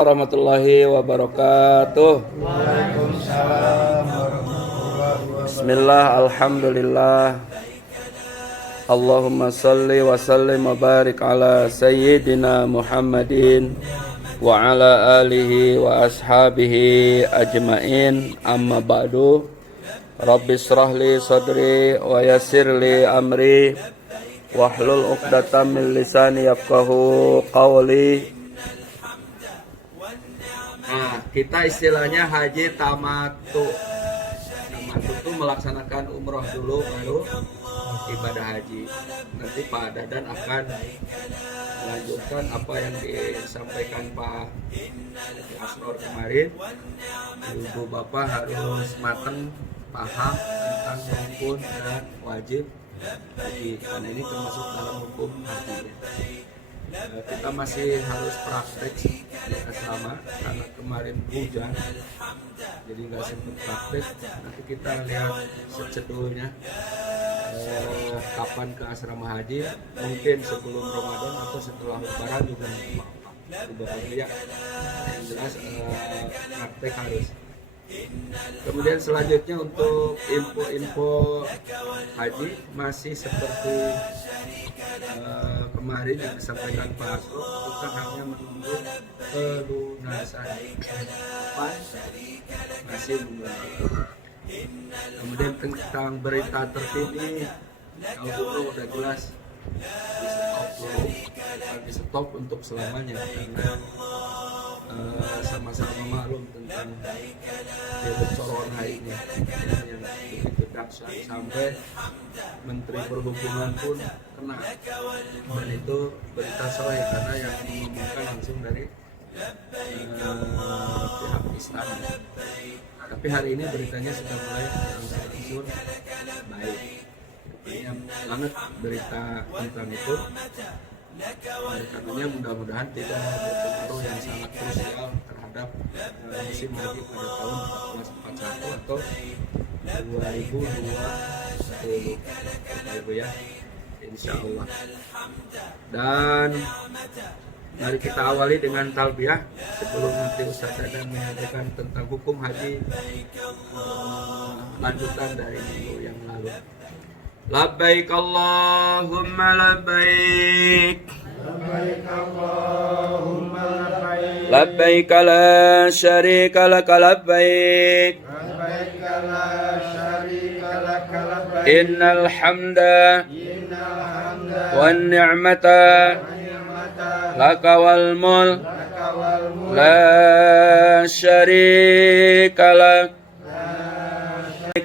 Warahmatullahi wabarakatuh. Waalaikumsalam warahmatullahi wabarakatuh. Bismillah, alhamdulillah. Allahumma salli wa sallim wa barik ala sayyidina Muhammadin wa ala alihi wa ashabihi ajmain. Amma ba'du. Rabbi shrah li sadri wa yassir li amri wahlul 'uqdatam min lisani yafqahu qawli. Nah, kita istilahnya haji tamattu. Tamattu itu melaksanakan umroh dulu baru ibadah haji. Nanti Pak Dadan akan melanjutkan apa yang disampaikan Pak Asror kemarin. Ibu Bapak harus matang paham tentang rukun dan wajib haji. Karena ini termasuk dalam hukum haji. Kita masih harus praktek di asrama karena kemarin hujan, jadi nggak sempat praktek. Nanti kita lihat secedulnya kapan ke asrama haji, mungkin sebelum Ramadan atau setelah Lebaran juga ya. Yang jelas praktek harus. Kemudian selanjutnya untuk info-info haji masih seperti kemarin yang disampaikan Pak Asro, kita hanya menunggu pelunasan kapan masih menunggu. Kemudian tentang berita terkini, kalau dulu udah jelas di stop untuk selamanya karena sama-sama maklum tentang virus corona ini yang begitu dahsyat sampai Menteri Perhubungan pun kena, dan itu berita sahih karena yang mengumumkan langsung dari pihak istana. Tapi hari ini beritanya sudah mulai berangsur-angsur baik. Artinya banget berita tentang itu. Karenanya mudah-mudahan tidak berpengaruh yang sangat krusial terhadap musim haji pada tahun 1441 atau 2020 ya, insya Allah. Dan mari kita awali dengan talbiyah sebelum nanti Ustaz Dadan menyampaikan tentang hukum haji lanjutan dari minggu yang lalu. Labbaik Allahumma labbaik. Labbaik Allahumma labbaik. Labbaik la syarika laka labbaik. Labbaik la syarika laka labbaik. Innal hamda Innal hamda wan ni'mata laka wal mulk laka wal mulk la syarika lak.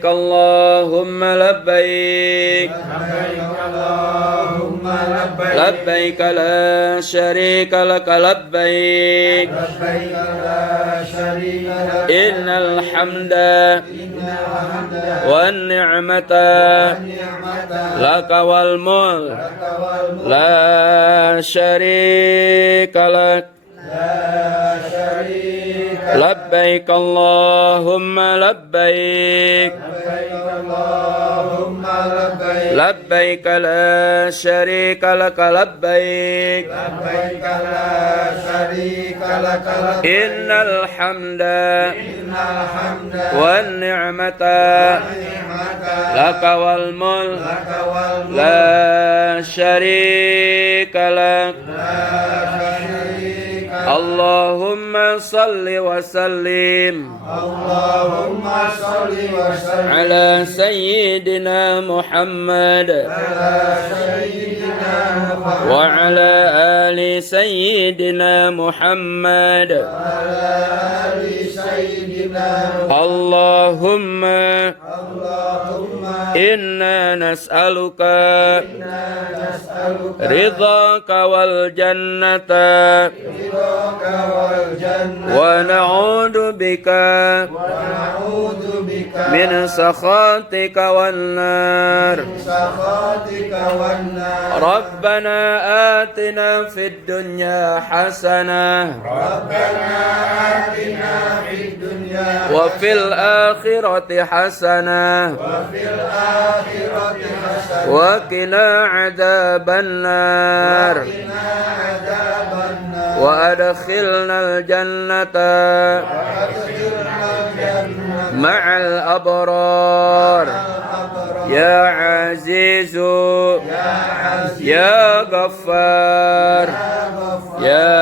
Allahumma labbaik. Labbaik Allahumma labbaik. Labbaik la syarika laka labbaik. Labbaik la syarika laka. Innal hamda Innal hamda wan ni'mata ni'mata laka wal mulk laka wal mulk la syarika lak. la syarika. Labbaik Allahumma labbaik. Labbaik Allahumma labbaik. Labbaik la syarika laka labbaik. Labbaik la syarika laka labbaik. Innal hamda Innal hamda wan ni'mata ni'mata laka wal mulk laka wal mulk la syarika lak. la syarika. Allahumma salli wa sallim Allahumma shalli wa sallim ala sayyidina Muhammad ala sayyidina Muhammad wa ala ali sayyidina Muhammad. ala ali sayyidina Allahumma Allahumma inna nas'aluka nas'aluka ridhaka wal jannata ridhaka wal jannah wa na'udzu bika wa na'udzu bika min sakhatika wan nar. sakhatika wan nar. Rabbana atina fid dunya hasanah Rabbana atina fid dunya wa fil akhirati hasanah wa fil akhirati hasanah wa qina adzaban nar. qina adzaban nar. وأدخلنا الجنة مع الأبرار يا عزيز يا غفار يا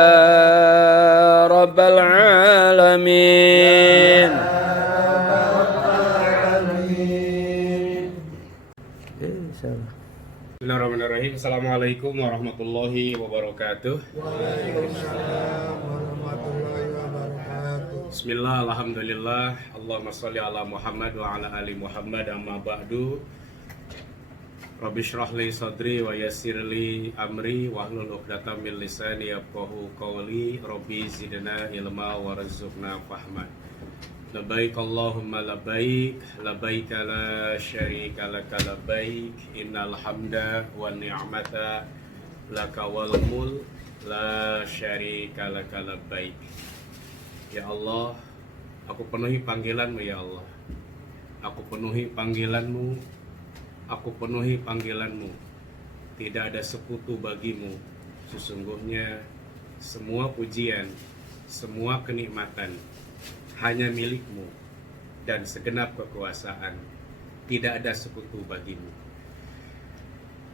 رب العالمين. Bismillahirrahmanirrahim. Assalamualaikum warahmatullahi wabarakatuh. Bismillah, alhamdulillah. Allahumma sholli ala Muhammad wa ala ali Muhammad, amma ba'du. Rabbi shrah li sadri wa yassir li amri wahlul 'uqdatam min lisani yafqahu qawli. Rabbi zidna ilma warzuqna fahma. Labbaik Allahumma labbaik, labbaik la syarika laka labbaik, innal hamda wan ni'mata laka wal mulk la syarika laka labbaik. Ya Allah, aku penuhi panggilan-Mu ya Allah. Aku penuhi panggilan-Mu, aku penuhi panggilan-Mu. Tidak ada sekutu bagimu. Sesungguhnya semua pujian, semua kenikmatan hanya milik-Mu, dan segenap kekuasaan tidak ada sekutu bagimu.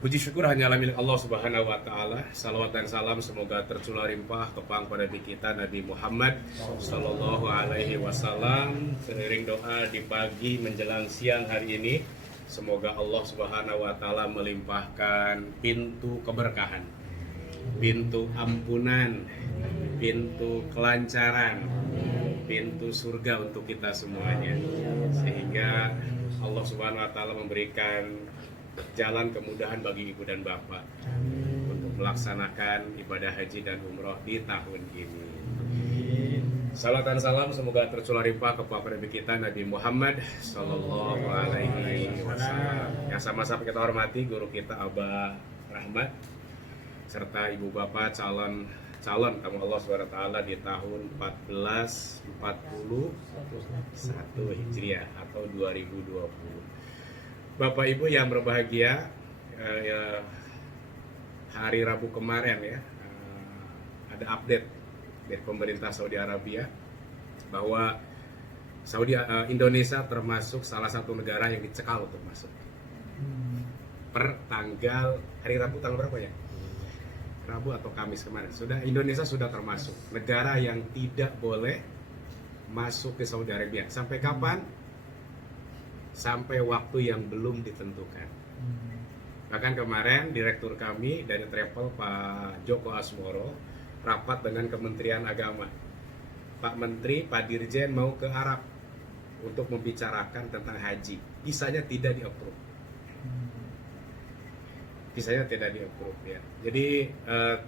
Puji syukur hanyalah milik Allah Subhanahu wa Ta'ala. Salawat dan salam semoga tercurah limpah kepang pada Nabi kita Nabi Muhammad Sallallahu Alaihi Wasallam. Seiring doa di pagi menjelang siang hari ini, semoga Allah Subhanahu wa Ta'ala melimpahkan pintu keberkahan, pintu ampunan, pintu kelancaran, pintu surga untuk kita semuanya, sehingga Allah Subhanahu wa Ta'ala memberikan jalan kemudahan bagi ibu dan bapak untuk melaksanakan ibadah haji dan umroh di tahun ini. Salam dan salam semoga tercurah limpah kepada Nabi kita Nabi Muhammad Sallallahu Alaihi Wasallam. Yang sama-sama kita hormati guru kita Abah Rahmat serta ibu bapak calon tamu Allah SWT di tahun 1441 Hijriah atau 2020. Bapak Ibu yang berbahagia, hari Rabu kemarin ya, ada update dari pemerintah Saudi Arabia bahwa Indonesia termasuk salah satu negara yang dicekal untuk masuk. Per tanggal hari Rabu tanggal berapa ya? Rabu atau Kamis kemarin, Indonesia sudah termasuk negara yang tidak boleh masuk ke Saudi Arabia. Sampai kapan? Sampai waktu yang belum ditentukan. Bahkan kemarin direktur kami dari travel Pak Joko Asmoro rapat dengan Kementerian Agama. Pak Menteri, Pak Dirjen mau ke Arab untuk membicarakan tentang haji. Visanya tidak di-approve. Visanya tidak di-approve ya. Jadi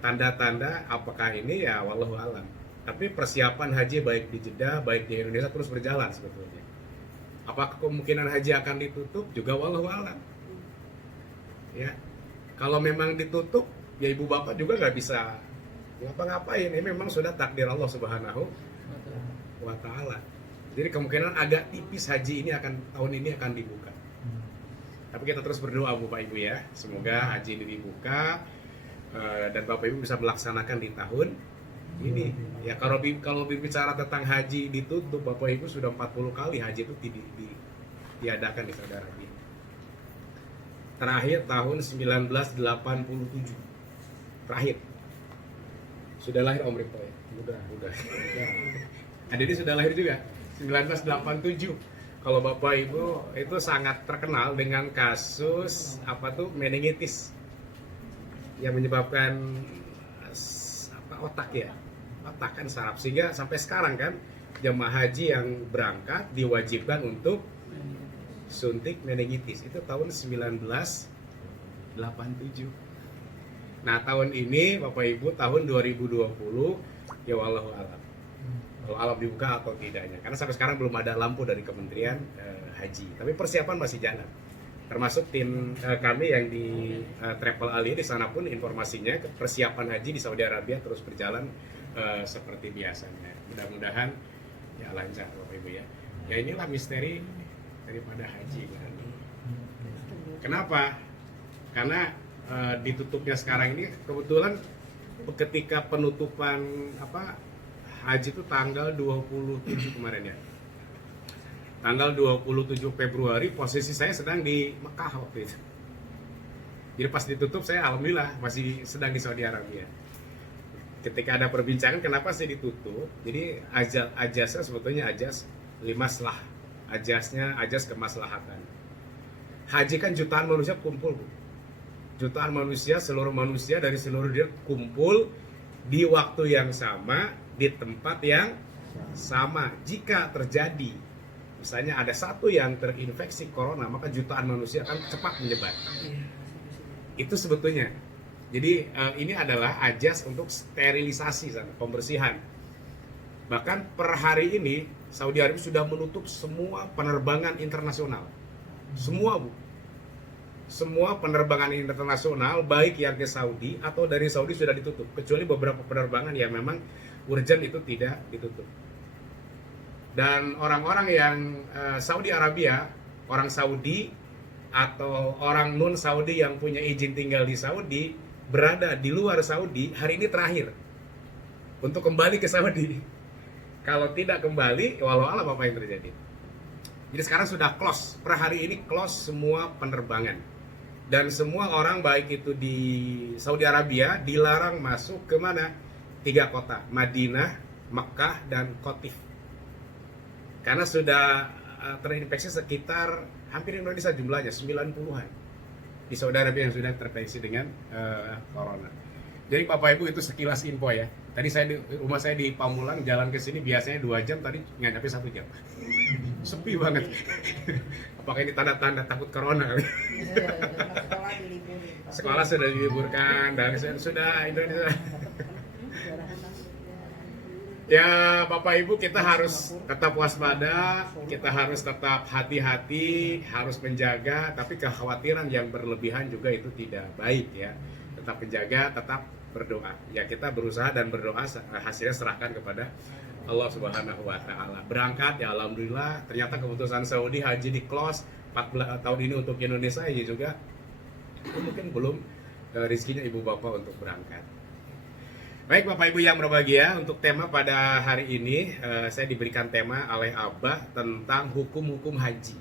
tanda-tanda apakah ini ya wallahu alam. Tapi persiapan haji baik di Jeddah baik di Indonesia terus berjalan sebetulnya. Apakah kemungkinan haji akan ditutup juga wallahu alam. Ya. Kalau memang ditutup ya ibu bapak juga nggak bisa ngapa-ngapain. Ini memang sudah takdir Allah Subhanahu wa Ta'ala. Jadi kemungkinan agak tipis haji ini tahun ini akan dibuka. Tapi kita terus berdoa Bapak Ibu ya, semoga haji ini dibuka dan Bapak Ibu bisa melaksanakan di tahun ini. Ya kalau berbicara tentang haji ditutup, Bapak Ibu sudah 40 kali haji itu diadakan di Saudi Arabia. Terakhir tahun 1987. Terakhir. Sudah lahir Om Ripto ya? Udah. Adik sudah lahir juga 1987. Kalau Bapak Ibu itu sangat terkenal dengan kasus meningitis yang menyebabkan otak kan saraf, sehingga sampai sekarang kan jemaah haji yang berangkat diwajibkan untuk suntik meningitis. Itu tahun 1987. Nah tahun ini Bapak Ibu tahun 2020 ya wallahu alam. Kalau alam dibuka atau tidaknya, karena sampai sekarang belum ada lampu dari Kementerian Haji, tapi persiapan masih jalan. Termasuk tim kami yang di Travel Ali di sana pun informasinya persiapan haji di Saudi Arabia terus berjalan seperti biasanya. Mudah-mudahan ya lancar Bapak Ibu ya. Ya inilah misteri daripada haji. Kenapa? Karena ditutupnya sekarang ini kebetulan ketika penutupan haji itu tanggal 27 kemarin ya. Tanggal 27 Februari posisi saya sedang di Mekah waktu itu. Jadi pas ditutup saya alhamdulillah masih sedang di Saudi Arabia. Ketika ada perbincangan kenapa sih ditutup, jadi ajasnya sebetulnya ajas limaslah, ajasnya ajas kemaslahatan. Haji kan jutaan manusia kumpul, Bu. Jutaan manusia, seluruh manusia dari seluruh dunia kumpul di waktu yang sama, di tempat yang sama. Jika terjadi misalnya ada satu yang terinfeksi corona, maka jutaan manusia akan cepat menyebar. Itu sebetulnya. Jadi ini adalah ajas untuk sterilisasi, pembersihan. Bahkan per hari ini Saudi Arabia sudah menutup semua penerbangan internasional. Semua, Bu. Semua penerbangan internasional baik yang ke Saudi atau dari Saudi sudah ditutup, kecuali beberapa penerbangan yang memang urgent itu tidak ditutup. Dan orang-orang yang Saudi Arabia, orang Saudi atau orang non Saudi yang punya izin tinggal di Saudi berada di luar Saudi hari ini terakhir untuk kembali ke Saudi. Kalau tidak kembali, walau alam apa yang terjadi. Jadi sekarang sudah close, per hari ini close semua penerbangan. Dan semua orang baik itu di Saudi Arabia dilarang masuk ke mana? 3 kota, Madinah, Mekah, dan Qatif. Karena sudah terinfeksi sekitar hampir Indonesia jumlahnya 90-an di Saudi Arabia yang sudah terinfeksi dengan corona. Jadi Bapak Ibu itu sekilas info ya. Tadi rumah saya di Pamulang, jalan ke sini biasanya 2 jam, tadi nggak nyampe 1 jam. Sepi banget. Apakah ini tanda-tanda takut corona kali? Sekolah sudah diliburkan dan sudah Indonesia. Ya Bapak Ibu, kita harus tetap waspada, kita harus tetap hati-hati, harus menjaga, tapi kekhawatiran yang berlebihan juga itu tidak baik ya. Tetap menjaga, tetap berdoa. Ya kita berusaha dan berdoa, hasilnya serahkan kepada Allah Subhanahu wa taala. Berangkat ya alhamdulillah, ternyata keputusan Saudi haji di close 14 tahun ini untuk Indonesia ya juga. Mungkin belum rezekinya ibu bapak untuk berangkat. Baik Bapak Ibu yang berbahagia, untuk tema pada hari ini saya diberikan tema oleh Abah tentang hukum-hukum haji.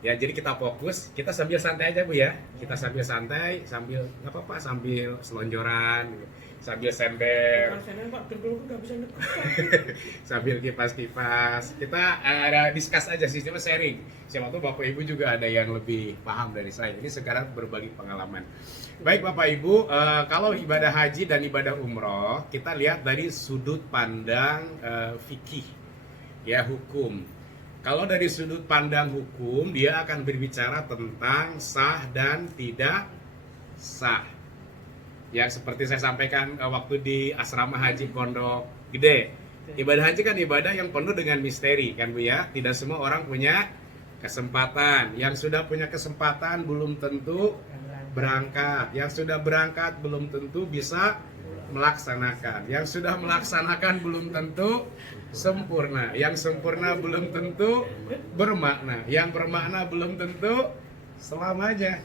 Ya jadi kita fokus, kita sambil santai aja Bu ya. Kita sambil santai, sambil nggak apa-apa, sambil selonjoran, sambil sember, sambil kipas-kipas. Kita ada discuss aja sih, cuma sharing. Siapa tuh Bapak Ibu juga ada yang lebih paham dari saya. Ini sekarang berbagi pengalaman. Baik Bapak Ibu, kalau ibadah haji dan ibadah umroh, kita lihat dari sudut pandang fikih, ya hukum. Kalau dari sudut pandang hukum, dia akan berbicara tentang sah dan tidak sah. Ya seperti saya sampaikan waktu di asrama haji Pondok Gede. Ibadah haji kan ibadah yang penuh dengan misteri kan Bu ya. Tidak semua orang punya kesempatan. Yang sudah punya kesempatan belum tentu berangkat. Yang sudah berangkat belum tentu bisa melaksanakan. Yang sudah melaksanakan belum tentu sempurna. Yang sempurna belum tentu bermakna. Yang bermakna belum tentu selamanya.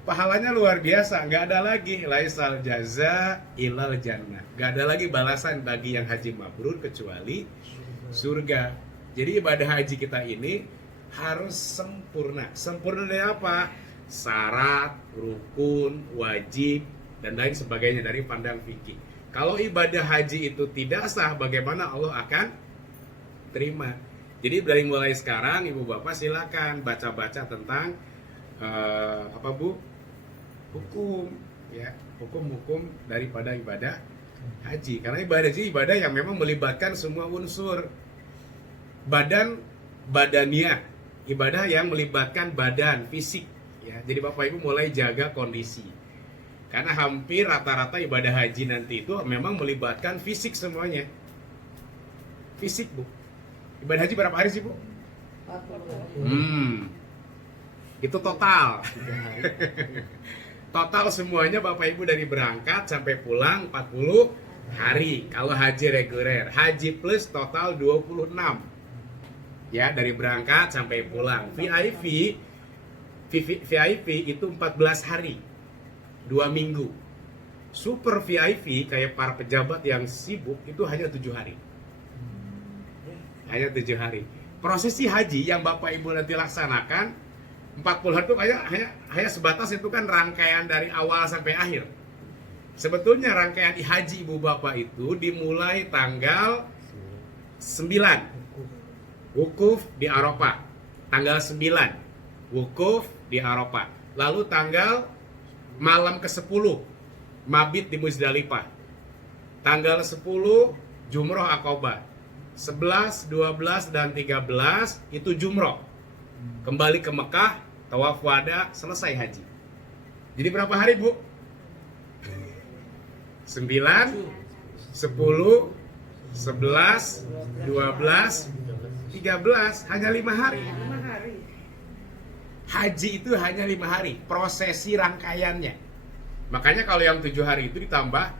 Pahalanya luar biasa, nggak ada lagi laisal jaza ilal jannah. Nggak ada lagi balasan bagi yang haji mabrur kecuali surga. Jadi ibadah haji kita ini harus sempurna. Sempurna dari apa? Syarat, rukun, wajib, dan lain sebagainya dari pandang fikih. Kalau ibadah haji itu tidak sah, bagaimana Allah akan terima? Jadi dari mulai sekarang Ibu Bapak silakan baca-baca tentang apa Bu? Hukum, ya, hukum-hukum daripada ibadah haji. Karena ibadah haji ibadah yang memang melibatkan semua unsur badaniah, ibadah yang melibatkan badan, fisik. Ya, jadi Bapak Ibu mulai jaga kondisi. Karena hampir rata-rata ibadah haji nanti itu memang melibatkan fisik semuanya. Fisik Bu. Ibadah haji berapa hari sih Bu? 40. Itu total. Total semuanya Bapak Ibu dari berangkat sampai pulang 40 hari. Kalau haji reguler, haji plus total 26. Ya, dari berangkat sampai pulang. VIP itu 14 hari. 2 minggu. Super VIP kayak para pejabat yang sibuk itu hanya 7 hari. Hanya 7 hari. Prosesi haji yang Bapak Ibu nanti laksanakan 40 hari itu hanya sebatas itu kan rangkaian dari awal sampai akhir. Sebetulnya rangkaian haji Ibu Bapak itu dimulai tanggal 9 wukuf di Arafah. Tanggal 9 wukuf di Arafah. Lalu tanggal malam ke-10 mabit di Muzdalifah. Tanggal 10 Jumroh Aqabah. 11, 12 dan 13 itu jumroh. Kembali ke Mekah, tawaf wada, selesai haji. Jadi berapa hari, Bu? 9, 10, 11, 12, 13, hanya 5 hari. Haji itu hanya 5 hari, prosesi rangkaiannya. Makanya kalau yang 7 hari itu ditambah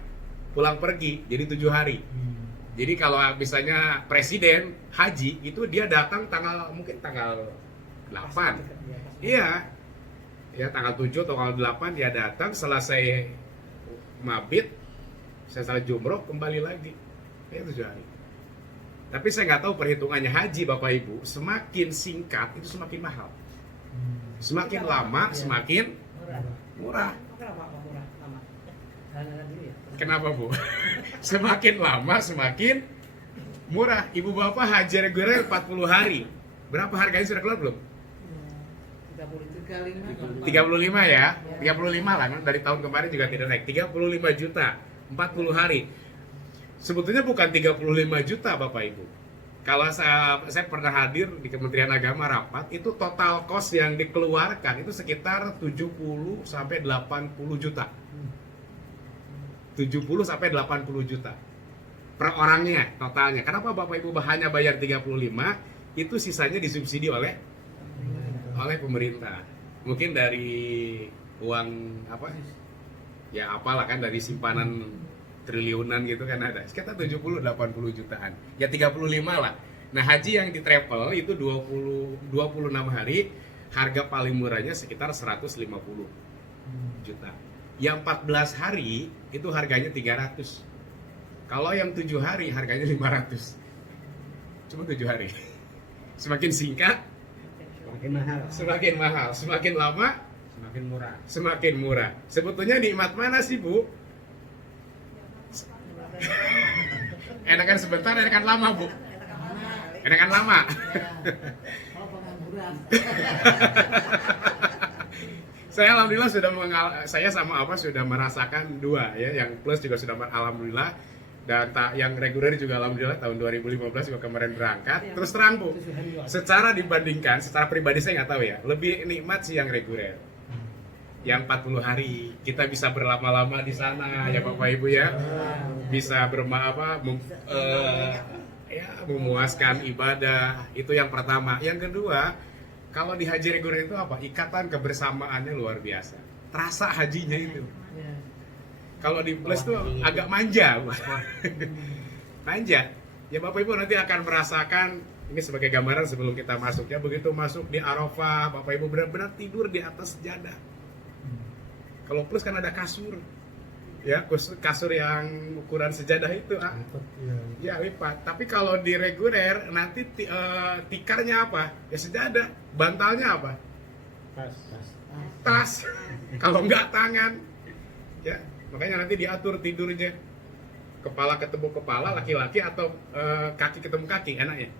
pulang pergi, jadi 7 hari. Jadi kalau misalnya presiden haji itu dia datang mungkin tanggal 8. Iya. Ya tanggal 7 atau tanggal 8 dia datang, selesai mabit, selesai jumroh, kembali lagi. Ya 7 hari. Tapi saya nggak tahu perhitungannya haji Bapak Ibu, semakin singkat itu semakin mahal. Semakin lama semakin murah. Kenapa, Bu? Semakin lama semakin murah. Ibu Bapak haji reguler 40 hari. Berapa harganya sudah keluar belum? 35 ya? 35 lah, dari tahun kemarin juga tidak naik. 35 juta, 40 hari. Sebetulnya bukan 35 juta Bapak Ibu. Kalau saya pernah hadir di Kementerian Agama rapat, itu total cost yang dikeluarkan itu sekitar 70 sampai 80 juta. 70 sampai 80 juta per orangnya totalnya. Kenapa Bapak Ibu hanya bayar 35? Itu sisanya disubsidi oleh pemerintah. Mungkin dari uang apa? Ya apalah kan, dari simpanan triliunan gitu kan ada. Sekitar 70-80 jutaan. Ya 35 lah. Nah, haji yang di travel itu 26 hari, harga paling murahnya sekitar 150 juta. Yang 14 hari itu harganya 300. Kalau yang 7 hari harganya 500. Cuma 7 hari. Semakin singkat semakin mahal, semakin lama semakin murah. Sebetulnya nikmat mana sih, Bu? Enakan sebentar, enakan lama, Bu? Enakan lama. Saya alhamdulillah saya sama apa sudah merasakan dua ya, yang plus juga sudah alhamdulillah, dan yang reguler juga alhamdulillah tahun 2015 juga kemarin berangkat. Terus terang Bu, secara dibandingkan, secara pribadi saya nggak tahu ya, lebih nikmat sih yang reguler. Yang 40 hari kita bisa berlama-lama di sana ya Bapak Ibu ya, bisa memuaskan ibadah, itu yang pertama. Yang kedua, kalau di haji reguler itu apa? Ikatan kebersamaannya luar biasa. Terasa hajinya itu. Kalau di plus tuh agak manja. Manja. Ya Bapak Ibu nanti akan merasakan, ini sebagai gambaran sebelum kita masuk ya. Begitu masuk di Arafah, Bapak Ibu benar-benar tidur di atas sejadah. Kalau plus kan ada kasur. Ya, kasur yang ukuran sejadah itu ya lipat. Tapi kalau di reguler nanti tikarnya apa? Ya sejadah. Bantalnya apa? Tas. Kalau enggak tangan. Ya, makanya nanti diatur tidurnya. Kepala ketemu kepala laki-laki atau kaki ketemu kaki enaknya.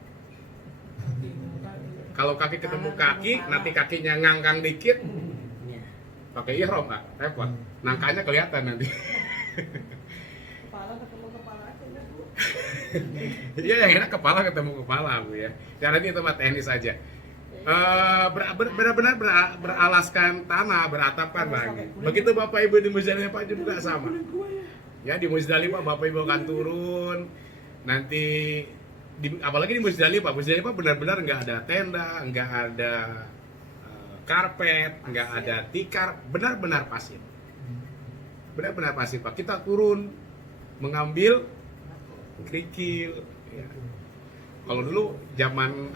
Kalau kaki ketemu kaki, nanti kakinya ngangkang dikit. Pakai ihram Pak, repot. Nangkanya kelihatan nanti. Kepala ketemu kepala aja ya, Bu. Iya, yang enak kepala ketemu kepala Bu ya. Ya nanti itu mah teknis saja. Benar-benar beralaskan tanah, beratapkan lagi. Begitu Bapak Ibu di Muzdalifah juga sama. Ya di Muzdalifah Bapak Ibu akan turun. Nanti apalagi di Muzdalifah benar-benar nggak ada tenda, nggak ada karpet, nggak ada tikar, benar-benar pasir. Benar-benar pasir Pak. Kita turun mengambil kerikil. Ya. Kalau dulu zaman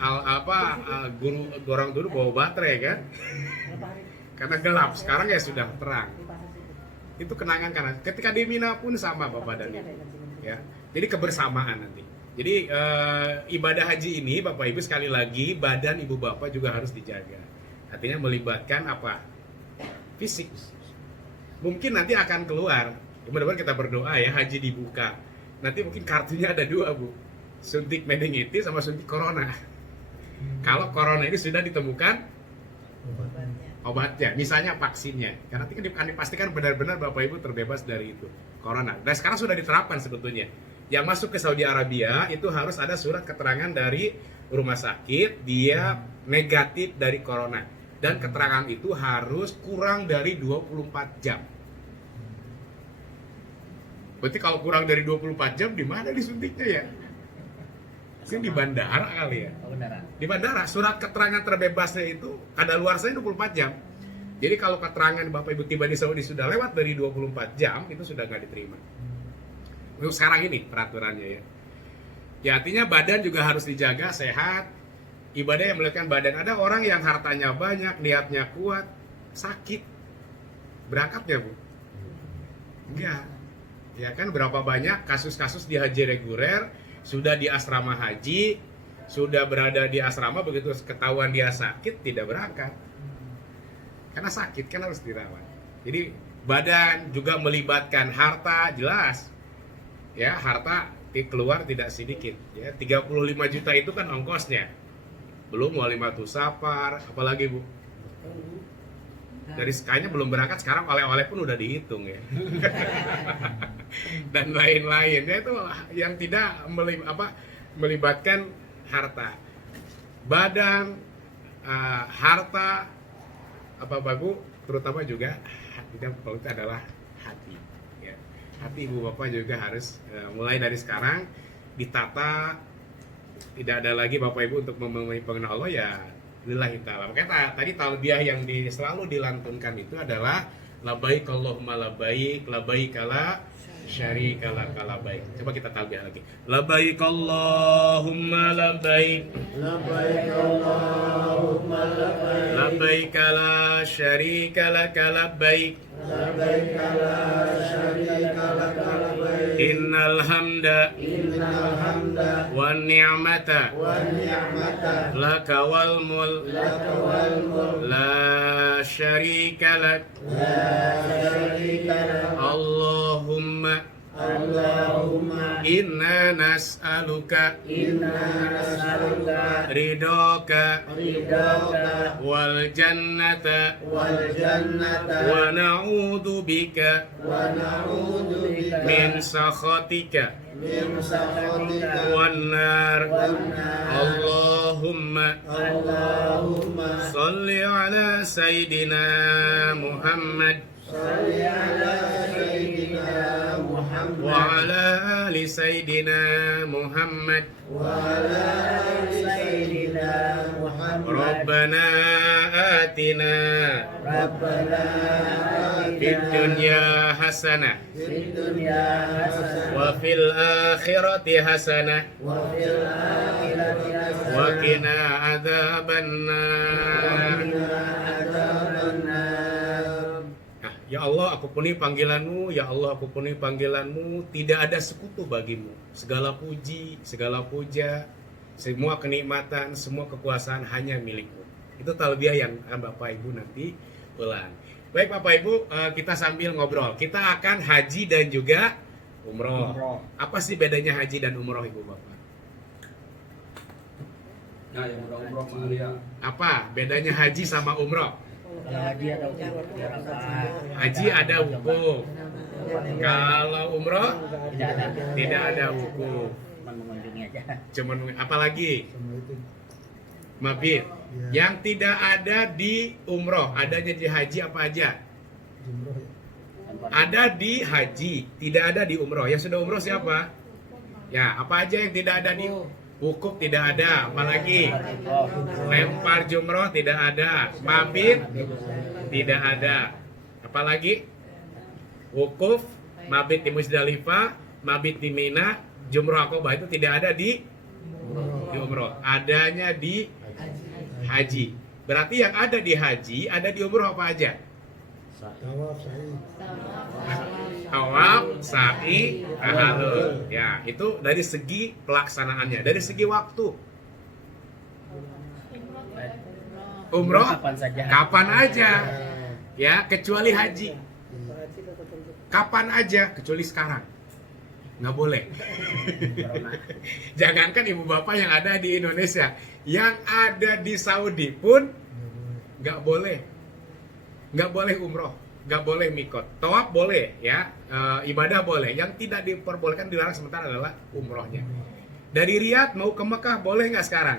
orang dulu bawa baterai kan, karena gelap. Sekarang ya sudah terang. Itu kenangan karena ketika di Mina pun sama Bapak dan Ibu. Ya. Jadi kebersamaan nanti. Jadi ibadah haji ini Bapak Ibu sekali lagi badan Ibu Bapak juga harus dijaga. Artinya melibatkan apa? Fisik. Mungkin nanti akan keluar. Mudah-mudahan kita berdoa ya haji dibuka. Nanti mungkin kartunya ada 2 Bu. Suntik meningitis sama suntik corona. Kalau corona ini sudah ditemukan obatnya, misalnya vaksinnya. Karena nanti kan dipastikan benar-benar Bapak Ibu terbebas dari itu corona. Dan sekarang sudah diterapkan sebetulnya. Yang masuk ke Saudi Arabia itu harus ada surat keterangan dari rumah sakit dia negatif dari corona. Dan keterangan itu harus kurang dari 24 jam. Berarti kalau kurang dari 24 jam di mana disuntiknya ya? Mungkin di bandara kali ya. Di bandara, surat keterangan terbebasnya itu kadaluarsanya 24 jam. Jadi kalau keterangan Bapak Ibu tiba di Saudi sudah lewat dari 24 jam, itu sudah nggak diterima. Untuk sekarang ini peraturannya ya. Ya artinya badan juga harus dijaga, sehat. Ibadah yang melibatkan badan. Ada orang yang hartanya banyak, niatnya kuat, sakit. Berangkatnya Bu? Enggak. Ya kan berapa banyak kasus-kasus di haji reguler, sudah di asrama haji, sudah berada di asrama, begitu ketahuan dia sakit tidak berangkat karena sakit kan harus dirawat. Jadi badan juga melibatkan harta, jelas ya, harta keluar tidak sedikit ya, 35 juta itu kan ongkosnya, belum walimatu safar apalagi Bu, dari kayaknya belum berangkat sekarang oleh-oleh pun udah dihitung ya. Dan lain-lain ya, itu yang tidak melibatkan harta, badan, harta apa bagu, terutama juga tidak kalau itu adalah hati ya. Hati Ibu Bapak juga harus mulai dari sekarang ditata, tidak ada lagi Bapak Ibu untuk memenuhi pengenal Allah ya lillahi ta'ala. Makanya tadi talbiyah yang selalu dilantunkan itu adalah labbaik Allahumma labbaik, labbaik la syarika laka labbaik. Coba kita talbiyah lagi. Labbaik Allahumma labbaik, Labbaik Allahumma labbaik, labbaik la syarika laka labbaik, labbaik la syarika laka labbaik, innal hamda innal hamda wan ni'mata wan ni'mata laka wal mulk laka wal mulk la syarika lak. la syarika lak. Allahumma Allahumma inna nas'aluka inna nas'aluka ridhoka ridhoka wal jannata wal jannata wa na'udzu bika wa na'udzu bika min sakhatika min sakhatika wan nar. wan nar. Allahumma Allahumma salli ala sayyidina Muhammad salli ala sayyidina Muhammad wa ala ali sayyidina Muhammad. wa ala ali sayyidina Muhammad. Rabbana atina Rabbana fid atina dunya hasanah fid dunya hasanah wa fil akhirati hasanah wa fil akhirati hasanah wa qina adzabannar. Ya Allah, aku penuhi panggilanmu. Ya Allah, aku penuhi panggilanmu. Tidak ada sekutu bagimu. Segala puji, segala puja, semua kenikmatan, semua kekuasaan hanya milikmu. Itu talbiyah yang Bapak Ibu nanti ulang. Baik Bapak Ibu, kita sambil ngobrol. Kita akan haji dan juga umroh. Apa sih bedanya haji dan umroh Ibu Bapak? Nah, yang umroh Maria. Apa bedanya haji sama umroh? Haji ada hukum biar apa? Haji ada hukum. Kalau umroh Tidak ada hukum. cuma mengunjungi aja. Cuman apalagi mabit yang tidak ada di umroh, adanya di haji apa aja? Ada di haji, tidak ada di umroh. Yang sudah umroh siapa? Ya, apa aja yang tidak ada di wukuf tidak ada, apalagi lempar jumroh tidak ada, mabit tidak ada, apalagi wukuf, mabit di Musdalifah, mabit di Mina, jumroh Aqabah itu tidak ada di umroh, adanya di haji. Berarti yang ada di haji ada di umroh apa aja? Tawaf, sa'i, tahallul. Ya, itu dari segi pelaksanaannya, dari segi waktu. Umroh Kapan saja. kapan aja. Ya, kecuali haji. Kapan aja kecuali sekarang. Nggak boleh. Jangankan ibu bapak yang ada di Indonesia, yang ada di Saudi pun nggak boleh. Nggak boleh umroh, nggak boleh mikot. Tawaf boleh, ya, ibadah boleh. Yang tidak diperbolehkan, dilarang sementara adalah umrohnya. Dari Riyadh mau ke Mekah boleh nggak sekarang?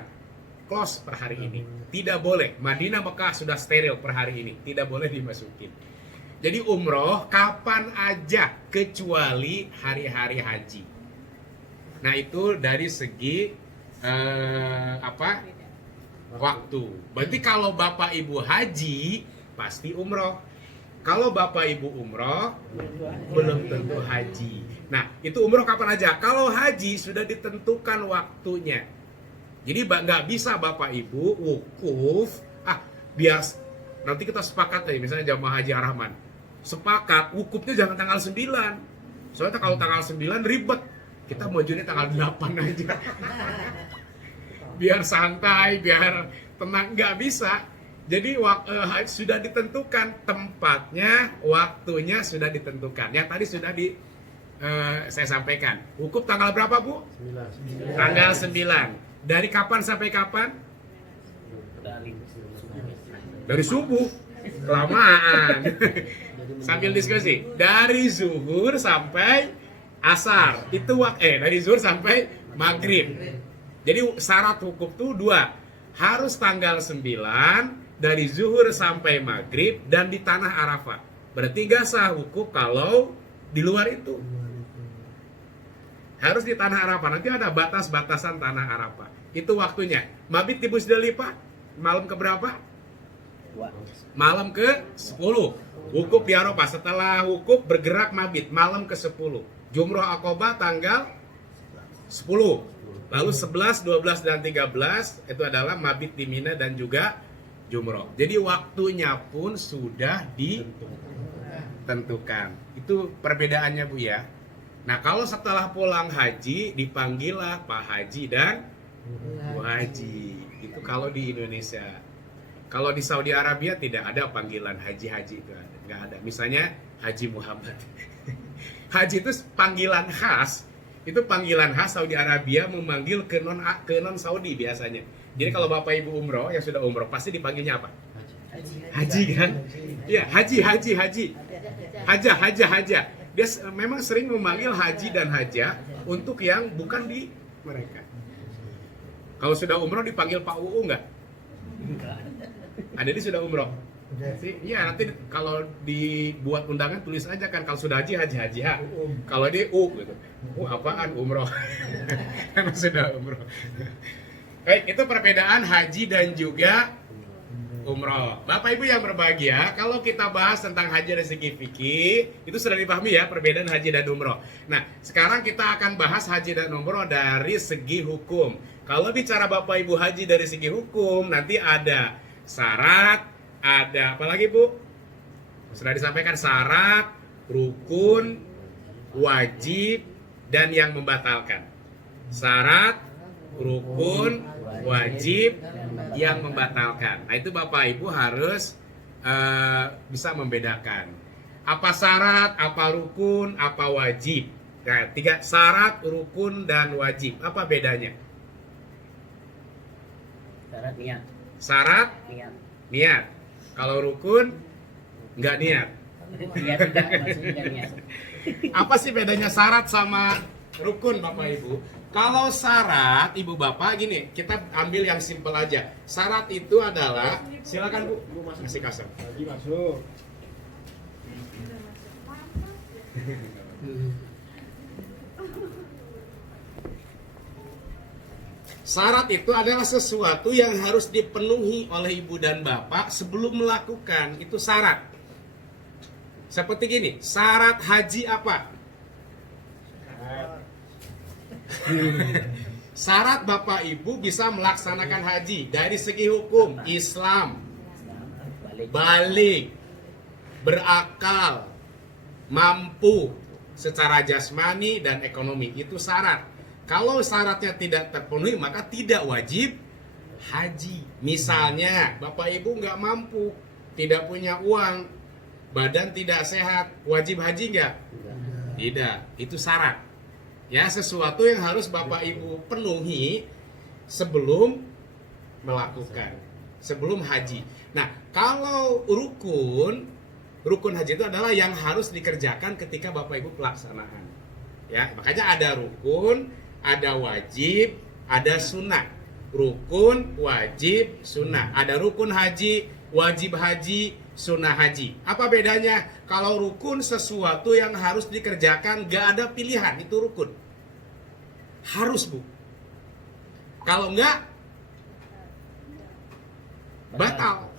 Close per hari ini. Tidak boleh. Madinah, Mekah sudah steril per hari ini. Tidak boleh dimasukin. Jadi umroh kapan aja kecuali hari-hari haji. Nah itu dari segi waktu. Berarti kalau bapak ibu haji pasti umroh. Kalau bapak ibu umroh belum tentu haji. Nah itu umroh kapan aja. Kalau haji sudah ditentukan waktunya. Jadi nggak bisa bapak ibu wukuf. Biar nanti kita sepakat ya, misalnya jamaah haji Ar-Rahman. Sepakat wukufnya jangan tanggal 9. Soalnya kalau tanggal 9 ribet. Kita majunya tanggal 8 aja. Biar santai, biar tenang, nggak bisa. Jadi sudah ditentukan tempatnya, waktunya sudah ditentukan. Yang tadi sudah saya sampaikan. Wukuf tanggal berapa, Bu? 9. Tanggal 9. Dari kapan sampai kapan? Dari subuh. Kelamaan. Sambil diskusi. Dari zuhur sampai asar. Itu dari zuhur sampai maghrib. Jadi syarat wukuf itu 2. Harus tanggal 9 dari zuhur sampai maghrib dan di tanah Arafah. Berarti gak sah wukuf kalau di luar itu. Harus di tanah Arafah. Nanti ada batas-batasan tanah Arafah. Itu waktunya. Mabit di Musdalifah malam ke berapa? Malam ke 10. Wukuf di Arafah. Setelah wukuf bergerak mabit malam ke 10. Jumrah Aqabah tanggal 10. Lalu 11, 12 dan 13 itu adalah mabit di Mina dan juga jumrah. Jadi waktunya pun sudah ditentukan. Itu perbedaannya, Bu ya. Nah, kalau setelah pulang haji dipanggillah Pak Haji dan Bu Haji. Itu kalau di Indonesia. Kalau di Saudi Arabia tidak ada panggilan haji-haji, itu nggak ada. Misalnya Haji Muhammad. Haji itu panggilan khas. Itu panggilan khas Saudi Arabia memanggil ke non Saudi biasanya. Jadi kalau Bapak Ibu umroh yang sudah umroh pasti dipanggilnya apa? Haji kan? Iya, haji. Haja. Dia memang sering memanggil haji dan haja untuk yang bukan di mereka. Kalau sudah umroh dipanggil Pak UU nggak? Ada di sudah umroh. Iya, nanti kalau dibuat undangan tulis aja kan, kalau sudah haji ha. Kalau dia gitu. Apaan umroh? Karena sudah umroh. Baik, itu perbedaan haji dan juga umroh. Bapak Ibu yang berbahagia, kalau kita bahas tentang haji dari segi fikih, itu sudah dipahami ya perbedaan haji dan umroh. Nah, sekarang kita akan bahas haji dan umroh dari segi hukum. Kalau bicara Bapak Ibu haji dari segi hukum, nanti ada syarat, ada apa lagi, Bu? Sudah disampaikan syarat, rukun, wajib, dan yang membatalkan. Syarat, rukun, wajib, yang membatalkan. Nah, itu Bapak Ibu harus bisa membedakan. Apa syarat, apa rukun, apa wajib. Nah, 3 syarat, rukun, dan wajib. Apa bedanya? Syarat niat. Syarat, niat. Kalau rukun, nggak niat. Niat tidak, maksudnya nggak niat. Apa sih bedanya syarat sama rukun, Bapak Ibu? Kalau syarat, Ibu Bapak, gini, kita ambil yang simpel aja. Syarat itu adalah, silakan Bu, masih kasar. Lagi masuk. Syarat itu adalah sesuatu yang harus dipenuhi oleh ibu dan bapak sebelum melakukan. Itu syarat. Seperti gini, syarat haji apa? Syarat bapak ibu bisa melaksanakan haji dari segi hukum Islam, balik. berakal, mampu secara jasmani dan ekonomi. Itu syarat. Kalau syaratnya tidak terpenuhi maka tidak wajib haji. Misalnya Bapak Ibu nggak mampu, tidak punya uang, badan tidak sehat, wajib haji nggak? Tidak, itu syarat. Ya, sesuatu yang harus Bapak Ibu penuhi sebelum melakukan, sebelum haji. Nah, kalau rukun haji itu adalah yang harus dikerjakan ketika Bapak Ibu pelaksanaan. Ya, makanya ada rukun, ada wajib, ada sunnah. Rukun, wajib, sunnah. Ada rukun haji, wajib haji, sunnah haji. Apa bedanya? Kalau rukun sesuatu yang harus dikerjakan, gak ada pilihan, itu rukun. Harus, Bu. Kalau enggak, batal.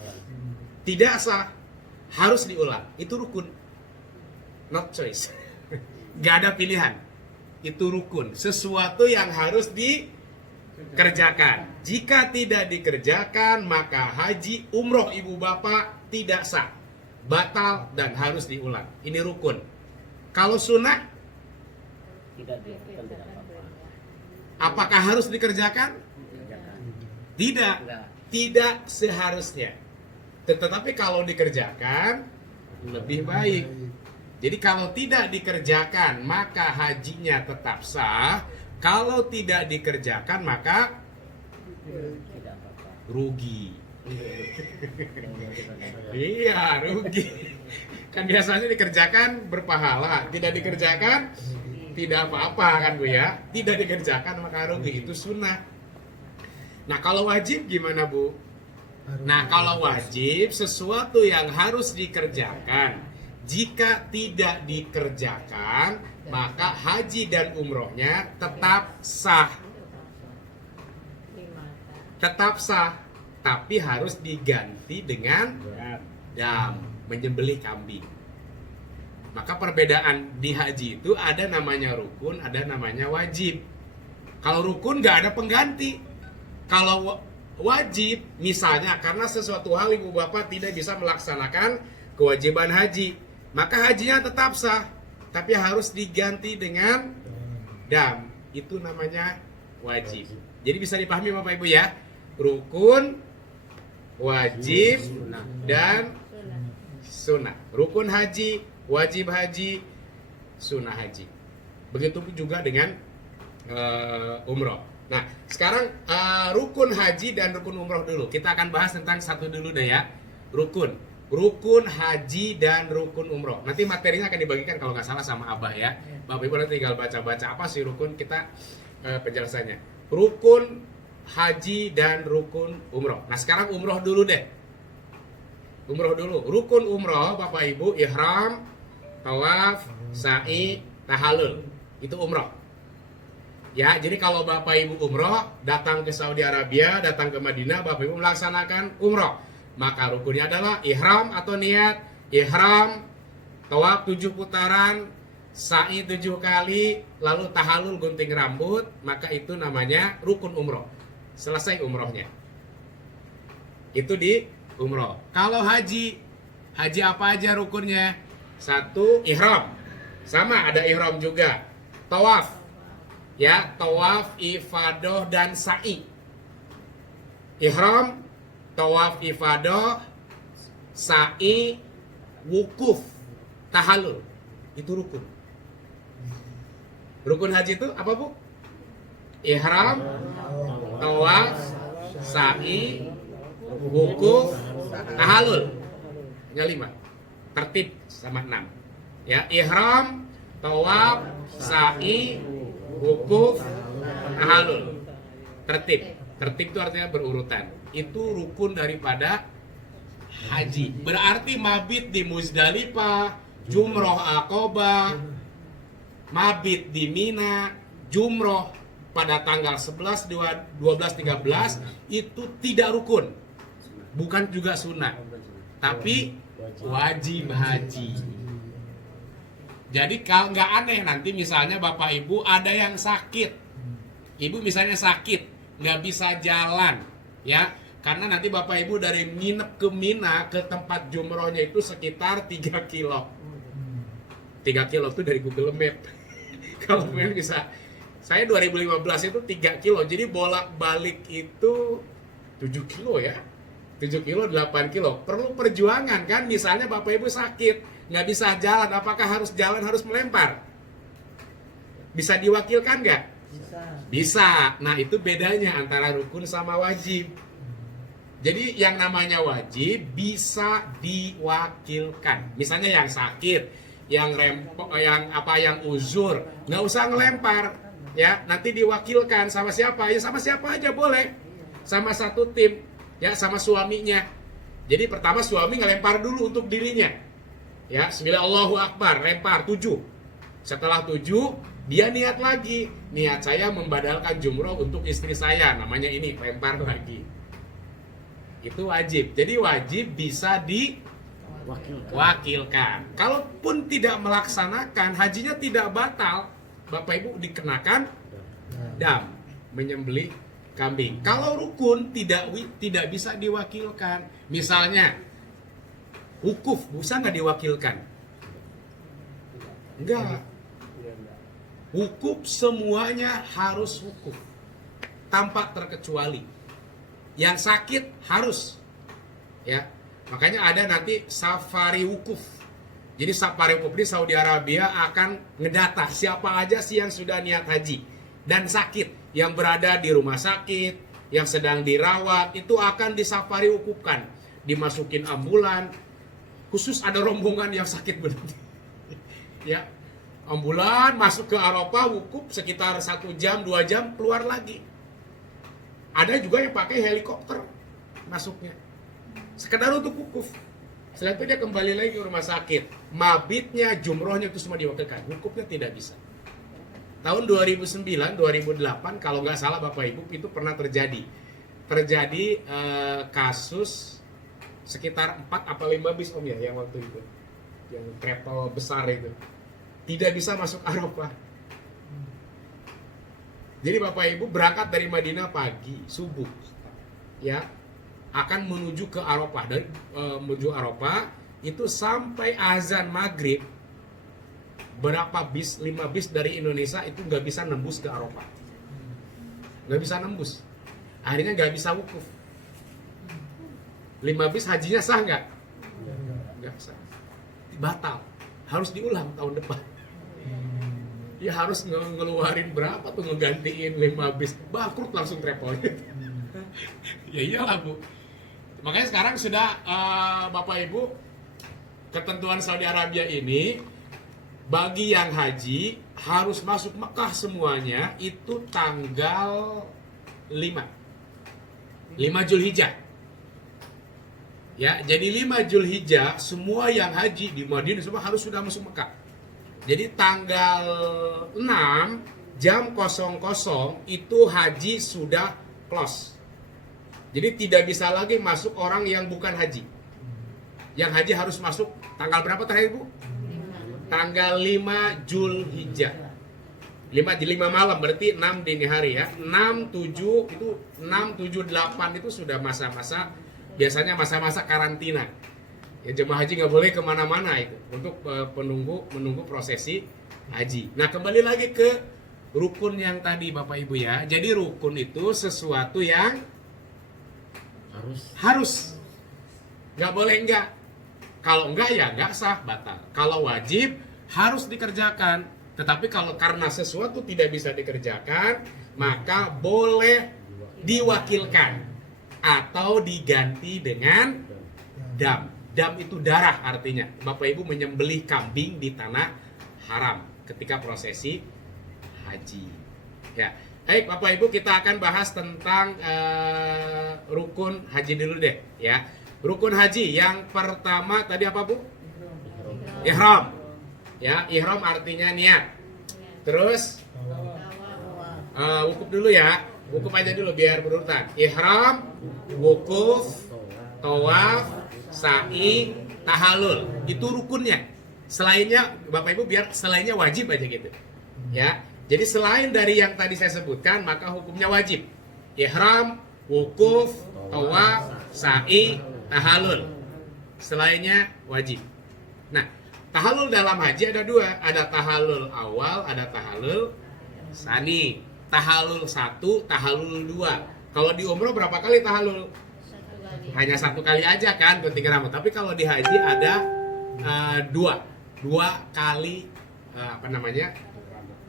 Tidak sah. Harus diulang. Itu rukun. Not choice. Gak ada pilihan. Itu rukun. Sesuatu yang harus dikerjakan. Jika tidak dikerjakan, maka haji, umroh ibu bapak tidak sah. Batal dan harus diulang. Ini rukun. Kalau sunnah, Tidak dilakukan, tidak apa-apa. apakah harus dikerjakan? Kerjakan. Tidak. Enggak. Tidak seharusnya. Tetapi kalau dikerjakan, lebih baik. Jadi kalau tidak dikerjakan, maka hajinya tetap sah. Kalau tidak dikerjakan, maka Tidak apa-apa. rugi. Iya, rugi. Kan biasanya dikerjakan berpahala, tidak dikerjakan tidak apa-apa kan Bu ya. Tidak dikerjakan maka rugi, itu sunnah. Nah, kalau wajib gimana Bu? Nah, kalau wajib sesuatu yang harus dikerjakan. Jika tidak dikerjakan, maka haji dan umrohnya tetap sah. Tetap sah, tapi harus diganti dengan dam, menyembelih kambing. Maka perbedaan di haji itu ada namanya rukun, ada namanya wajib. Kalau rukun nggak ada pengganti. Kalau wajib, misalnya karena sesuatu hal ibu bapak tidak bisa melaksanakan kewajiban haji, maka hajinya tetap sah, tapi harus diganti dengan dam. Itu namanya wajib. Jadi bisa dipahami bapak ibu ya. Rukun, wajib, dan sunnah. Rukun haji, wajib haji, sunnah haji. Begitu juga dengan umroh. Nah, sekarang rukun haji dan rukun umroh dulu. Kita akan bahas tentang satu dulu deh ya. Rukun haji dan rukun umroh. Nanti materinya akan dibagikan kalau nggak salah sama Abah ya. Bapak Ibu nanti tinggal baca-baca apa sih rukun, kita penjelasannya. Rukun haji dan rukun umroh. Nah, sekarang umroh dulu deh. Umroh dulu. Rukun umroh Bapak Ibu, ihram, tawaf, sa'i, tahallul. Itu umroh. Ya, jadi kalau Bapak Ibu umroh, datang ke Saudi Arabia, datang ke Madinah, Bapak Ibu melaksanakan umroh. Maka rukunnya adalah ihram atau niat, ihram, tawaf 7 putaran, sa'i 7 kali, lalu tahallul gunting rambut, maka itu namanya rukun umroh. Selesai umrohnya. Itu di umroh. Kalau haji apa aja rukunnya? 1, ihram. Sama, ada ihram juga. Tawaf. Ya, tawaf, ifadah, dan sa'i. Ihram, tawaf, ifadah, sa'i, wukuf, tahallul. Itu rukun. Rukun haji itu apa Bu? Ihram, tawaf, sa'i, wukuf, tahallul. Hanya 5. Tertib sama 6. Ya, ihram, tawaf, sa'i, wukuf, tahallul. Tertib. Tertib itu artinya berurutan. Itu rukun daripada haji. Berarti mabit di Muzdalifah, jumroh Aqabah, mabit di Mina, jumroh pada tanggal 11, 12, 13 itu tidak rukun. Bukan juga sunnah. Tapi wajib haji. Jadi kalau nggak aneh nanti misalnya Bapak Ibu ada yang sakit. Ibu misalnya sakit, nggak bisa jalan, ya. Karena nanti Bapak Ibu dari nginep ke Mina ke tempat jumrohnya itu sekitar 3 kilo. 3 kilo itu dari Google Map. Kalau kalian bisa, saya 2015 itu 3 kilo, jadi bolak-balik itu 7 kilo ya. 7 kilo, 8 kilo. Perlu perjuangan kan, misalnya Bapak Ibu sakit, nggak bisa jalan, apakah harus jalan, harus melempar? Bisa diwakilkan nggak? Bisa. Bisa. Nah itu bedanya antara rukun sama wajib. Jadi yang namanya wajib bisa diwakilkan. Misalnya yang sakit, yang uzur, nggak usah ngelempar, ya nanti diwakilkan sama siapa? Ya sama siapa aja boleh, sama satu tim, ya sama suaminya. Jadi pertama suami ngelempar dulu untuk dirinya, ya Bismillah Allahu Akbar, lempar 7. Setelah 7 dia niat lagi, niat saya membadalkan jumroh untuk istri saya, namanya ini lempar lagi. Itu wajib. Jadi wajib bisa diwakilkan. Kalaupun tidak melaksanakan, hajinya tidak batal, Bapak Ibu dikenakan dam, menyembelih kambing. Kalau rukun tidak bisa diwakilkan. Misalnya wukuf bisa nggak diwakilkan? Enggak. Wukuf semuanya harus wukuf tanpa terkecuali. Yang sakit harus, ya makanya ada nanti safari wukuf. Jadi safari wukuf di Saudi Arabia akan ngedata siapa aja sih yang sudah niat haji dan sakit, yang berada di rumah sakit, yang sedang dirawat, itu akan disafari wukufkan, dimasukin ambulan. Khusus ada rombongan yang sakit benar, ya ambulan masuk ke Arafah wukuf sekitar 1 jam 2 jam keluar lagi. Ada juga yang pakai helikopter masuknya, sekedar untuk wukuf. Setelah itu dia kembali lagi ke rumah sakit. Mabitnya, jumrohnya itu semua diwakilkan. Wukufnya tidak bisa. Tahun 2009, 2008 kalau nggak salah Bapak Ibu itu pernah terjadi kasus sekitar 4 apa 5 bis Om ya yang waktu itu, yang travel besar itu tidak bisa masuk Arafah. Jadi Bapak Ibu berangkat dari Madinah pagi subuh, ya akan menuju ke Arafah. Dari menuju Arafah itu sampai azan maghrib, berapa bis, 5 bis dari Indonesia itu nggak bisa nembus ke Arafah, nggak bisa nembus. Akhirnya nggak bisa wukuf. 5 bis hajinya sah nggak? Nggak sah, batal, harus diulang tahun depan. Ya harus ngeluarin berapa tuh ngegantiin 5 bis, bangkrut langsung travelnya. Ya iyalah Bu. Makanya sekarang sudah Bapak Ibu, ketentuan Saudi Arabia ini bagi yang haji harus masuk Mekah semuanya itu tanggal 5 Zulhijjah. Ya, jadi 5 Zulhijjah semua yang haji di Madinah semua harus sudah masuk Mekah. Jadi tanggal 6 jam 00 itu haji sudah close. Jadi tidak bisa lagi masuk orang yang bukan haji. Yang haji harus masuk tanggal berapa terakhir Bu? Tanggal 5 Zulhijjah. 5 malam berarti 6 dini hari ya. 6, 7 itu 6, 7, 8 itu sudah masa-masa, biasanya masa-masa karantina. Ya jemaah haji nggak boleh kemana-mana itu untuk menunggu prosesi haji. Nah kembali lagi ke rukun yang tadi Bapak Ibu ya. Jadi rukun itu sesuatu yang harus, nggak boleh enggak. Kalau enggak ya nggak sah, batal. Kalau wajib harus dikerjakan. Tetapi kalau karena sesuatu tidak bisa dikerjakan, maka boleh diwakilkan atau diganti dengan dam. Dam itu darah artinya. Bapak Ibu menyembelih kambing di tanah haram ketika prosesi haji. Ya, baik Bapak Ibu, kita akan bahas tentang rukun haji dulu deh ya. Rukun haji yang pertama tadi apa Bu? Ihram. Ya, ihram artinya niat. Terus wukuf dulu ya. Wukuf aja dulu biar berurutan. Ihram, wukuf, tawaf, sa'i, tahallul, itu rukunnya. Selainnya Bapak Ibu biar selainnya wajib aja gitu. Ya. Jadi selain dari yang tadi saya sebutkan maka hukumnya wajib. Ihram, wukuf, tawaf, sa'i, tahallul. Selainnya wajib. Nah, tahallul dalam haji ada dua, ada tahallul awal, ada tahallul sani. Tahallul 1, tahallul 2. Kalau di umroh berapa kali tahallul? Hanya 1 kali aja kan gunting rambut. Tapi kalau di haji ada dua kali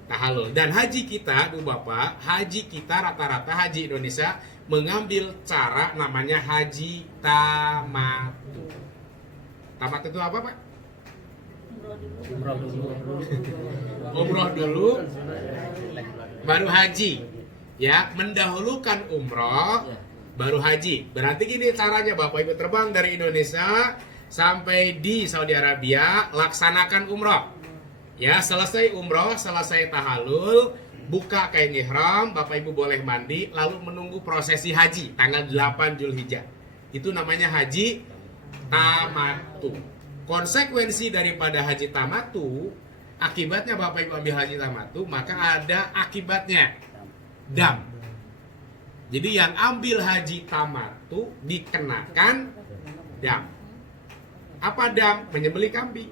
tahallul. Dan haji kita tuh Bapak, haji kita rata-rata haji Indonesia mengambil cara namanya haji tamattu. Tamattu itu apa Pak? Umroh dulu baru haji. Ya, mendahulukan umroh baru haji. Berarti gini caranya, Bapak Ibu terbang dari Indonesia sampai di Saudi Arabia, laksanakan umroh. Ya, selesai umroh, selesai tahallul, buka kain ihram, Bapak Ibu boleh mandi, lalu menunggu prosesi haji tanggal 8 Zulhijjah. Itu namanya haji tamattu. Konsekuensi daripada haji tamattu, akibatnya Bapak Ibu ambil haji tamattu, maka ada akibatnya dam. Jadi yang ambil haji tamattu dikenakan dam. Apa dam? Menyembelih kambing.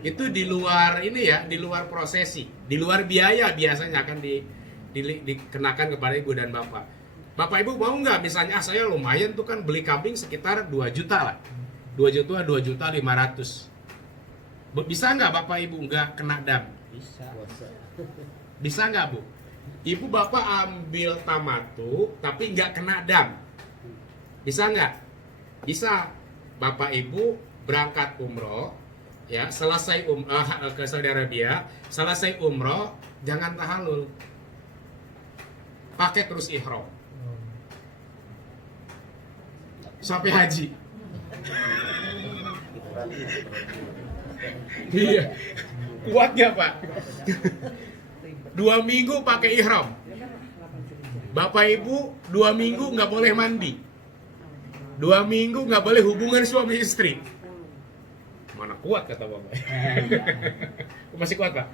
Itu di luar ini ya, di luar prosesi, di luar biaya biasanya akan dikenakan kepada ibu dan bapak. Bapak ibu mau nggak misalnya saya lumayan tuh kan beli kambing sekitar 2 juta lah, 2.500.000. Bisa nggak bapak ibu nggak kena dam? Bisa nggak bu? Ibu bapak ambil tamattu tapi nggak kena dam, bisa nggak? Bisa. Bapak ibu berangkat umroh, ya selesai ke Saudi Arabia, selesai umroh jangan tahallul, pakai terus ihram sampai haji. Iya, kuatnya Pak. 2 minggu pakai ihram. Bapak ibu 2 minggu nggak boleh mandi, 2 minggu nggak boleh hubungan suami istri. Mana kuat kata bapak. Masih kuat Pak.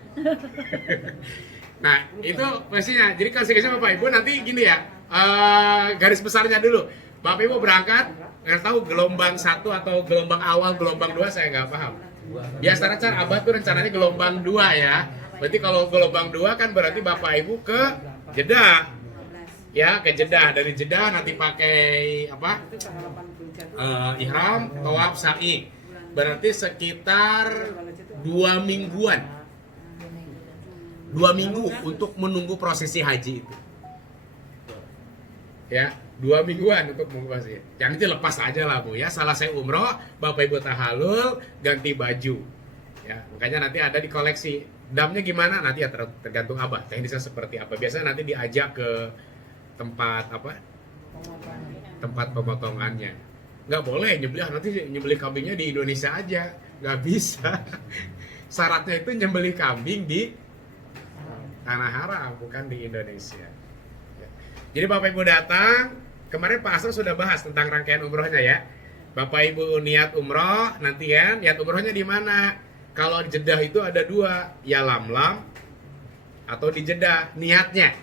Nah itu pastinya. Jadi konsekuensinya Bapak Ibu nanti gini ya, garis besarnya dulu. Bapak Ibu berangkat, nggak tahu gelombang 1 atau gelombang awal, gelombang 2 saya nggak paham. Biasanya kan abad tuh rencananya gelombang 2 ya. Berarti kalau gelombang 2 kan berarti Bapak Ibu ke Jeddah. Ya ke Jeddah, dari Jeddah nanti pakai apa? Ihram, tawaf, sa'i. Berarti sekitar 2 mingguan. 2 minggu untuk menunggu prosesi haji itu. Ya, 2 mingguan untuk menunggu prosesi. Jangan itu lepas aja lah Bu ya. Selesai umroh, Bapak Ibu tahallul, ganti baju. Ya, makanya nanti ada di koleksi. Damnya gimana? Nanti ya tergantung Abah. Teknisnya seperti apa. Biasanya nanti diajak ke tempat apa? Tempat pemotongannya. Nggak boleh nyembelih, nanti nyembelih kambingnya di Indonesia aja. Nggak bisa. Syaratnya itu nyembelih kambing di tanah haram, bukan di Indonesia. Ya. Jadi Bapak Ibu datang, kemarin Pak Asro sudah bahas tentang rangkaian umrohnya ya. Bapak Ibu niat umroh, nanti kan niat umrohnya di mana? Kalau di Jeddah itu ada 2, ya Lamlam atau di Jeddah niatnya.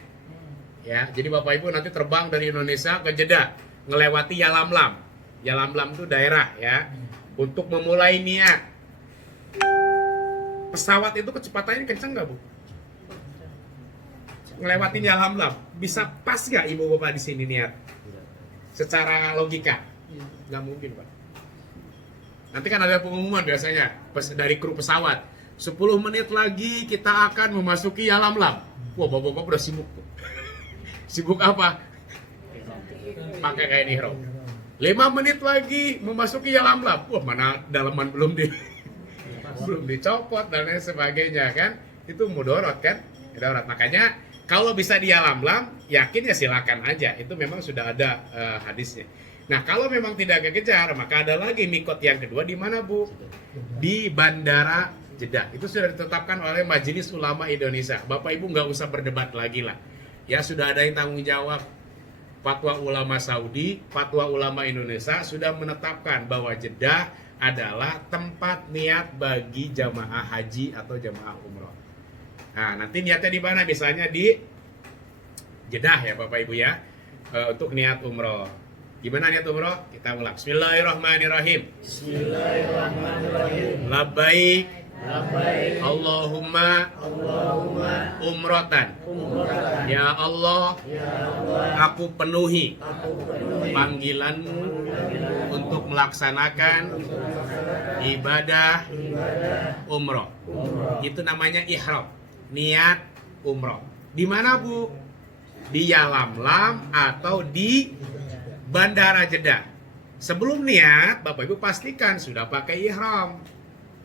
Ya, jadi Bapak Ibu nanti terbang dari Indonesia ke Jeddah, ngelewati Yalamlam. Yalamlam itu daerah ya. Untuk memulai niat. Pesawat itu kecepatannya kenceng nggak Bu? Ngelewatin Yalamlam, bisa pas nggak Ibu Bapak di sini niat? Secara logika, nggak mungkin Pak. Nanti kan ada pengumuman biasanya dari kru pesawat. 10 menit lagi kita akan memasuki Yalamlam. Wah, Bapak-bapak udah sibuk tuh. Sibuk apa? Pakai kain ihram. 5 menit lagi memasuki Yalamlam. Wah, mana dalaman belum dicopot dan lain sebagainya kan? Itu mudorot kan? Mudorot. Makanya kalau bisa di Yalamlam, yakin ya silakan aja. Itu memang sudah ada hadisnya. Nah, kalau memang tidak kekejar, maka ada lagi mikot yang kedua di mana Bu? Di Bandara Jeddah. Itu sudah ditetapkan oleh Majelis Ulama Indonesia. Bapak Ibu nggak usah berdebat lagi lah. Ya sudah ada yang tanggung jawab. Fatwa ulama Saudi, fatwa ulama Indonesia sudah menetapkan bahwa Jeddah adalah tempat niat bagi jamaah haji atau jamaah umroh. Nah, nanti niatnya di mana? Misalnya di Jeddah ya Bapak Ibu ya, untuk niat umroh. Gimana niat umroh? Kita ulang. Bismillahirrahmanirrahim. Bismillahirrahmanirrahim. Labbaik Labbaik Allahumma Allahumma umratan. umratan. Ya Allah, Ya Allah, aku penuhi aku penuhi panggilanmu untuk melaksanakan ibadah umroh. Itu namanya ihram, niat umroh. Di mana, Bu? Di Yalamlam atau di Bandara Jeddah. Sebelum niat, Bapak Ibu pastikan sudah pakai ihram.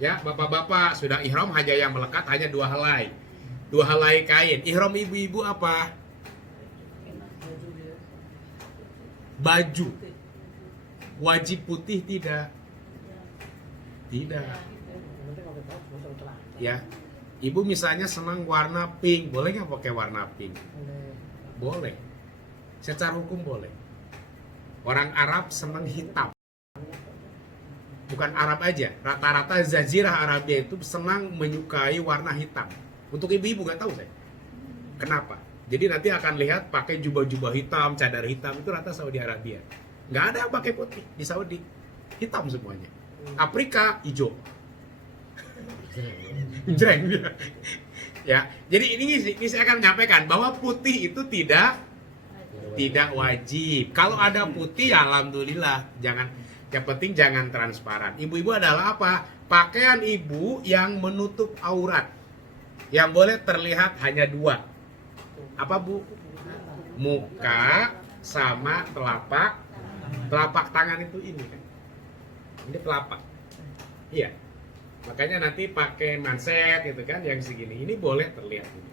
Ya, Bapak-bapak sudah ihram hanya yang melekat hanya 2 helai. 2 helai kain. Ihram ibu-ibu apa? Baju. Wajib putih tidak? Tidak. Ya. Ibu misalnya senang warna pink, boleh nggak pakai warna pink? Boleh. Secara hukum boleh. Orang Arab senang hitam. Bukan Arab aja, rata-rata Jazirah Arabia itu senang menyukai warna hitam. Untuk ibu-ibu nggak tahu saya. Kenapa? Jadi nanti akan lihat pakai jubah-jubah hitam, cadar hitam itu rata Saudi Arabia. Nggak ada yang pakai putih di Saudi, hitam semuanya. Afrika hijau. Jreng dia. Ya, jadi ini saya akan menyampaikan bahwa putih itu tidak wajib. Kalau ada putih, alhamdulillah. Yang penting jangan transparan. Ibu-ibu adalah apa? Pakaian ibu yang menutup aurat. Yang boleh terlihat hanya 2. Apa, Bu? Muka sama telapak. Telapak tangan itu ini kan. Ini telapak. Iya. Makanya nanti pakai manset gitu kan yang segini. Ini boleh terlihat ini.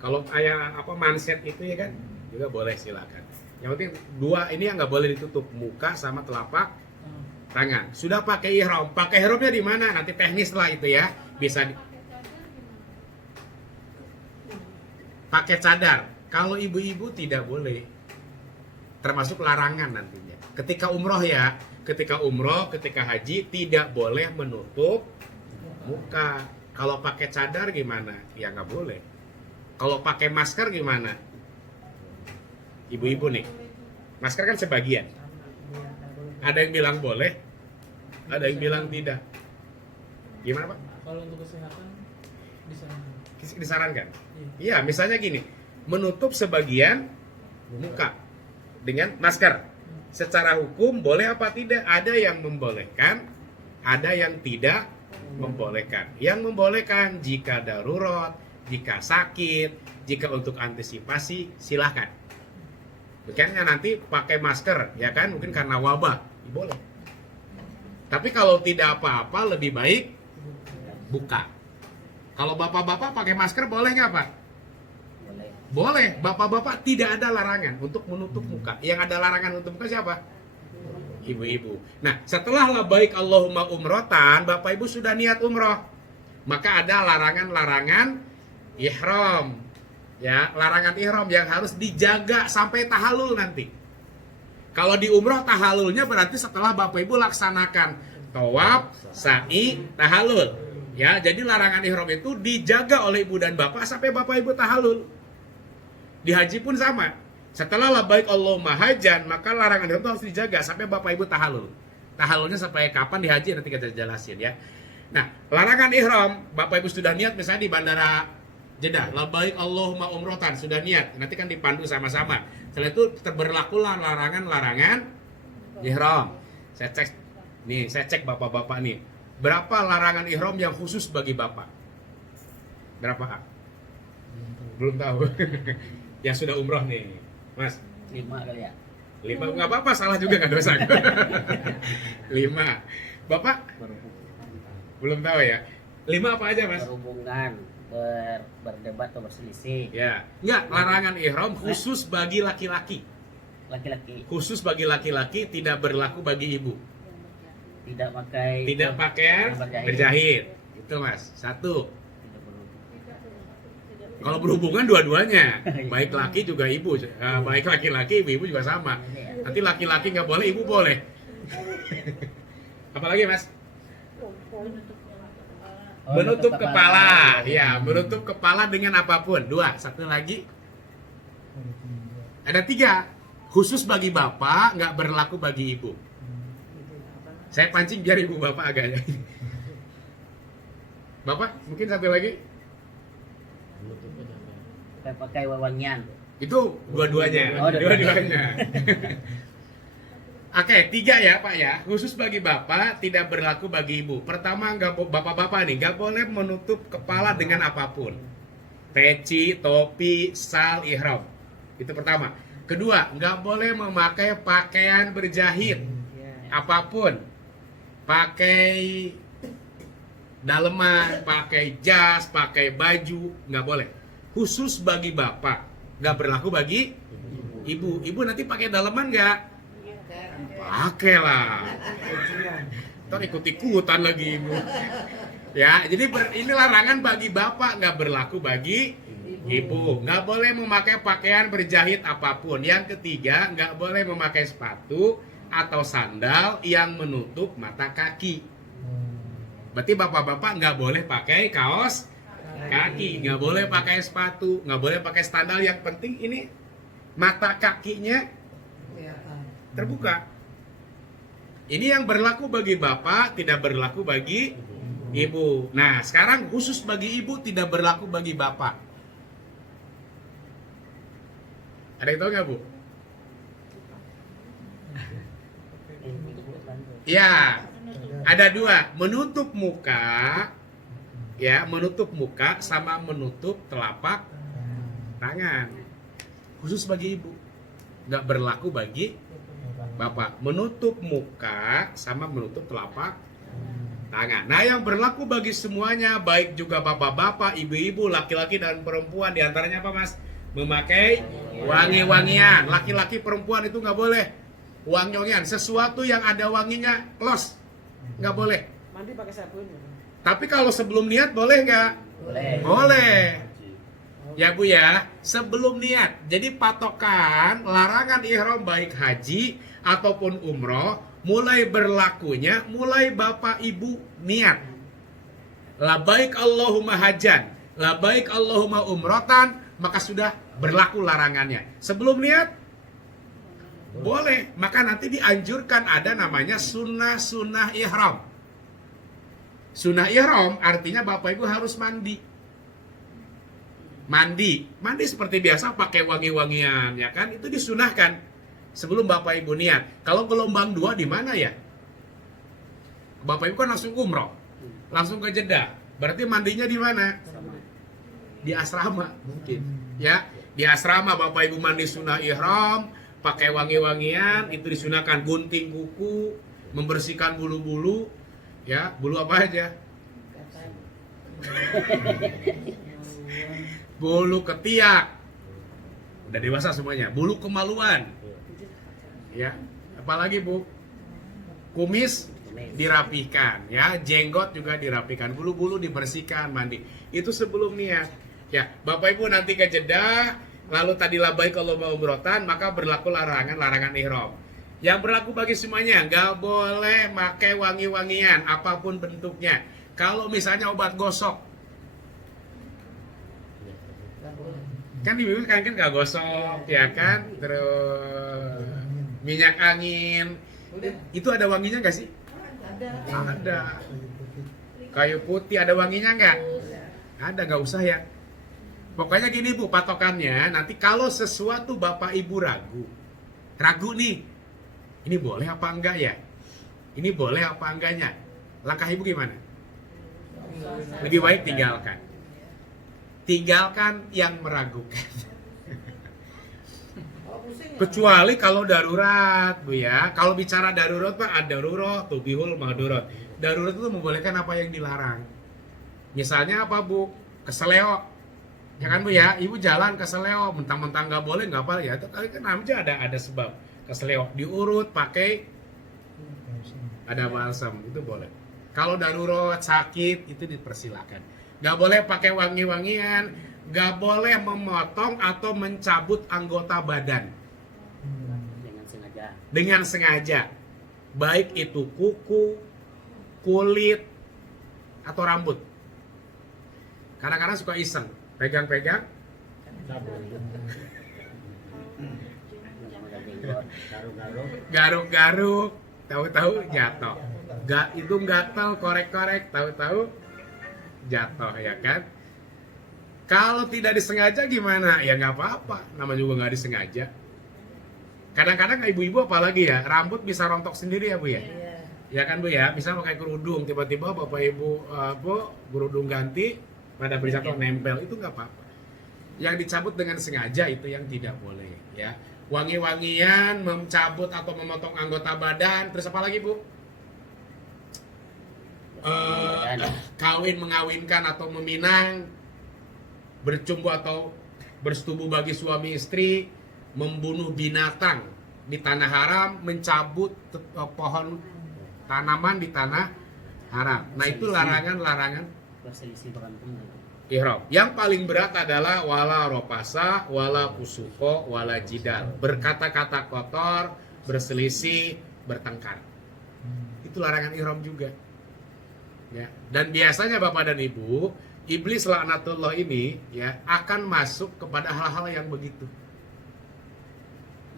Kalau kayak manset itu ya kan juga boleh, silakan. Yang penting 2 ini yang nggak boleh ditutup, muka sama telapak tangan. Sudah pakai ihram, pakai ihramnya di mana? Nanti teknis lah itu ya, bisa pakai cadar. Kalau ibu-ibu tidak boleh, termasuk larangan nantinya. Ketika umroh ya, ketika haji tidak boleh menutup muka. Kalau pakai cadar gimana? Ya nggak boleh. Kalau pakai masker gimana? Ibu-ibu nih, masker kan sebagian. Ada yang bilang boleh, ada yang bilang tidak. Gimana, Pak? Kalau untuk kesehatan Disarankan? Iya, misalnya gini, menutup sebagian muka dengan masker. Secara hukum boleh apa tidak? Ada yang membolehkan, ada yang tidak membolehkan. Yang membolehkan jika darurat, jika sakit, jika untuk antisipasi, silahkan. Bukannya nanti pakai masker, ya kan? Mungkin karena wabah, boleh. Tapi kalau tidak apa-apa, lebih baik buka. Kalau bapak-bapak pakai masker, boleh nggak, Pak? Boleh. Boleh. Bapak-bapak tidak ada larangan untuk menutup muka. Yang ada larangan untuk muka siapa? Ibu-ibu. Nah, setelah labbaik Allahumma umrotan, Bapak Ibu sudah niat umroh. Maka ada larangan-larangan ihram. Ya, larangan ihram yang harus dijaga sampai tahallul nanti. Kalau di umroh tahallulnya berarti setelah Bapak Ibu laksanakan tawaf, sa'i, tahallul. Ya, jadi larangan ihram itu dijaga oleh ibu dan bapak sampai Bapak Ibu tahallul. Di haji pun sama. Setelah labbaik Allahumma hajjan, maka larangan ihram itu harus dijaga sampai Bapak Ibu tahallul. Tahallulnya sampai kapan di haji nanti kita jelasin ya. Nah, larangan ihram, Bapak Ibu sudah niat misalnya di Bandara Jeddah, labbaik Allahumma umrotan, sudah niat, nanti kan dipandu sama-sama. Setelah itu terberlakulah larangan-larangan ihram. Saya cek bapak-bapak nih. Berapa larangan ihram yang khusus bagi bapak? Berapa? Belum tahu. Yang sudah umroh nih, Mas. 5 kali ya. 5 nggak apa-apa, salah juga nggak dosa. 5. Bapak? Belum tahu ya. 5 apa aja, Mas? Berhubungan, berdebat atau berselisih. Ya, enggak, larangan ihram khusus bagi laki-laki. Laki-laki Khusus bagi laki-laki, tidak berlaku bagi ibu. tidak pakai Pakaian berjahit. Itu, Mas. 1. Tidak berhubungan. Kalau berhubungan dua-duanya, baik laki juga ibu, baik laki-laki ibu juga sama. Nanti laki-laki nggak boleh, ibu boleh. Apalagi, Mas? Menutup kepala. Ya, menutup kepala dengan apapun. 2. 1 lagi. Ada 3. Khusus bagi bapak, nggak berlaku bagi ibu. Saya pancing biar ibu bapak agaknya. Bapak, mungkin satu lagi. Pakai wewangian. Itu dua-duanya. Oh, Dua-duanya. Oke, 3 ya Pak ya. Khusus bagi bapak, tidak berlaku bagi ibu. Pertama, bapak-bapak nih, nggak boleh menutup kepala dengan apapun. Peci, topi, sal, ihram. Itu pertama. Kedua, nggak boleh memakai pakaian berjahit. Apapun. Pakai daleman, pakai jas, pakai baju, nggak boleh. Khusus bagi bapak, nggak berlaku bagi ibu. Ibu nanti pakai daleman nggak? Pakai lah. Ntar ikut-ikutan lagi ibu. Ya, jadi ini larangan bagi bapak, nggak berlaku bagi ibu. Nggak boleh memakai pakaian berjahit apapun. Yang ketiga, nggak boleh memakai sepatu atau sandal yang menutup mata kaki. Berarti bapak-bapak nggak boleh pakai kaos kaki, nggak boleh pakai sepatu, nggak boleh pakai sandal. Yang penting ini mata kakinya terbuka. Ini yang berlaku bagi bapak, tidak berlaku bagi ibu. Nah, sekarang khusus bagi ibu, tidak berlaku bagi bapak. Ada yang tahu nggak, Bu? Ya, ada 2. Menutup muka, ya, menutup muka sama menutup telapak tangan. Khusus bagi ibu, nggak berlaku bagi bapak. Menutup muka sama menutup telapak tangan. Nah, yang berlaku bagi semuanya, baik juga bapak-bapak, ibu-ibu, laki-laki dan perempuan. Di antaranya apa, Mas? Memakai wangi-wangian. Laki-laki, perempuan itu nggak boleh wangi-wangian. Sesuatu yang ada wanginya, close. Nggak boleh. Mandi pakai sabun. Tapi kalau sebelum niat boleh nggak? Boleh. Boleh. Ya Bu ya, sebelum niat. Jadi patokan larangan ihram baik haji ataupun umroh mulai berlakunya mulai bapak ibu niat. Labaik Allahumma hajan, labaik Allahumma umrotan, maka sudah berlaku larangannya. Sebelum niat boleh, maka nanti dianjurkan ada namanya sunnah ihram. Sunnah ihram artinya bapak ibu harus mandi. Mandi seperti biasa pakai wangi-wangian, ya kan? Itu disunahkan sebelum bapak ibu niat. Kalau gelombang 2 di mana ya? Bapak ibu kan langsung umroh, langsung ke Jeddah. Berarti mandinya di mana? Di asrama mungkin, ya. Di asrama bapak ibu mandi sunnah ihram, pakai wangi-wangian, itu disunahkan. Gunting kuku, membersihkan bulu-bulu, ya. Bulu apa aja? Bulu ketiak, udah dewasa semuanya. Bulu kemaluan, ya. Apalagi Bu? Kumis dirapihkan, ya. Jenggot juga dirapikan, bulu-bulu dibersihkan, mandi. Itu sebelum niat. Ya, Bapak Ibu nanti ke Jeddah, lalu tadi labaik Allahumma umrotan, maka berlaku larangan ihram. Yang berlaku bagi semuanya, nggak boleh pakai wangi-wangian apapun bentuknya. Kalau misalnya obat gosok, kan ibu kan gak gosok, ya kan? Terus minyak angin, itu ada wanginya nggak sih? Ada. Kayu putih ada wanginya nggak? Ada, nggak usah ya. Pokoknya gini Bu, patokannya nanti kalau sesuatu bapak ibu ragu nih, ini boleh apa enggak ya? Ini boleh apa enggaknya? Langkah ibu gimana? Lebih baik tinggalkan yang meragukan. Kecuali kalau darurat Bu ya. Kalau bicara darurat Pak, ada darurat, tubihul mahdurat. Darurat itu membolehkan apa yang dilarang. Misalnya apa Bu? Keseleo, ya kan Bu ya. Ibu jalan keseleo, mentang-mentang nggak boleh nggak apa ya. Itu kali kan aja ada sebab keseleo. Diurut pakai ada balsam, itu boleh. Kalau darurat sakit itu dipersilakan. Gak boleh pakai wangi-wangian, gak boleh memotong atau mencabut anggota badan dengan sengaja, baik itu kuku, kulit, atau rambut. Kadang-kadang suka iseng, pegang-pegang, Garuk-garuk, tahu-tahu jatuh. Itu gatal, korek-korek, tahu-tahu jatuh, ya kan? Kalau tidak disengaja gimana? Ya nggak apa-apa, nama juga nggak disengaja. Kadang-kadang ibu-ibu apalagi ya, rambut bisa rontok sendiri ya Bu ya? Ya kan Bu ya, bisa pakai kerudung, tiba-tiba bapak ibu kerudung ganti, pada berjatuh nempel, itu nggak apa-apa. Yang dicabut dengan sengaja itu yang tidak boleh ya. Wangi-wangian, mencabut atau memotong anggota badan, terus apa lagi Bu? Kawin, mengawinkan atau meminang, bercumbu atau bersetubuh bagi suami istri, membunuh binatang di tanah haram, mencabut pohon tanaman di tanah haram. Nah itu larangan-larangan berselisih berantem. ihram. Yang paling berat adalah wala ropasa, wala kusuko, wala jidal. Berkata-kata kotor, berselisih, bertengkar. Itu larangan ihram juga. Ya. Dan biasanya Bapak dan Ibu, iblis laknatullah ini ya akan masuk kepada hal-hal yang begitu.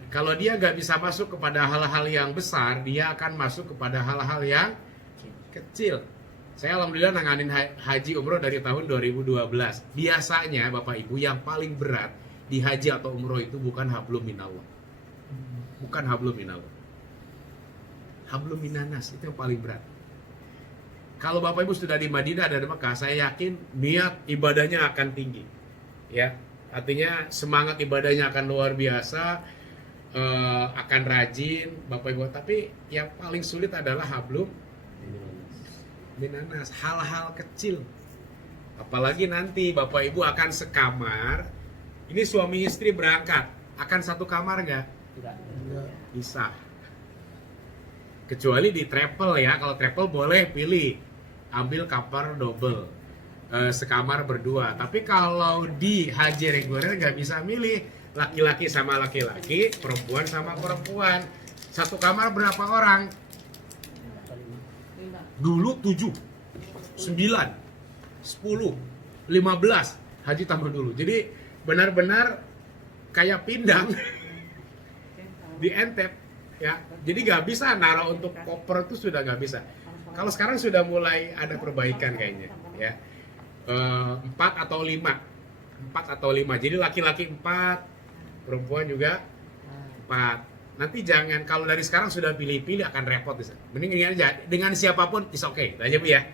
Kalau dia nggak bisa masuk kepada hal-hal yang besar, dia akan masuk kepada hal-hal yang kecil. Saya alhamdulillah nanganin haji umroh dari tahun 2012. Biasanya Bapak Ibu yang paling berat di haji atau umroh itu bukan hablum minallah. Bukan hablum minallah. Hablum minanas itu yang paling berat. Kalau Bapak Ibu sudah di Madinah dan di Mekah, saya yakin niat ibadahnya akan tinggi. Ya, artinya semangat ibadahnya akan luar biasa, akan rajin Bapak Ibu. Tapi yang paling sulit adalah hablum minanas, hal-hal kecil. Apalagi nanti Bapak Ibu akan sekamar. Ini suami istri berangkat, akan satu kamar nggak? Enggak. Bisa. Kecuali di travel ya. Kalau travel boleh pilih, ambil kamar double, sekamar berdua. Tapi kalau di haji reguler nggak bisa milih, laki-laki sama laki-laki, perempuan sama perempuan. Satu kamar berapa orang? Dulu 7, 9, 10, 15 haji tambah dulu. Jadi benar-benar kayak pindang di entep ya. Jadi nggak bisa naruh untuk koper itu sudah nggak bisa. Kalau sekarang sudah mulai ada perbaikan kayaknya ya. 4 atau 5. Jadi laki-laki 4, perempuan juga 4. Nanti jangan, kalau dari sekarang sudah pilih-pilih akan repot. Mending ini aja, dengan siapapun is okay, aja Bu ya.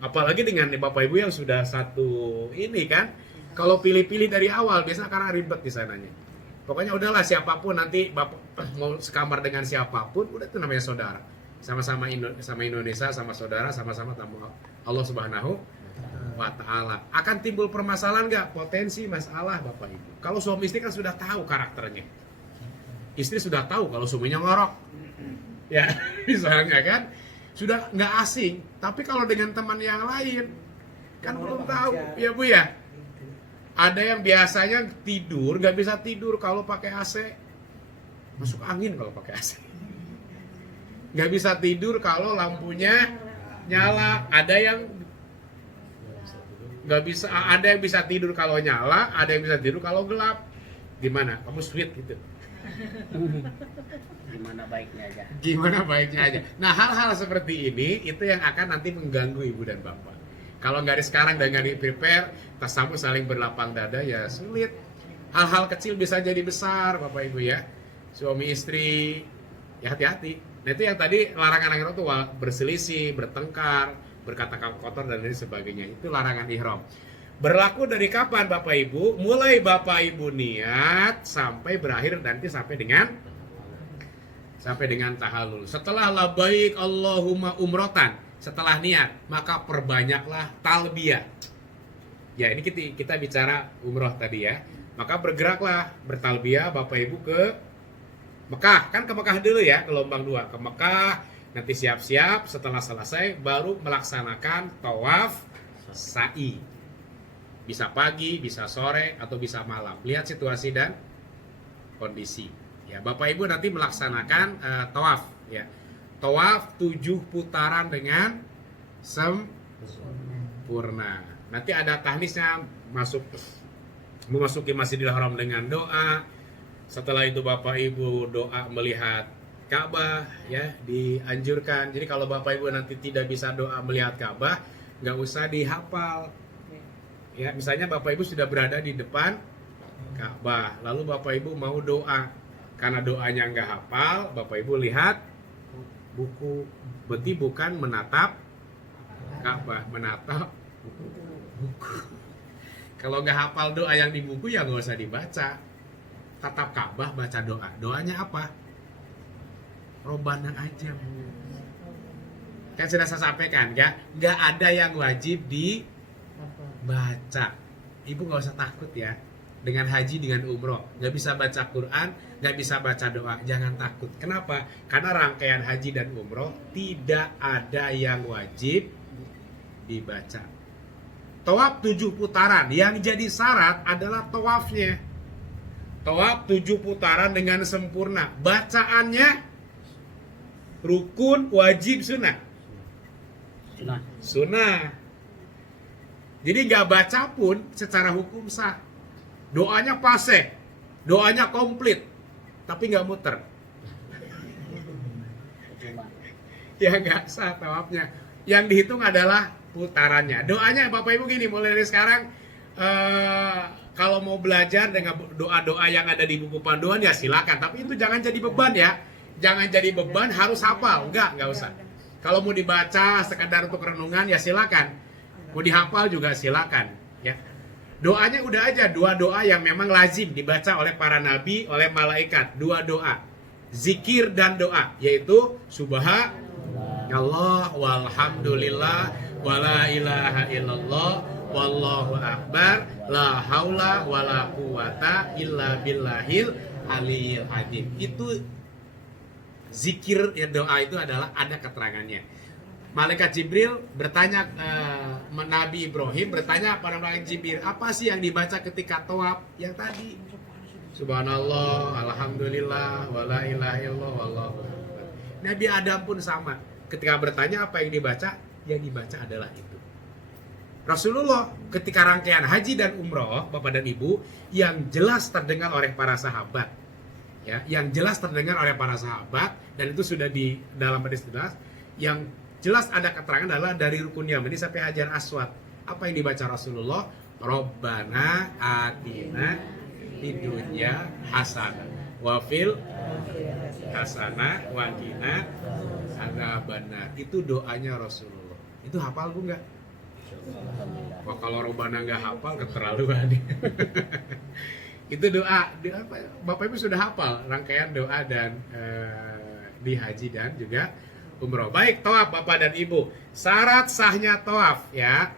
Apalagi dengan Bapak Ibu yang sudah satu ini kan. Kalau pilih-pilih dari awal biasanya karena ribet di sananya. Pokoknya udahlah siapapun, nanti Bapak mau sekamar dengan siapapun, udah itu namanya saudara. Sama-sama sama Indonesia, sama saudara, sama-sama tamu Allah Subhanahu wa Ta'ala. Akan timbul permasalahan nggak? Potensi masalah Bapak Ibu. Kalau suami istri kan sudah tahu karakternya. Istri sudah tahu kalau suaminya ngorok, ya misalnya kan, sudah nggak asing. Tapi kalau dengan teman yang lain, kan belum tahu, ya Bu ya. Ada yang biasanya tidur, nggak bisa tidur kalau pakai AC, masuk angin kalau pakai AC. Nggak bisa tidur kalau lampunya nyala. Ada yang nggak bisa, ada yang bisa tidur kalau nyala, ada yang bisa tidur kalau gelap. Gimana? Kamu sweet gitu. Gimana baiknya aja. Nah hal-hal seperti ini itu yang akan nanti mengganggu ibu dan bapak. Kalau nggak dari sekarang dan nggak di prepare, tasamu saling berlapang dada ya sulit. Hal-hal kecil bisa jadi besar Bapak Ibu ya. Suami istri ya hati-hati. Nah itu yang tadi larangan ihram itu berselisih, bertengkar, berkata-kata kotor dan lain sebagainya. Itu larangan ihram. Berlaku dari kapan Bapak Ibu? Mulai Bapak Ibu niat sampai berakhir nanti sampai dengan tahallul. Setelah labbaik Allahumma umrotan, setelah niat, maka perbanyaklah talbiyah. Ya ini kita bicara umroh tadi ya. Maka bergeraklah bertalbiyah Bapak Ibu ke Mekah. Kan ke Mekah dulu ya, gelombang 2. Ke Mekah, nanti siap-siap, setelah selesai baru melaksanakan tawaf sa'i. Bisa pagi, bisa sore, atau bisa malam. Lihat situasi dan kondisi. Ya, Bapak Ibu nanti melaksanakan tawaf. Ya, tawaf 7 putaran dengan sempurna. Nanti ada tahnisnya, memasuki Masjidil Haram dengan doa. Setelah itu Bapak Ibu doa melihat Ka'bah, ya, dianjurkan. Jadi kalau Bapak Ibu nanti tidak bisa doa melihat Ka'bah, nggak usah dihafal. Ya, misalnya Bapak Ibu sudah berada di depan Ka'bah, lalu Bapak Ibu mau doa, karena doanya nggak hafal, Bapak Ibu lihat buku. Berarti bukan menatap Ka'bah, menatap buku. Kalau nggak hafal doa yang di buku ya nggak usah dibaca. Tatap Ka'bah, baca doa. Doanya apa? Robbana aja. Kan sudah saya sampaikan, nggak ada yang wajib dibaca. Ibu nggak usah takut ya. Dengan haji, dengan umroh, nggak bisa baca Quran, nggak bisa baca doa, jangan takut. Kenapa? Karena rangkaian haji dan umroh tidak ada yang wajib dibaca. Tawaf 7 putaran, yang jadi syarat adalah tawafnya. Tawaf 7 putaran dengan sempurna. Bacaannya rukun, wajib, sunnah. Sunnah. Jadi nggak baca pun secara hukum sah. Doanya fase, doanya komplit, tapi nggak muter. Ya nggak sah tawafnya. Yang dihitung adalah putarannya. Doanya Bapak Ibu gini, mulai dari sekarang kalau mau belajar dengan doa-doa yang ada di buku panduan ya silakan. Tapi itu jangan jadi beban ya. Jangan jadi beban harus hafal. Nggak usah. Kalau mau dibaca sekadar untuk renungan ya silakan. Mau dihafal juga silakan. Ya. Doanya udah aja, 2 doa yang memang lazim dibaca oleh para nabi, oleh malaikat. 2 doa, zikir dan doa, yaitu subhanallah walhamdulillah wala ilaha illallah wallahu akbar la haula wala quwata illa billahil aliyil azim. Itu zikir ya, doa itu adalah ada keterangannya. Malaikat Jibril bertanya, Nabi Ibrahim bertanya pada malaikat Jibril, apa sih yang dibaca ketika tawaf? Yang tadi, subhanallah, alhamdulillah, wala ilaha illallah, wallahu akbar. Nabi Adam pun sama. Ketika bertanya apa yang dibaca? Yang dibaca adalah itu. Rasulullah ketika rangkaian haji dan umroh, Bapak dan Ibu, yang jelas terdengar oleh para sahabat, ya, yang jelas terdengar oleh para sahabat, dan itu sudah di dalam hadis jelas, yang jelas ada keterangan adalah dari rukun Yamani sampai Hajar Aswad. Apa yang dibaca Rasulullah? Robbana atina fid dunya hasanah wa fil hasanah wa qina adzabannar. Itu doanya Rasulullah. Itu hafal Bu enggak? Wah, kalau Robbana enggak hafal keterlaluan. Itu doa apa? Bapak Ibu sudah hafal rangkaian doa dan di haji dan juga umroh. Baik, tawaf Bapak dan Ibu. Syarat sahnya tawaf ya.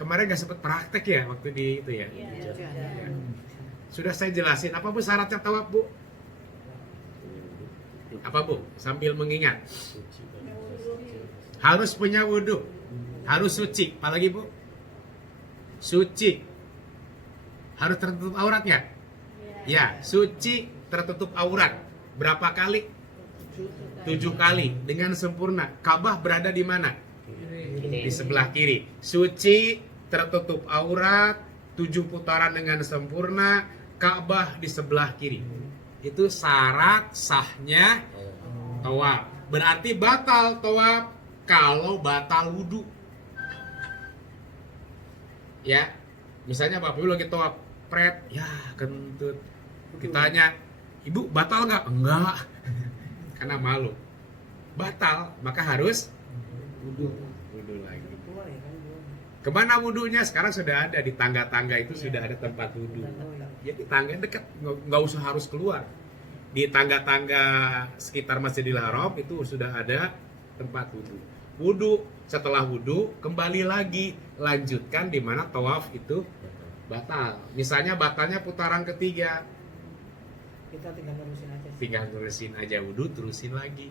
Kemarin nggak sempat praktek ya waktu di itu ya. Ya. Sudah saya jelasin. Apa Bu syaratnya tawaf Bu? Apa Bu? Sambil mengingat. Harus punya wudhu. Harus suci. Apalagi Bu? Suci. Harus tertutup auratnya? Ya, suci tertutup aurat. Berapa kali? 7 kali dengan sempurna. Ka'bah berada di mana? Di sebelah kiri. Suci, tertutup aurat, 7 putaran dengan sempurna, Ka'bah di sebelah kiri. Itu syarat sahnya tawaf. Berarti batal tawaf kalau batal wudhu. Ya, misalnya Bapak Ibu lagi tawaf, pret, ya kentut. Ditanya, Ibu batal nggak? Enggak. Karena malu. Batal, maka harus wudhu lagi. Kemana wudhunya? Sekarang sudah ada di tangga-tangga itu sudah ada tempat wudhu. Ya di tangga dekat, nggak usah harus keluar. Di tangga-tangga sekitar Masjidil Haram itu sudah ada tempat wudhu. Wudhu, setelah wudhu kembali lagi lanjutkan di mana tawaf itu batal. Misalnya batalnya putaran ketiga. Kita tinggal terusin aja wudhu, terusin lagi.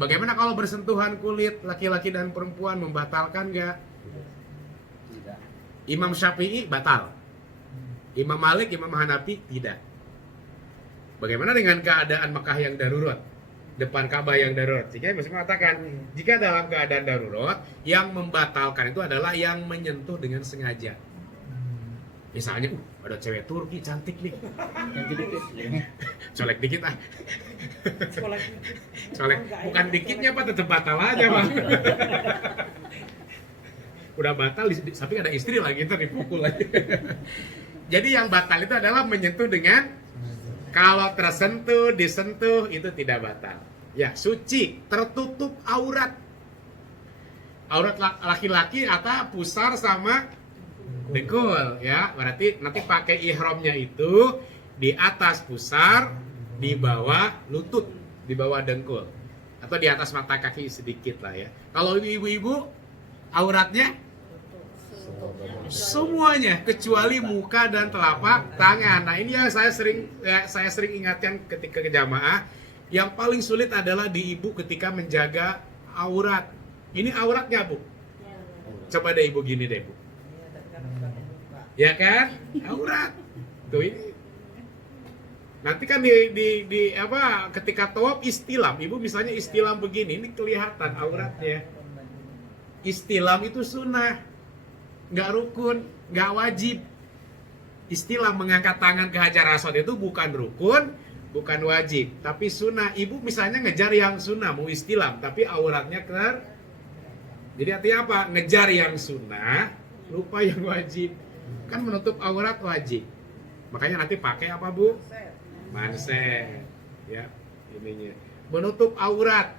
Bagaimana kalau bersentuhan kulit laki-laki dan perempuan, membatalkan nggak? Imam Syafi'i batal. Imam Malik, Imam Hanafi tidak. Bagaimana dengan keadaan Mekah yang darurat? Depan Ka'bah yang darurat. Jika masih mengatakan, jika dalam keadaan darurat, yang membatalkan itu adalah yang menyentuh dengan sengaja. Misalnya, ada cewek Turki cantik nih. Yang dikit. Colek dikit ah. Sekolah Colek bukan dikitnya apa tetap batal aja Bang. Udah batal tapi ada istri lagi ntar dipukul lagi. Jadi yang batal itu adalah menyentuh dengan kalau tersentuh, disentuh itu tidak batal. Ya, suci, tertutup aurat. Aurat laki-laki atau pusar sama dengkul ya. Berarti nanti pakai ihramnya itu di atas pusar, di bawah lutut, di bawah dengkul atau di atas mata kaki sedikit lah ya. Kalau ibu-ibu auratnya semuanya kecuali muka dan telapak tangan. Nah, ini yang saya sering ingatkan ketika ke jamaah. Yang paling sulit adalah di ibu ketika menjaga aurat. Ini auratnya, Bu. Coba deh ibu gini deh, Bu. Ya kan? Aurat. Tuh ini. Nanti kan di apa ketika tawaf istilam, ibu misalnya istilam begini, ini kelihatan auratnya. Istilam itu sunnah, nggak rukun, nggak wajib. Istilam mengangkat tangan ke Hajar Aswad itu bukan rukun, bukan wajib, tapi sunnah. Ibu misalnya ngejar yang sunnah, mau istilam, tapi auratnya jadi artinya apa? Ngejar yang sunnah, lupa yang wajib. Kan menutup aurat wajib. Makanya nanti pakai apa, Bu? Manset. Ya, ininya. Menutup aurat.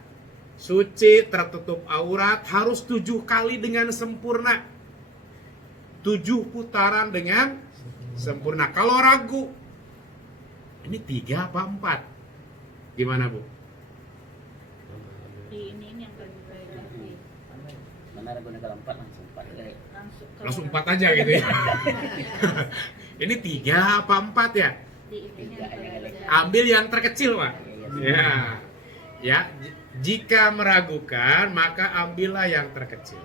Suci, tertutup aurat harus 7 kali dengan sempurna. 7 putaran dengan sempurna. Kalau ragu, ini 3 apa 4? Gimana, Bu? Di ini yang kayak Mana ada guna kalau 4 langsung 4 kali. Langsung 4 aja gitu ya. Ini 3 apa 4 ya? di ini yang kayak Ambil yang terkecil, Pak. Ya. Ya, jika meragukan maka ambillah yang terkecil.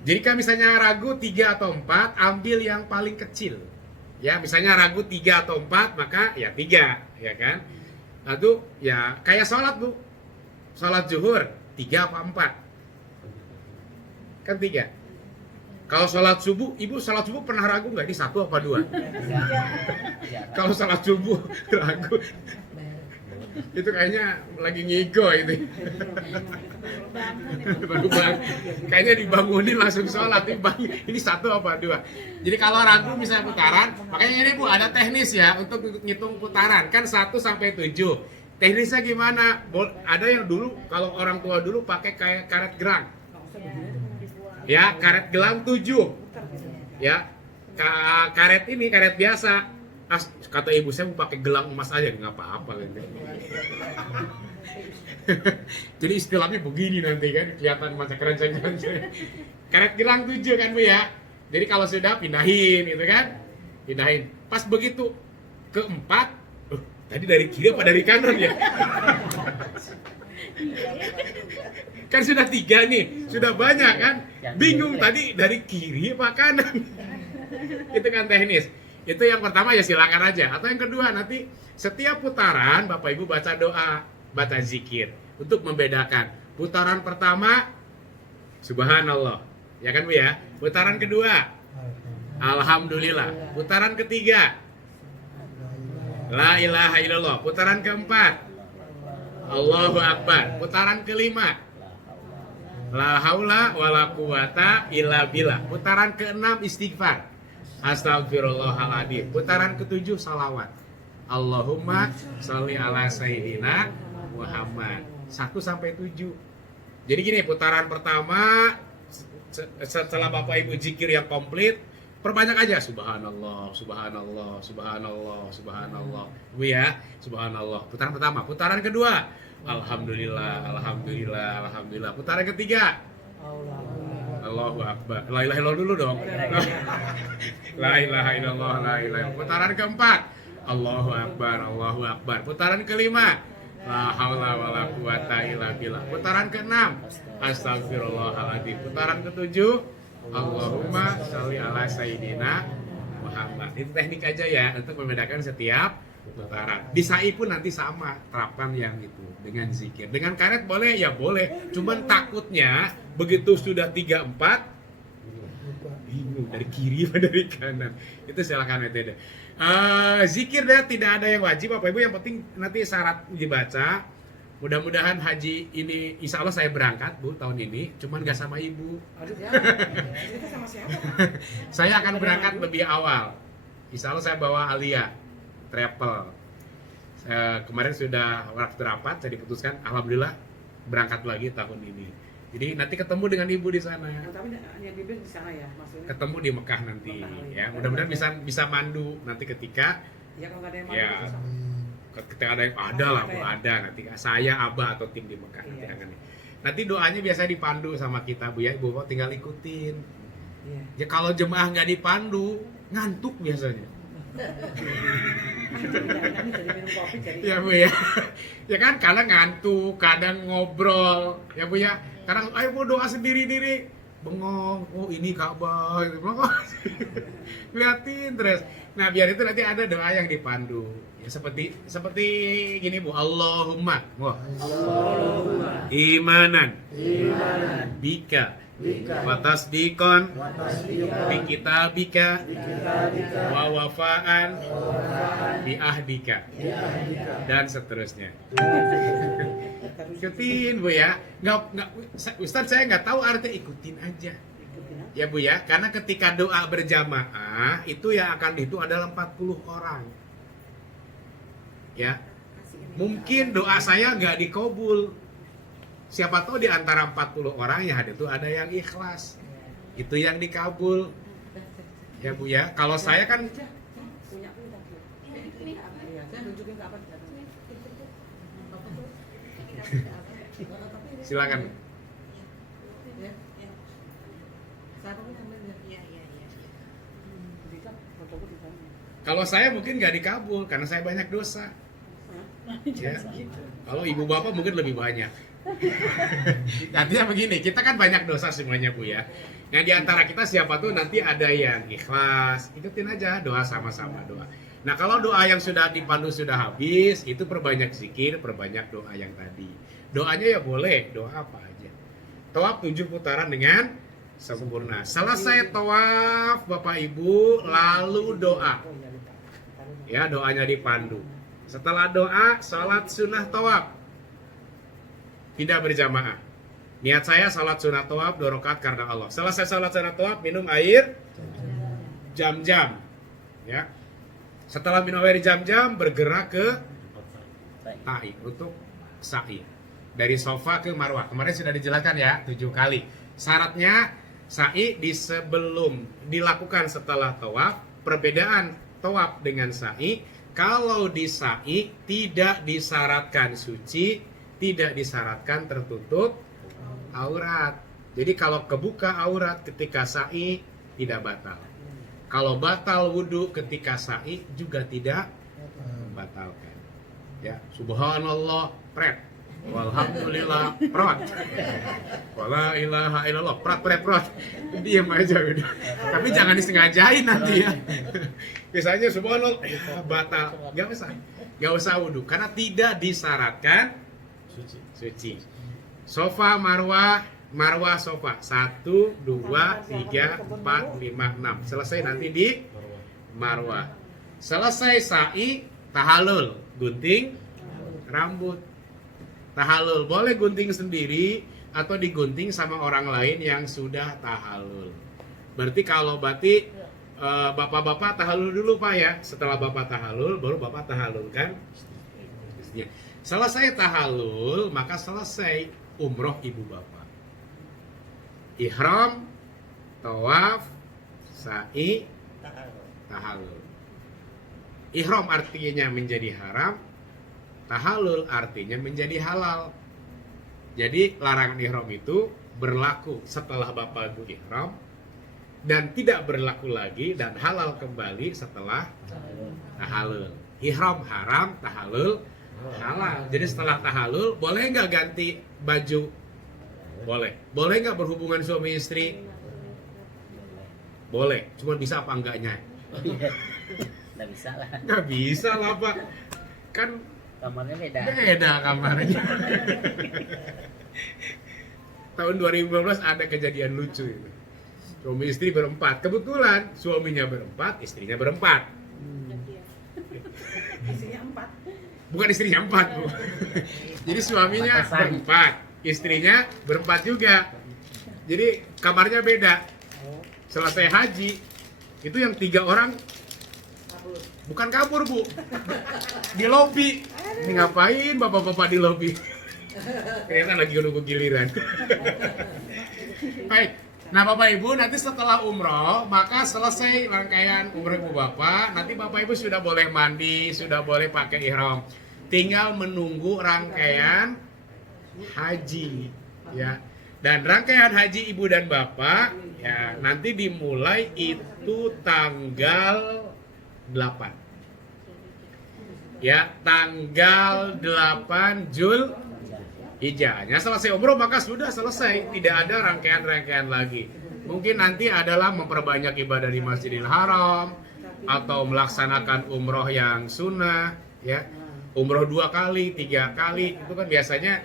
Jika misalnya ragu 3 atau 4, ambil yang paling kecil. Ya, misalnya ragu 3 atau 4, maka ya 3, ya kan? Lalu ya kayak sholat, Bu. Sholat zuhur 3 apa 4? Kan 3. Kalau sholat subuh, ibu sholat subuh pernah ragu nggak? Ini 1 apa 2? Kalau sholat subuh ragu, itu kayaknya lagi ngigo itu. Baru bang, kayaknya dibangunin langsung sholat. Ini 1 apa 2? Jadi kalau ragu misalnya putaran, makanya ini Bu ada teknis ya untuk ngitung putaran. Kan 1 sampai 7. Teknisnya gimana? Ada yang dulu, kalau orang tua dulu pakai kayak karet gerang. Ya, karet gelang 7. Ya, karet ini karet biasa. Kata ibu saya mau pakai gelang emas aja, nggak apa-apa gitu. Jadi istilahnya begini nanti kan, kelihatan macam keren-keren. Karet gelang 7 kan Bu ya. Jadi kalau sudah pindahin gitu kan, pindahin. Pas begitu keempat, tadi dari kiri apa dari kanan ya? Kan sudah 3 nih, sudah banyak kan? Bingung tadi dari kiri apa kanan? Itu kan teknis. Itu yang pertama ya silakan aja. Atau yang kedua nanti setiap putaran Bapak Ibu baca doa, baca zikir untuk membedakan. Putaran pertama Subhanallah, ya kan Bu ya? Putaran kedua Alhamdulillah. Putaran ketiga La ilaha illallah. Putaran keempat Allahu Akbar. Putaran kelima La haula wala quwata illa billah. Putaran keenam istighfar. Astagfirullahaladzim. Putaran ketujuh salawat. Allahumma sholli ala sayyidina Muhammad. 1 sampai 7. Jadi gini, putaran pertama setelah Bapak Ibu zikir yang komplit, perbanyak aja subhanallah, subhanallah, subhanallah, subhanallah. Bu ya, subhanallah. Putaran pertama. Putaran kedua alhamdulillah, alhamdulillah, alhamdulillah. Putaran ketiga Allahu Akbar. La ilaha illallah dulu dong. La ilaha illallah, la ilaha. Putaran keempat Allahu Akbar, Allahu Akbar. Putaran kelima la haula wala quwata illa billah. Putaran keenam astagfirullahaladzim. Putaran ketujuh Allahumma sholli ala sayyidina Muhammad. Itu teknik aja ya untuk membedakan setiap putaran. Di sa'i pun nanti sama terapkan yang itu dengan zikir. Dengan karet boleh ya boleh. Cuman takutnya begitu sudah 3-4 bingung dari kiri apa dari kanan. Itu silakan metode. Zikir dah tidak ada yang wajib Bapak Ibu, yang penting nanti syarat dibaca. Mudah-mudahan haji ini insya Allah saya berangkat Bu tahun ini, cuman gak sama Ibu. Aduh ya. Kita sama siapa? Saya akan berangkat lebih awal. Insya Allah saya bawa Alia travel. Kemarin sudah waktu rapat saya diputuskan, alhamdulillah berangkat lagi tahun ini. Jadi nanti ketemu dengan Ibu di sana. Oh, tapi hanya bibir di sana ya maksudnya. Ketemu di Mekah nanti Mekah, ya. ya. Mudah-mudahan bisa mandu nanti ketika Ya kalau nggak ada yang ya, mau susah. ketika ada yang ada lah, Bu, ada nanti saya Abah atau tim di Mekah nanti Iya. akan. Nanti doanya biasa dipandu sama kita Bu ya, Ibu tinggal ikutin. Iya. Ya kalau jemaah nggak dipandu ngantuk biasanya. Jadi minum kopi jadi. Ya Bu ya. Ya kan kadang ngantuk, kadang ngobrol, ya Bu ya. Kadang ayo Bu doa sendiri-diri. Bengong, oh ini Ka'bah, bengong. Liatin terus. Nah, biar itu nanti ada doa yang dipandu. Ya seperti gini Bu, Allahumma, wah. Imanan. Bika. Wa tasdiqan bi kitabika wa wafaan bi ahdika dan seterusnya. Ikutin Bu ya. Nggak Ustaz saya nggak tahu artinya, ikutin aja. Ya Bu ya, karena ketika doa berjamaah itu yang akan dihitung adalah 40 orang. Ya. Mungkin doa saya nggak dikabul. Siapa tahu di antara 40 orang yang hadir itu ada yang ikhlas. Itu yang dikabul. Ya Bu ya. Kalau saya kan Punya aku tadi. Iya, saya tunjukin ke apa? silakan. Saya pun sambil ya. Bisa fotoku di sana. Kalau saya mungkin nggak dikabul karena saya banyak dosa. Ya. Kalau ibu bapak mungkin lebih banyak. Artinya begini, kita kan banyak dosa semuanya Bu ya. Nah di antara kita siapa tuh nanti ada yang ikhlas, ikutin aja doa sama-sama doa. Nah kalau doa yang sudah dipandu sudah habis, itu perbanyak zikir, perbanyak doa yang tadi. Doanya ya boleh, doa apa aja. Tawaf 7 putaran dengan sempurna. Selesai tawaf Bapak Ibu, lalu doa. Oh iya lupa. Ya doanya dipandu. Setelah doa, sholat sunnah tawaf. Tidak berjamaah. Niat saya salat sunat tawaf 2 rakaat karena Allah. Selesai salat sunat tawaf, minum air jam-jam. Ya. Setelah minum air jam-jam, bergerak ke ta'i untuk sa'i. Dari sofa ke marwah. Kemarin sudah dijelaskan ya 7 kali. Syaratnya sa'i sebelum dilakukan setelah tawaf. Perbedaan tawaf dengan sa'i, kalau di sa'i tidak disyaratkan suci, tidak disyaratkan tertutup aurat. Jadi kalau kebuka aurat ketika sa'i tidak batal. Kalau batal wudhu ketika sa'i juga tidak batalkan. Ya, subhanallah pret. Walhamdulillah prot. Wala ilaha illallah pret. Diam aja udah. Tapi jangan disengajain nanti ya. Biasanya subhanallah batal. Enggak usah wudhu karena tidak disyaratkan suci. Sofa marwah sofa 1 2 3 4 5 6. Selesai nanti di marwah. Selesai sa'i tahallul, gunting rambut. Tahallul boleh gunting sendiri atau digunting sama orang lain yang sudah tahallul. Berarti kalau bapak-bapak tahallul dulu Pak ya. Setelah bapak tahallul baru bapak tahallul kan. Selesai tahallul, maka selesai umroh ibu bapak. Ihram, tawaf, sa'i, tahallul. Ihram artinya menjadi haram, tahallul artinya menjadi halal. Jadi larangan ihram itu berlaku setelah bapak ibu ihram dan tidak berlaku lagi dan halal kembali setelah tahallul. Ihram haram, tahallul halal. Jadi setelah tahallul boleh nggak ganti baju? Boleh. Boleh nggak berhubungan suami istri? Boleh. Cuma bisa apa enggaknya? Nggak bisa lah. Nggak bisa lah Pak, kan Kamarnya beda. beda kamarnya. Tahun 2015 ada kejadian lucu itu. Suami istri berempat. Kebetulan suaminya berempat, istrinya berempat. Isinya 4. Bukan istrinya empat, Bu. Jadi suaminya Batasan. berempat, istrinya berempat juga. Jadi kamarnya beda. Selesai haji, itu yang 3 orang bukan kabur, Bu. Di lobi. Ini ngapain bapak-bapak di lobi? Ternyata lagi nunggu giliran. Baik. Nah, Bapak Ibu, nanti setelah umroh, maka selesai rangkaian umroh Ibu Bapak, nanti Bapak Ibu sudah boleh mandi, sudah boleh pakai ihram. Tinggal menunggu rangkaian haji, ya. Dan rangkaian haji Ibu dan Bapak, ya, nanti dimulai itu tanggal 8. Ya, tanggal 8 Zulhijjah. Selesai umroh maka sudah selesai, tidak ada rangkaian-rangkaian lagi. Mungkin nanti adalah memperbanyak ibadah di Masjidil Haram atau melaksanakan umroh yang sunnah, ya. Umroh 2 kali, 3 kali itu kan biasanya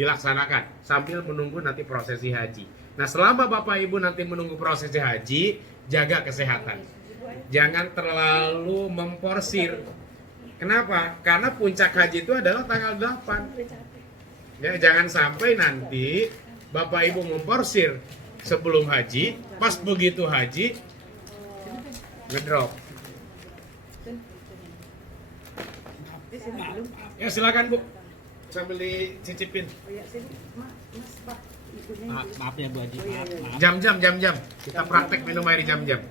dilaksanakan sambil menunggu nanti prosesi haji. Nah, selama Bapak Ibu nanti menunggu prosesi haji, jaga kesehatan. Jangan terlalu memporsir. Kenapa? Karena puncak haji itu adalah tanggal 8. Ya, jangan sampai nanti Bapak Ibu memporsir sebelum haji, pas begitu haji ngedrop. Ya silakan Bu, sambil dicicipin. Maaf ya Bu Haji. Maaf. Jam-jam. Kita praktek minum air di jam-jam.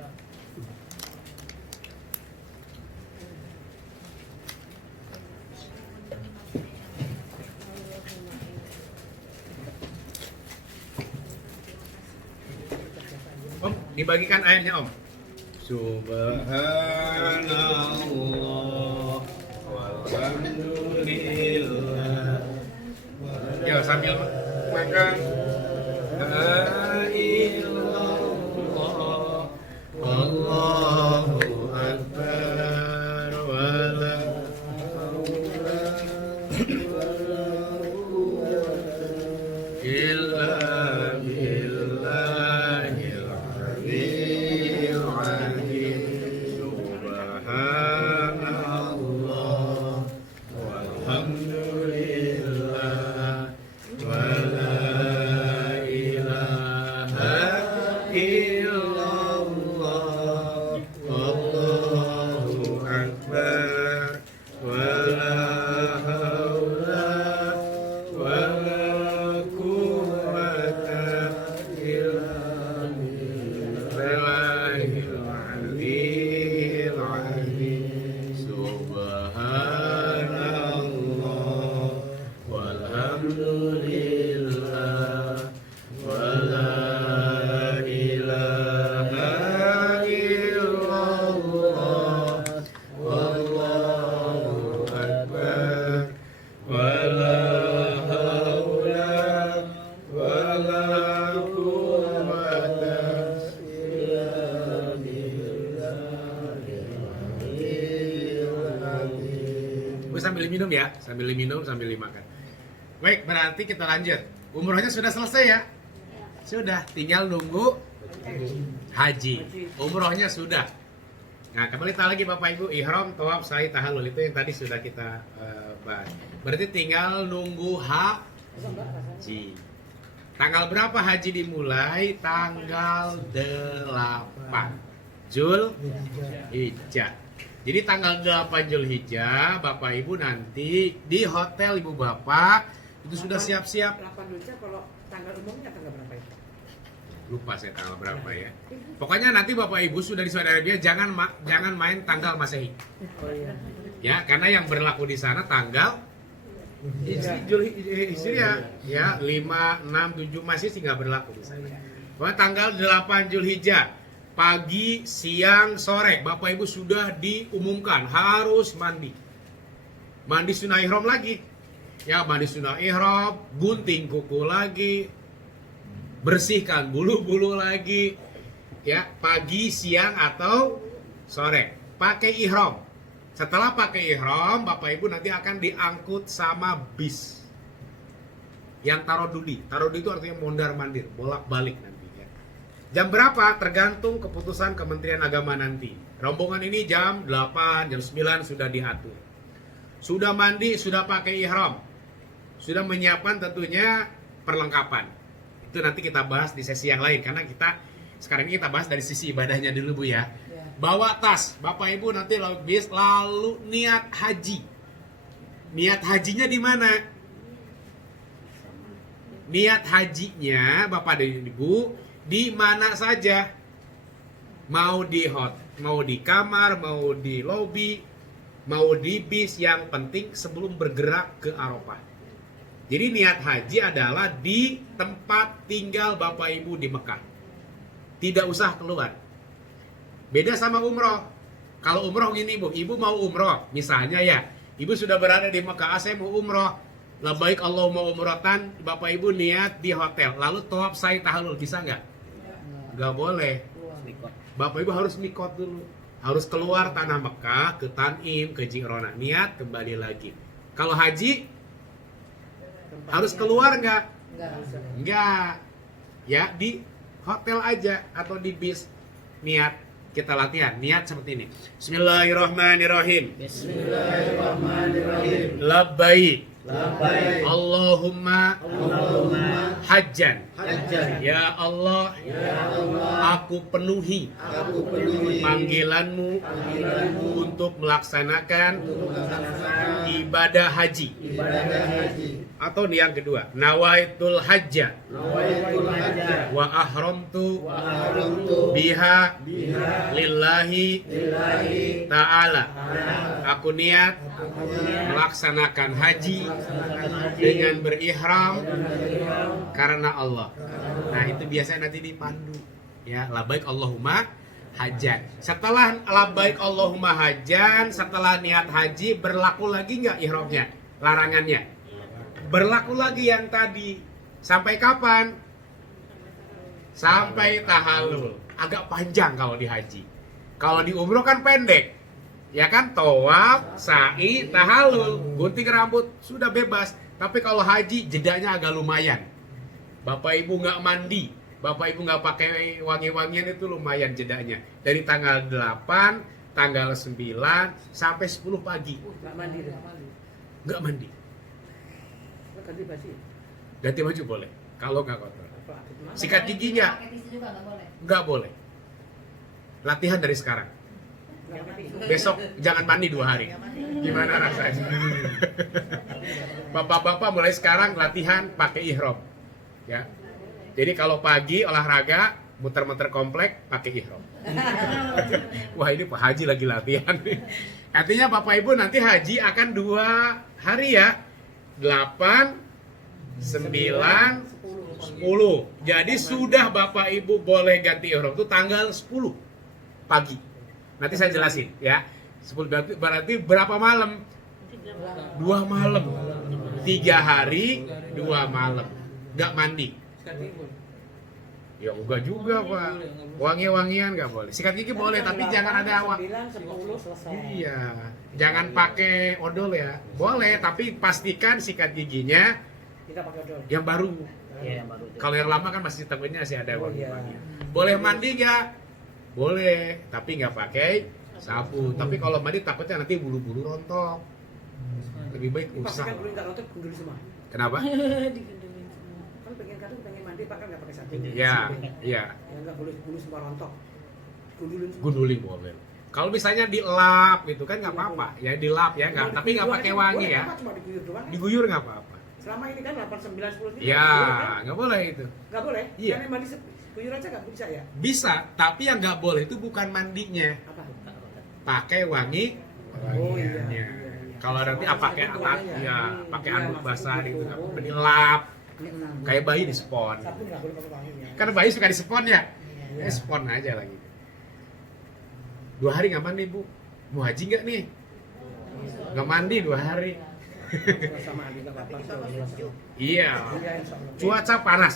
Om, dibagikan airnya Om. Subhanallah walhamdulillah. Ya, sambil makan. La ilallah Allahu akbar wa la haula illa billahil aliyyil azim. Subhanallah walhamdulillah wa la ilaha illallah Allahu akbar wa la haula wa la quwwata illa billahil aliyyil azim. Subhanallah walhamdulillah wa la ilaha illallah wallahu akbar wa la haula wa la quwwata illa billahil azim. Bu, sambil minum ya, sambil minum sambil dimakan. Baik, berarti kita lanjut. Umrohnya sudah selesai ya? Sudah, tinggal nunggu haji. Umrohnya sudah. Nah, kembali lagi Bapak Ibu, ihram, tawaf, sa'i, tahallul itu yang tadi sudah kita bahas. Berarti tinggal nunggu haji. Tanggal berapa haji dimulai? Tanggal 8 Zulhijjah. Jadi tanggal 8 Zulhijjah, Bapak Ibu nanti di hotel Ibu Bapak itu sudah siap-siap. 8 Zulhijjah kalau tanggal umumnya tanggal berapa itu? Lupa saya tanggal berapa ya. Pokoknya nanti Bapak Ibu sudah di Saudi Arabia jangan main tanggal Masehi. Oh iya. Ya, karena yang berlaku di sana tanggal Hijriah ya 5, 6, 7 masih sih nggak berlaku di sana. Pokoknya tanggal 8 Zulhijjah pagi, siang, sore Bapak Ibu sudah diumumkan harus mandi. Mandi sunah ihram lagi. Ya, mandi sunah ihram, gunting kuku lagi, bersihkan bulu-bulu lagi. Ya, pagi, siang atau sore. pakai ihram. Setelah pakai ihram, Bapak Ibu nanti akan diangkut sama bis yang tarodudi. Tarodudi itu artinya mondar-mandir, bolak-balik nanti ya. Jam berapa? Tergantung keputusan Kementerian Agama nanti. Rombongan ini jam 8, jam 9 sudah diatur. Sudah mandi, sudah pakai ihram. Sudah menyiapkan tentunya perlengkapan. Itu nanti kita bahas di sesi yang lain karena sekarang ini kita bahas dari sisi ibadahnya dulu Bu ya. Bawa tas, Bapak Ibu nanti lalu niat haji. Niat hajinya di mana? Niat hajinya Bapak dan Ibu di mana saja. Mau di mau di kamar, mau di lobi, mau di bis, yang penting sebelum bergerak ke Arafah. Jadi niat haji adalah di tempat tinggal Bapak Ibu di Mekah. Tidak usah keluar. Beda sama umroh. Kalau umroh gini Bu, Ibu mau umroh, misalnya ya, Ibu sudah berada di Mekah, saya mau umroh. Labbaik Allahumma umrohtan, Bapak Ibu niat di hotel, lalu tawaf sa'i tahallul, bisa nggak? Nggak boleh. Bapak Ibu harus mikot dulu. Harus keluar tanah Mekah, ke Tanim, ke Ji'rona, niat kembali lagi. Kalau haji, harus keluar nggak? Nggak. Ya, di hotel aja atau di bis. Niat. Kita latihan, niat seperti ini. Bismillahirrahmanirrahim. Bismillahirrahmanirrahim. Labbaik. Labbaik. Allahumma hajjan. Ya Allah, aku penuhi panggilanmu untuk melaksanakan ibadah haji. Atau yang kedua, nawaitul hajja wa ahramtu biha lillahi ta'ala. Aku niat melaksanakan haji dengan berihram karena Allah. Nah, itu biasanya nanti dipandu ya, labbaik Allahumma hajjan. Setelah labbaik Allahumma hajjan, setelah niat haji, berlaku lagi nggak ihramnya? Larangannya berlaku lagi yang tadi. Sampai kapan? Sampai tahallul. Agak panjang kalau di haji. Kalau di umroh kan pendek. Ya kan, tawaf, sa'i, tahallul, gunting rambut, sudah bebas. Tapi kalau haji jedanya agak lumayan. Bapak Ibu nggak mandi, Bapak Ibu nggak pakai wangi-wangian, itu lumayan jedanya. Dari tanggal 8, tanggal 9 sampai 10 pagi. Nggak mandi. Nggak mandi. Ganti baju. Ganti baju boleh, kalau nggak kotor. Sikat giginya nggak boleh. Latihan dari sekarang. Besok jangan mandi 2 hari. Gimana rasanya? Bapak-bapak mulai sekarang latihan pakai ihram. Ya. Jadi kalau pagi olahraga, muter-muter komplek pakai ihram. Wah, ini Pak Haji lagi latihan nih. Artinya Bapak Ibu nanti haji akan 2 hari ya. 8, 9, 10. Jadi sudah Bapak Ibu boleh ganti ihram itu tanggal 10 pagi. Nanti saya jelasin ya. 10 berarti berapa malam? 2 malam. 3 hari, 2 malam. Nggak mandi. Ya enggak juga Pak. Wangi-wangian nggak boleh. Sikat gigi boleh, tapi jangan ada awak. 9, 10 selesai. Iya. Jangan pakai odol ya. Boleh, tapi pastikan sikat giginya Kita pakai odol. yang baru. Iya, yang baru. Kalau yang lama kan masih takutnya masih ada wangi-wangian. Boleh mandi nggak? Boleh, tapi nggak pakai sapu. Tapi kalau mandi takutnya nanti bulu-bulu rontok. Lebih baik usah. Pastikan bulu nggak rontok, gundul semua. Kenapa? Kan pengen mandi, pakai nggak pakai sapu. Ya, iya. Ya nggak boleh bulu semua rontok. Gundulin semua. Gundulin boleh. Kalau misalnya dilap gitu kan nggak apa-apa. Ya dilap ya, nggak. Tapi nggak pakai wangi ya. Cuma diguyur doang. Diguyur nggak apa-apa. Selama ini kan 8, 9, 10 ini. Ya, nggak boleh itu. Nggak boleh. Iya. Karena mandi guyur aja nggak bisa ya. Bisa, tapi yang nggak boleh itu bukan mandinya. Apa? Pakai wangi. Oh iya. wangiannya. Kalau nanti pakai alat, ya pakai anduk basah itu nggak apa-apa. Dilap. Kayak bayi di spon. Sapu nggak boleh pakai wangi ya. Kan bayi suka di spon ya. Iya. Spon aja lagi. 2 hari nggak mandi Bu. Mau haji nggak nih? Nggak mandi 2 hari. Sama aja nggak apa-apa. Iya. Iya, insya Allah. Cuaca panas.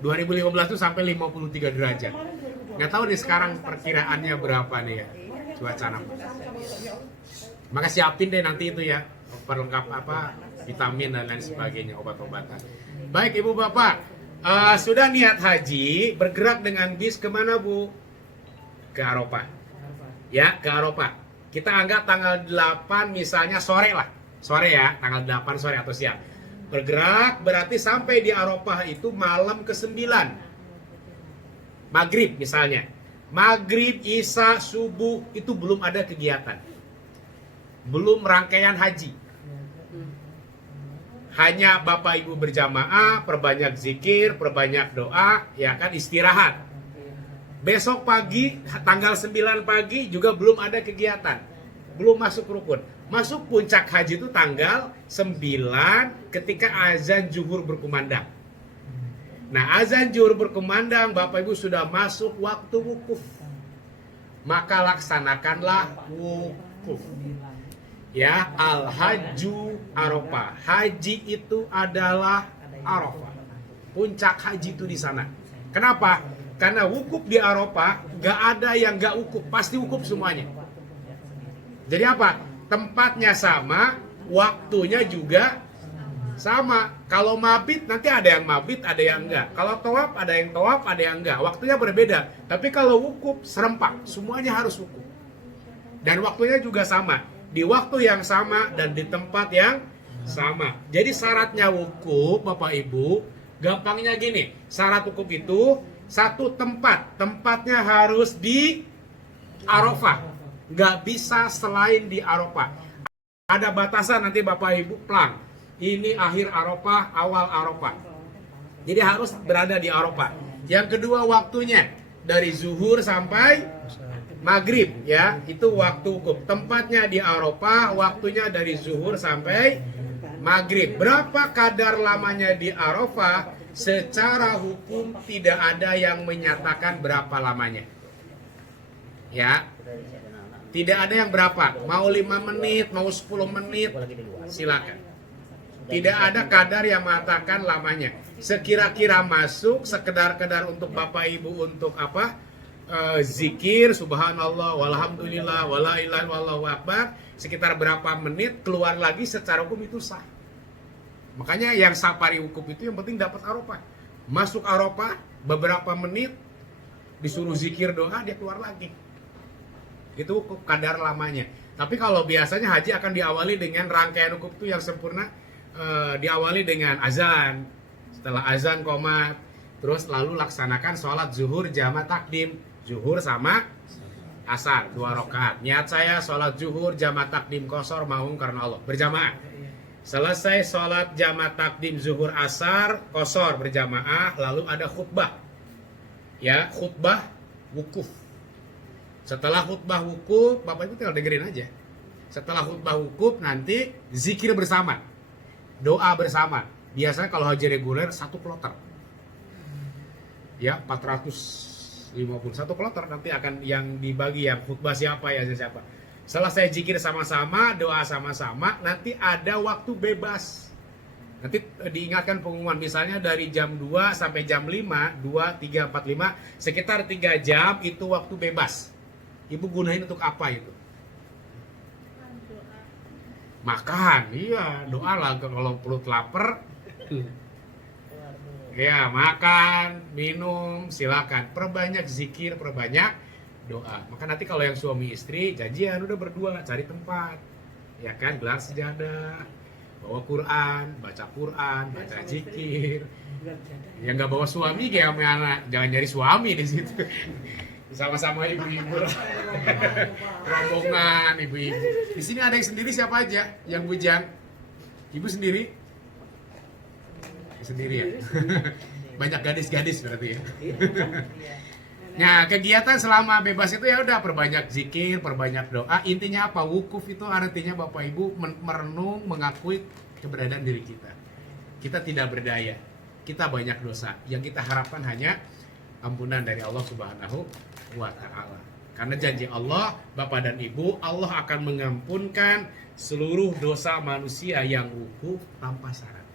2015 tuh sampai 53 derajat. Nggak tahu nih sekarang perkiraannya berapa nih ya. cuaca nampaknya. Maka siapin deh nanti itu ya, perlengkap apa, vitamin dan lain sebagainya, obat-obatan. Baik Ibu Bapak, sudah niat haji, bergerak dengan bis kemana Bu? Ke Arafah. Ya, ke Arafah. Kita anggap tanggal 8 misalnya sore lah. Sore ya, tanggal 8 sore atau siang. Bergerak berarti sampai di Arafah itu malam ke-9. Maghrib misalnya. Maghrib, Isya, Subuh itu belum ada kegiatan. Belum rangkaian haji. Hanya Bapak Ibu berjamaah, perbanyak zikir, perbanyak doa, ya kan, istirahat. Besok pagi, tanggal 9 pagi juga belum ada kegiatan. Belum masuk rukun. Masuk puncak haji itu tanggal 9 ketika azan zuhur berkumandang. Nah, azan zuhur berkumandang, Bapak Ibu sudah masuk waktu wukuf. Maka laksanakanlah wukuf. Ya, al-hajju Arafah. Haji itu adalah Arafah. Puncak haji itu di sana. Kenapa? Karena wukuf di Arafah gak ada yang gak wukuf, pasti wukuf semuanya. Jadi apa? Tempatnya sama, waktunya juga sama. Kalau mabit nanti ada yang mabit, ada yang enggak. Kalau tawaf ada yang tawaf, ada yang enggak. Waktunya berbeda. Tapi kalau wukuf serempak, semuanya harus wukuf. Dan waktunya juga sama. Di waktu yang sama dan di tempat yang sama. Jadi syaratnya wukuf, Bapak Ibu, gampangnya gini. Syarat wukuf itu satu tempat. Tempatnya harus di Arafah. Nggak bisa selain di Arafah. Ada batasan nanti Bapak Ibu plang. Ini akhir Arafah, awal Arafah. Jadi harus berada di Arafah. Yang kedua waktunya dari zuhur sampai maghrib ya, itu waktu wukuf. Tempatnya di Arafah, waktunya dari zuhur sampai maghrib. Berapa kadar lamanya di Arafah? Secara hukum tidak ada yang menyatakan berapa lamanya. Ya. Tidak ada yang berapa. Mau 5 menit, mau 10 menit, silakan. Tidak ada kadar yang mengatakan lamanya. Sekira-kira masuk, sekedar-kedar untuk Bapak Ibu untuk apa? Zikir, subhanallah, walhamdulillah, wala ilaha illallah, wallahu akbar. Sekitar berapa menit, keluar lagi secara hukum itu sah. Makanya yang safari wukuf itu yang penting dapat Arafah. Masuk Arafah beberapa menit disuruh zikir doa, dia keluar lagi. Itu wukuf kadar lamanya. Tapi kalau biasanya haji akan diawali dengan rangkaian wukuf itu yang sempurna, diawali dengan azan. Setelah azan qomat, terus lalu laksanakan sholat zuhur jama takdim. Zuhur sama asar 2 rakaat. Niat saya sholat zuhur jama takdim qashar maung karena Allah, berjamaah. Selesai sholat jama takdim zuhur asar qashar berjamaah, lalu ada khutbah. Ya, khutbah wukuf. Setelah khutbah wukuf, Bapak Ibu tinggal dengerin aja. Setelah khutbah wukuf nanti zikir bersama. Doa bersama. Biasanya kalau haji reguler 1 kloter. Ya, 451 kloter nanti akan yang dibagi, yang khutbah siapa ya siapa. Selesai zikir sama-sama, doa sama-sama, nanti ada waktu bebas. Nanti diingatkan pengumuman misalnya dari jam 2 sampai jam 5, 2, 3, 4, 5, sekitar 3 jam itu waktu bebas. Ibu gunain untuk apa itu? Makan, iya, doa lah kalau perut lapar. Ya, makan, minum, silakan. Perbanyak zikir, perbanyak doa. Maka nanti kalau yang suami istri janjian udah berdua cari tempat. Ya kan, gelar sejadah, bawa Quran, baca zikir. Ya nggak bawa suami kayak sama anak, jangan nyari suami di situ. Sama-sama ibu-ibu rombongan ibu-ibu. Di sini ada yang sendiri siapa aja yang bujang? Ibu sendiri? Sendiri ya. Banyak gadis-gadis berarti ya. Nah, kegiatan selama bebas itu ya udah perbanyak zikir, perbanyak doa. Intinya apa? Wukuf itu artinya Bapak Ibu merenung, mengakui keberadaan diri kita. Kita tidak berdaya. Kita banyak dosa. Yang kita harapkan hanya ampunan dari Allah Subhanahu wa taala. Karena janji Allah, Bapak dan Ibu, Allah akan mengampunkan seluruh dosa manusia yang wukuf tanpa syarat.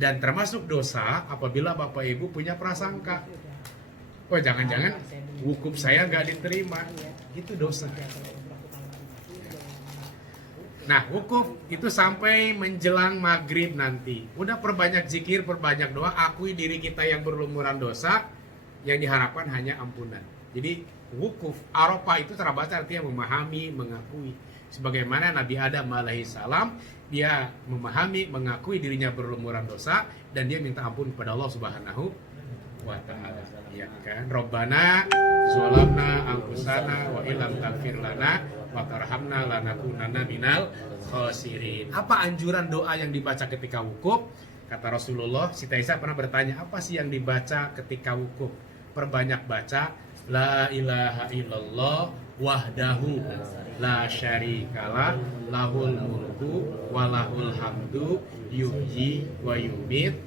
Dan termasuk dosa apabila Bapak Ibu punya prasangka. oh jangan-jangan wukuf saya nggak diterima, itu dosa. Nah, wukuf itu sampai menjelang maghrib nanti. Udah perbanyak zikir, perbanyak doa, akui diri kita yang berlumuran dosa, yang diharapkan hanya ampunan. Jadi wukuf Arafah itu terbaca artinya memahami, mengakui. Sebagaimana Nabi Adam alaihissalam, dia memahami, mengakui dirinya berlumuran dosa, dan dia minta ampun kepada Allah Subhanahu wa ta'ala. Ya kan? Rabbana zalamna anfusana wa illam taghfir lana wa tarhamna lanakunanna minal khasirin. Apa anjuran doa yang dibaca ketika wukuf? Kata Rasulullah, Siti Aisyah pernah bertanya, apa sih yang dibaca ketika wukuf? Perbanyak baca la ilaha illallah wahdahu la syarikalah lahul mulku wa lahul hamdu yuhyi wa yumit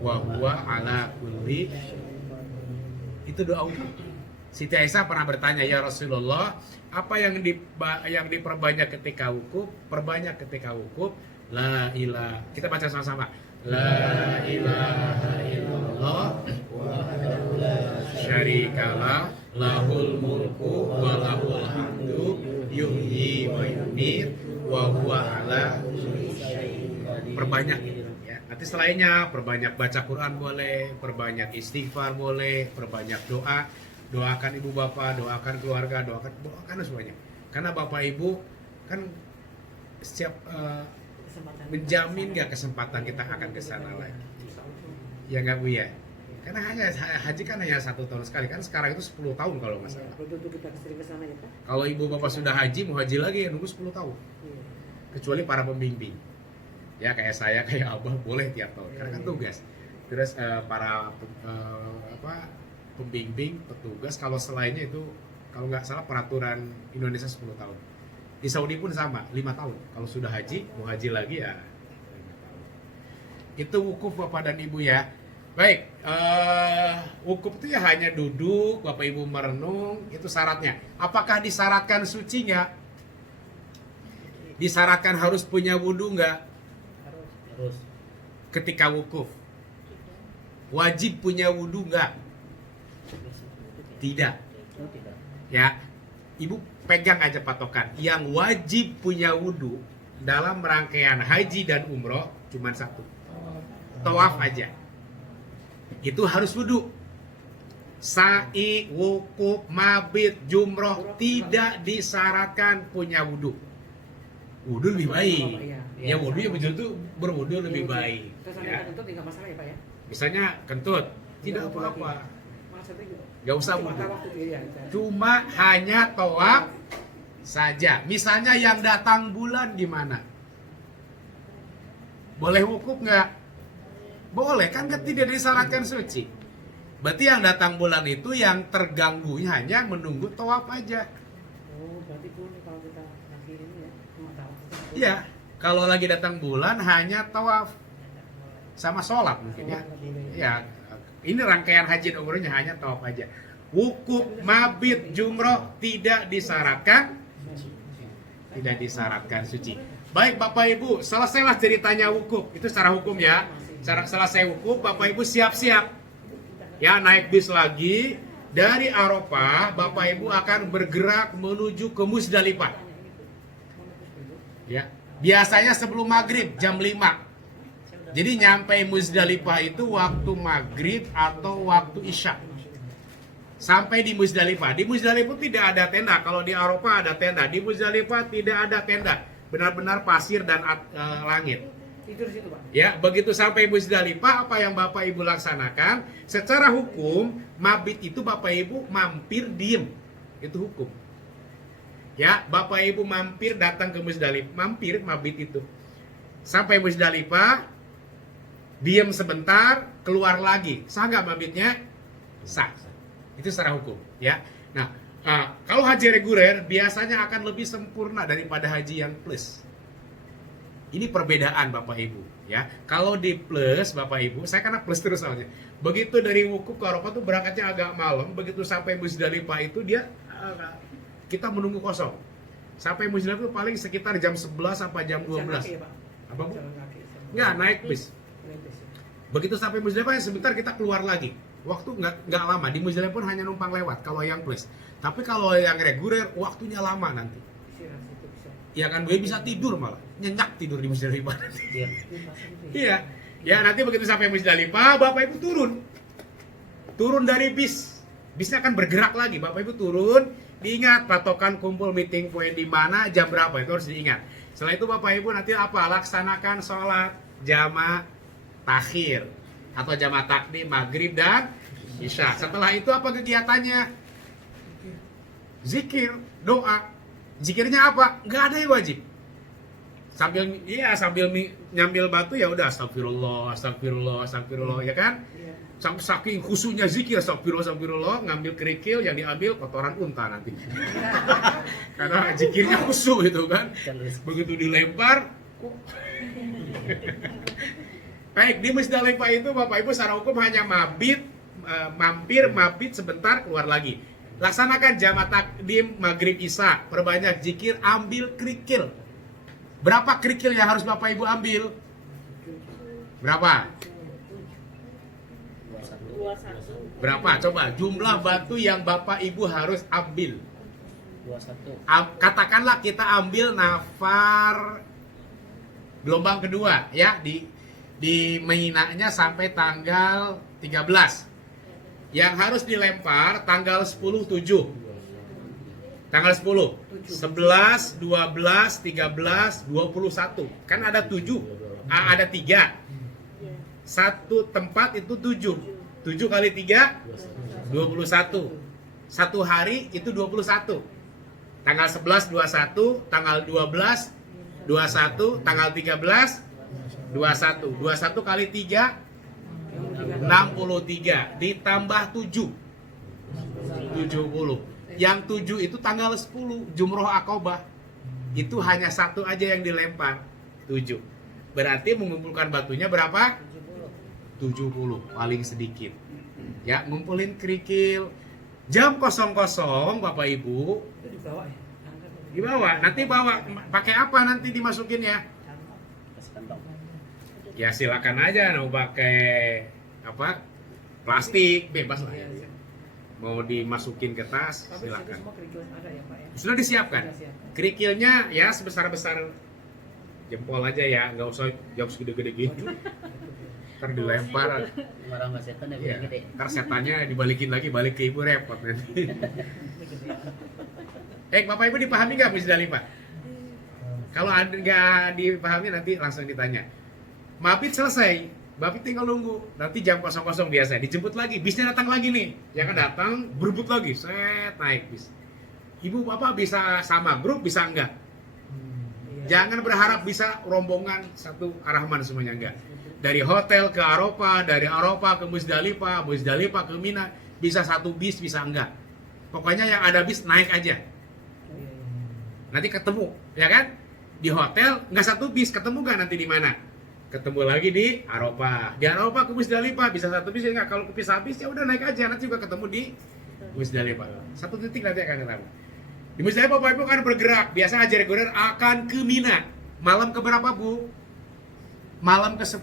wa huwa ala kulli. Itu doa wukuf. Siti Aisyah pernah bertanya, ya Rasulullah, apa yang diperbanyak ketika wukuf? Perbanyak ketika wukuf la ilaha. Kita baca sama-sama. La ilaha illallah wahdahu la syarikalah lahul mulku wa lahul hamdu yuhyi wa yumiit wa huwa ala kulli syai'in qadir. Perbanyak ya. Nanti selainnya perbanyak baca Quran boleh, perbanyak istighfar boleh, perbanyak doa. Doakan ibu bapak, doakan keluarga, doakan semuanya. Karena bapak ibu kan setiap menjamin gak kesempatan kita akan ke sana lagi. Ya nggak Bu ya? Karena hanya haji kan hanya 1 tahun sekali, kan sekarang itu 10 tahun kalau nggak salah. Kalau ibu bapak sudah haji, mau haji lagi ya nunggu 10 tahun. Kecuali para pembimbing. Ya kayak saya, kayak Abah boleh tiap tahun, karena kan tugas. Terus para pembimbing, petugas, kalau selainnya itu kalau nggak salah peraturan Indonesia 10 tahun. Di Saudi pun sama, 5 tahun. Kalau sudah haji, mau haji lagi ya 5 tahun. Itu wukuf Bapak dan Ibu ya. Baik, wukuf itu ya hanya duduk, Bapak Ibu merenung, itu syaratnya. Apakah disyaratkan suci nggak? Disyaratkan harus punya wudhu nggak? Harus. Ketika wukuf. Wajib punya wudhu nggak? Tidak. Ya, Ibu pegang aja patokan. Yang wajib punya wudhu dalam rangkaian haji dan umroh cuma 1. Tawaf aja. Itu harus wudhu. Sa'i, wukuf, mabit, jumroh tidak disyaratkan punya wudhu. Wudhu lebih baik. Ya wudhu ya betul tuh berwudhu lebih baik. Ya. Misalnya kentut, tidak apa-apa. Gak usah wudhu. Cuma hanya tawaf saja. Misalnya yang datang bulan gimana? Boleh wukuf nggak? Boleh, kan tidak disyaratkan suci. Berarti yang datang bulan itu yang terganggu hanya menunggu tawaf aja. Oh, berarti pun kalau kita nanti ini ya, cuma tawaf. Iya, kalau lagi datang bulan hanya tawaf sama sholat mungkin ya. Ya, ini rangkaian haji dan umrohnya hanya tawaf aja. Wukuf, mabit, jumroh tidak disyaratkan suci. Baik Bapak Ibu, selesailah ceritanya wukuf. Itu secara hukum ya. Selesai wukuf, Bapak Ibu siap-siap. Ya, naik bis lagi. Dari Arafah, Bapak Ibu akan bergerak menuju ke Muzdalifah. Ya, biasanya sebelum maghrib jam 5. Jadi nyampe Muzdalifah itu waktu maghrib atau waktu isya. Sampai di Muzdalifah. Di Muzdalifah tidak ada tenda. Kalau di Arafah ada tenda. Di Muzdalifah tidak ada tenda. Benar-benar pasir dan langit. Tidur di situ, Pak. Ya, begitu sampai Muzdalifah, apa yang Bapak Ibu laksanakan? Secara hukum, mabit itu Bapak Ibu mampir diem. Itu hukum. Ya, Bapak Ibu mampir datang ke Muzdalifah, mampir mabit itu. Sampai Muzdalifah, diem sebentar, keluar lagi. Sah nggak mabitnya? Sah. Itu secara hukum, ya. Nah, kalau haji reguler biasanya akan lebih sempurna daripada haji yang plus. Ini perbedaan Bapak Ibu, ya. Kalau di plus Bapak Ibu, saya karena plus terus soalnya. Begitu dari wukuf ke Arafah tuh berangkatnya agak malam, begitu sampai Muzdalifah itu dia kita menunggu kosong. Sampai Muzdalifah itu paling sekitar jam 11 sampai jam 12. Kaki, ya, Pak. Apa Bu? Jalan kaki. Enggak, naik bis. Naik bis, ya. Begitu sampai Muzdalifah sebentar kita keluar lagi. waktu nggak lama. Di Musdalifah pun hanya numpang lewat kalau yang plus. Tapi kalau yang reguler waktunya lama nanti. Istirahat situ bisa. Ya kan gue bisa tidur malah, nyenyak tidur di Musdalifah nanti. Iya. Iya. Ya nanti begitu sampai Musdalifah, Bapak Ibu turun dari bis. Bisnya akan bergerak lagi. Bapak Ibu turun, diingat patokan kumpul meeting point di mana, jam berapa, itu harus diingat. Setelah itu Bapak Ibu nanti apa? Laksanakan sholat jamaah takhir atau jamaah takdim maghrib dan isya. Setelah itu apa kegiatannya? Zikir, doa. Zikirnya apa? Nggak ada yang wajib. Sambil nyambil batu ya udah astagfirullah, astagfirullah, astagfirullah, ya kan? Iya. Sampai saking khusyuknya zikir astagfirullah, astagfirullah, ngambil kerikil yang diambil kotoran unta nanti. Karena zikirnya khusyuk itu kan. Begitu dilempar kok. Baik, di Musdalifah itu Bapak Ibu secara hukum hanya mabit sebentar keluar lagi. Laksanakan jamaah takdim maghrib isya, perbanyak zikir, ambil kerikil. Berapa kerikil yang harus Bapak Ibu ambil? Berapa? 21. Berapa? Coba jumlah batu yang Bapak Ibu harus ambil. 21. Katakanlah kita ambil nafar gelombang kedua ya di Minanya sampai tanggal 13. Yang harus dilempar tanggal 10/7. Tanggal 10, 11, 12, 13, 21. Kan ada 7. Ada 3. Satu tempat itu 7. 7 kali 3 21. Satu hari itu 21. Tanggal 11 21, tanggal 12 21, tanggal 13 21. 21 kali 3 63 ditambah 7 70. Yang 7 itu tanggal 10 Jumroh Aqobah. Itu hanya satu aja yang dilempar 7. Berarti mengumpulkan batunya berapa? 70 paling sedikit. Ya, ngumpulin kerikil. Jam 00 Bapak Ibu Itu dibawa ya. Angkat. dibawa. Nanti bawa pakai apa nanti dimasukin ya? Kasih kantong. Ya silakan aja mau pakai apa? Plastik, bebas lah ya. Mau dimasukin ke tas, Tapi itu silakan. semua kerikil ada ya Pak ya. Sudah disiapkan. Sudah siap. Kerikilnya ya sebesar-besar jempol aja ya, nggak usah jauh segede-gede gitu. Ntar dilempar, Marah sama setan ya ya, gede. ntar setannya dibalikin lagi, balik ke ibu repot nanti. Bapak Ibu dipahami nggak Musdalifah? Kalau ada nggak dipahami nanti langsung ditanya. Mabit selesai, Bapak tinggal nunggu. Nanti jam 00 biasa dijemput lagi, bisnya datang lagi nih. Yang kan datang berebut lagi, set naik bis. Ibu Bapak bisa sama grup, bisa enggak? Jangan berharap bisa rombongan satu arahman semuanya, enggak. Dari hotel ke Arafah, dari Arafah ke Musdalifah, Musdalifah ke Mina, bisa satu bis, bisa enggak. Pokoknya yang ada bis naik aja. Nanti ketemu, ya kan? Di hotel nggak satu bis, ketemu nggak nanti di mana? Ketemu lagi di Arafah. Di Arafah ke Musdalifah bisa satu bis, enggak. Kalau ke habis ya udah naik aja, nanti juga ketemu di Musdalifah. Satu titik nanti akan ketemu. Di Musdalifah Bapak Ibu akan bergerak. Biasa haji reguler akan ke Mina. Malam ke berapa Bu? Malam ke 10.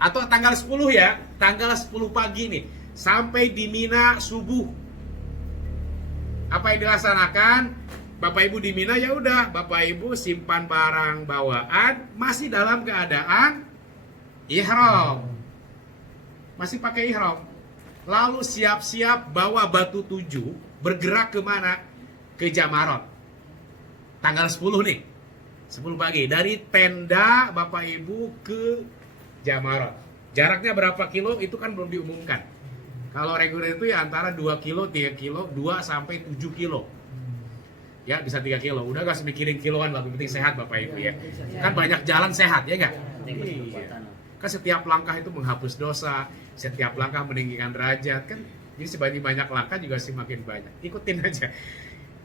Atau tanggal 10 ya. Tanggal 10 pagi nih. Sampai di Mina subuh. Apa yang dilaksanakan? Bapak Ibu di Mina ya udah. Bapak Ibu simpan barang bawaan. Masih dalam keadaan ihram. Masih pakai ihram. Lalu siap-siap bawa batu 7. Bergerak ke mana? Ke Jamarot. Tanggal 10 nih. 10 pagi. Dari tenda Bapak Ibu ke Jamarot. Jaraknya berapa kilo itu kan belum diumumkan. Kalau reguler itu ya antara 2 kilo, 3 kilo, 2 sampai 7 kilo. Ya bisa 3 kilo. Udah gak usah mikirin kiloan lah. Yang penting sehat Bapak Ibu ya. Kan banyak jalan sehat ya gak? Iya. Kan setiap langkah itu menghapus dosa. Setiap langkah meninggikan derajat. Kan jadi sebanyak langkah juga semakin banyak. Ikutin aja.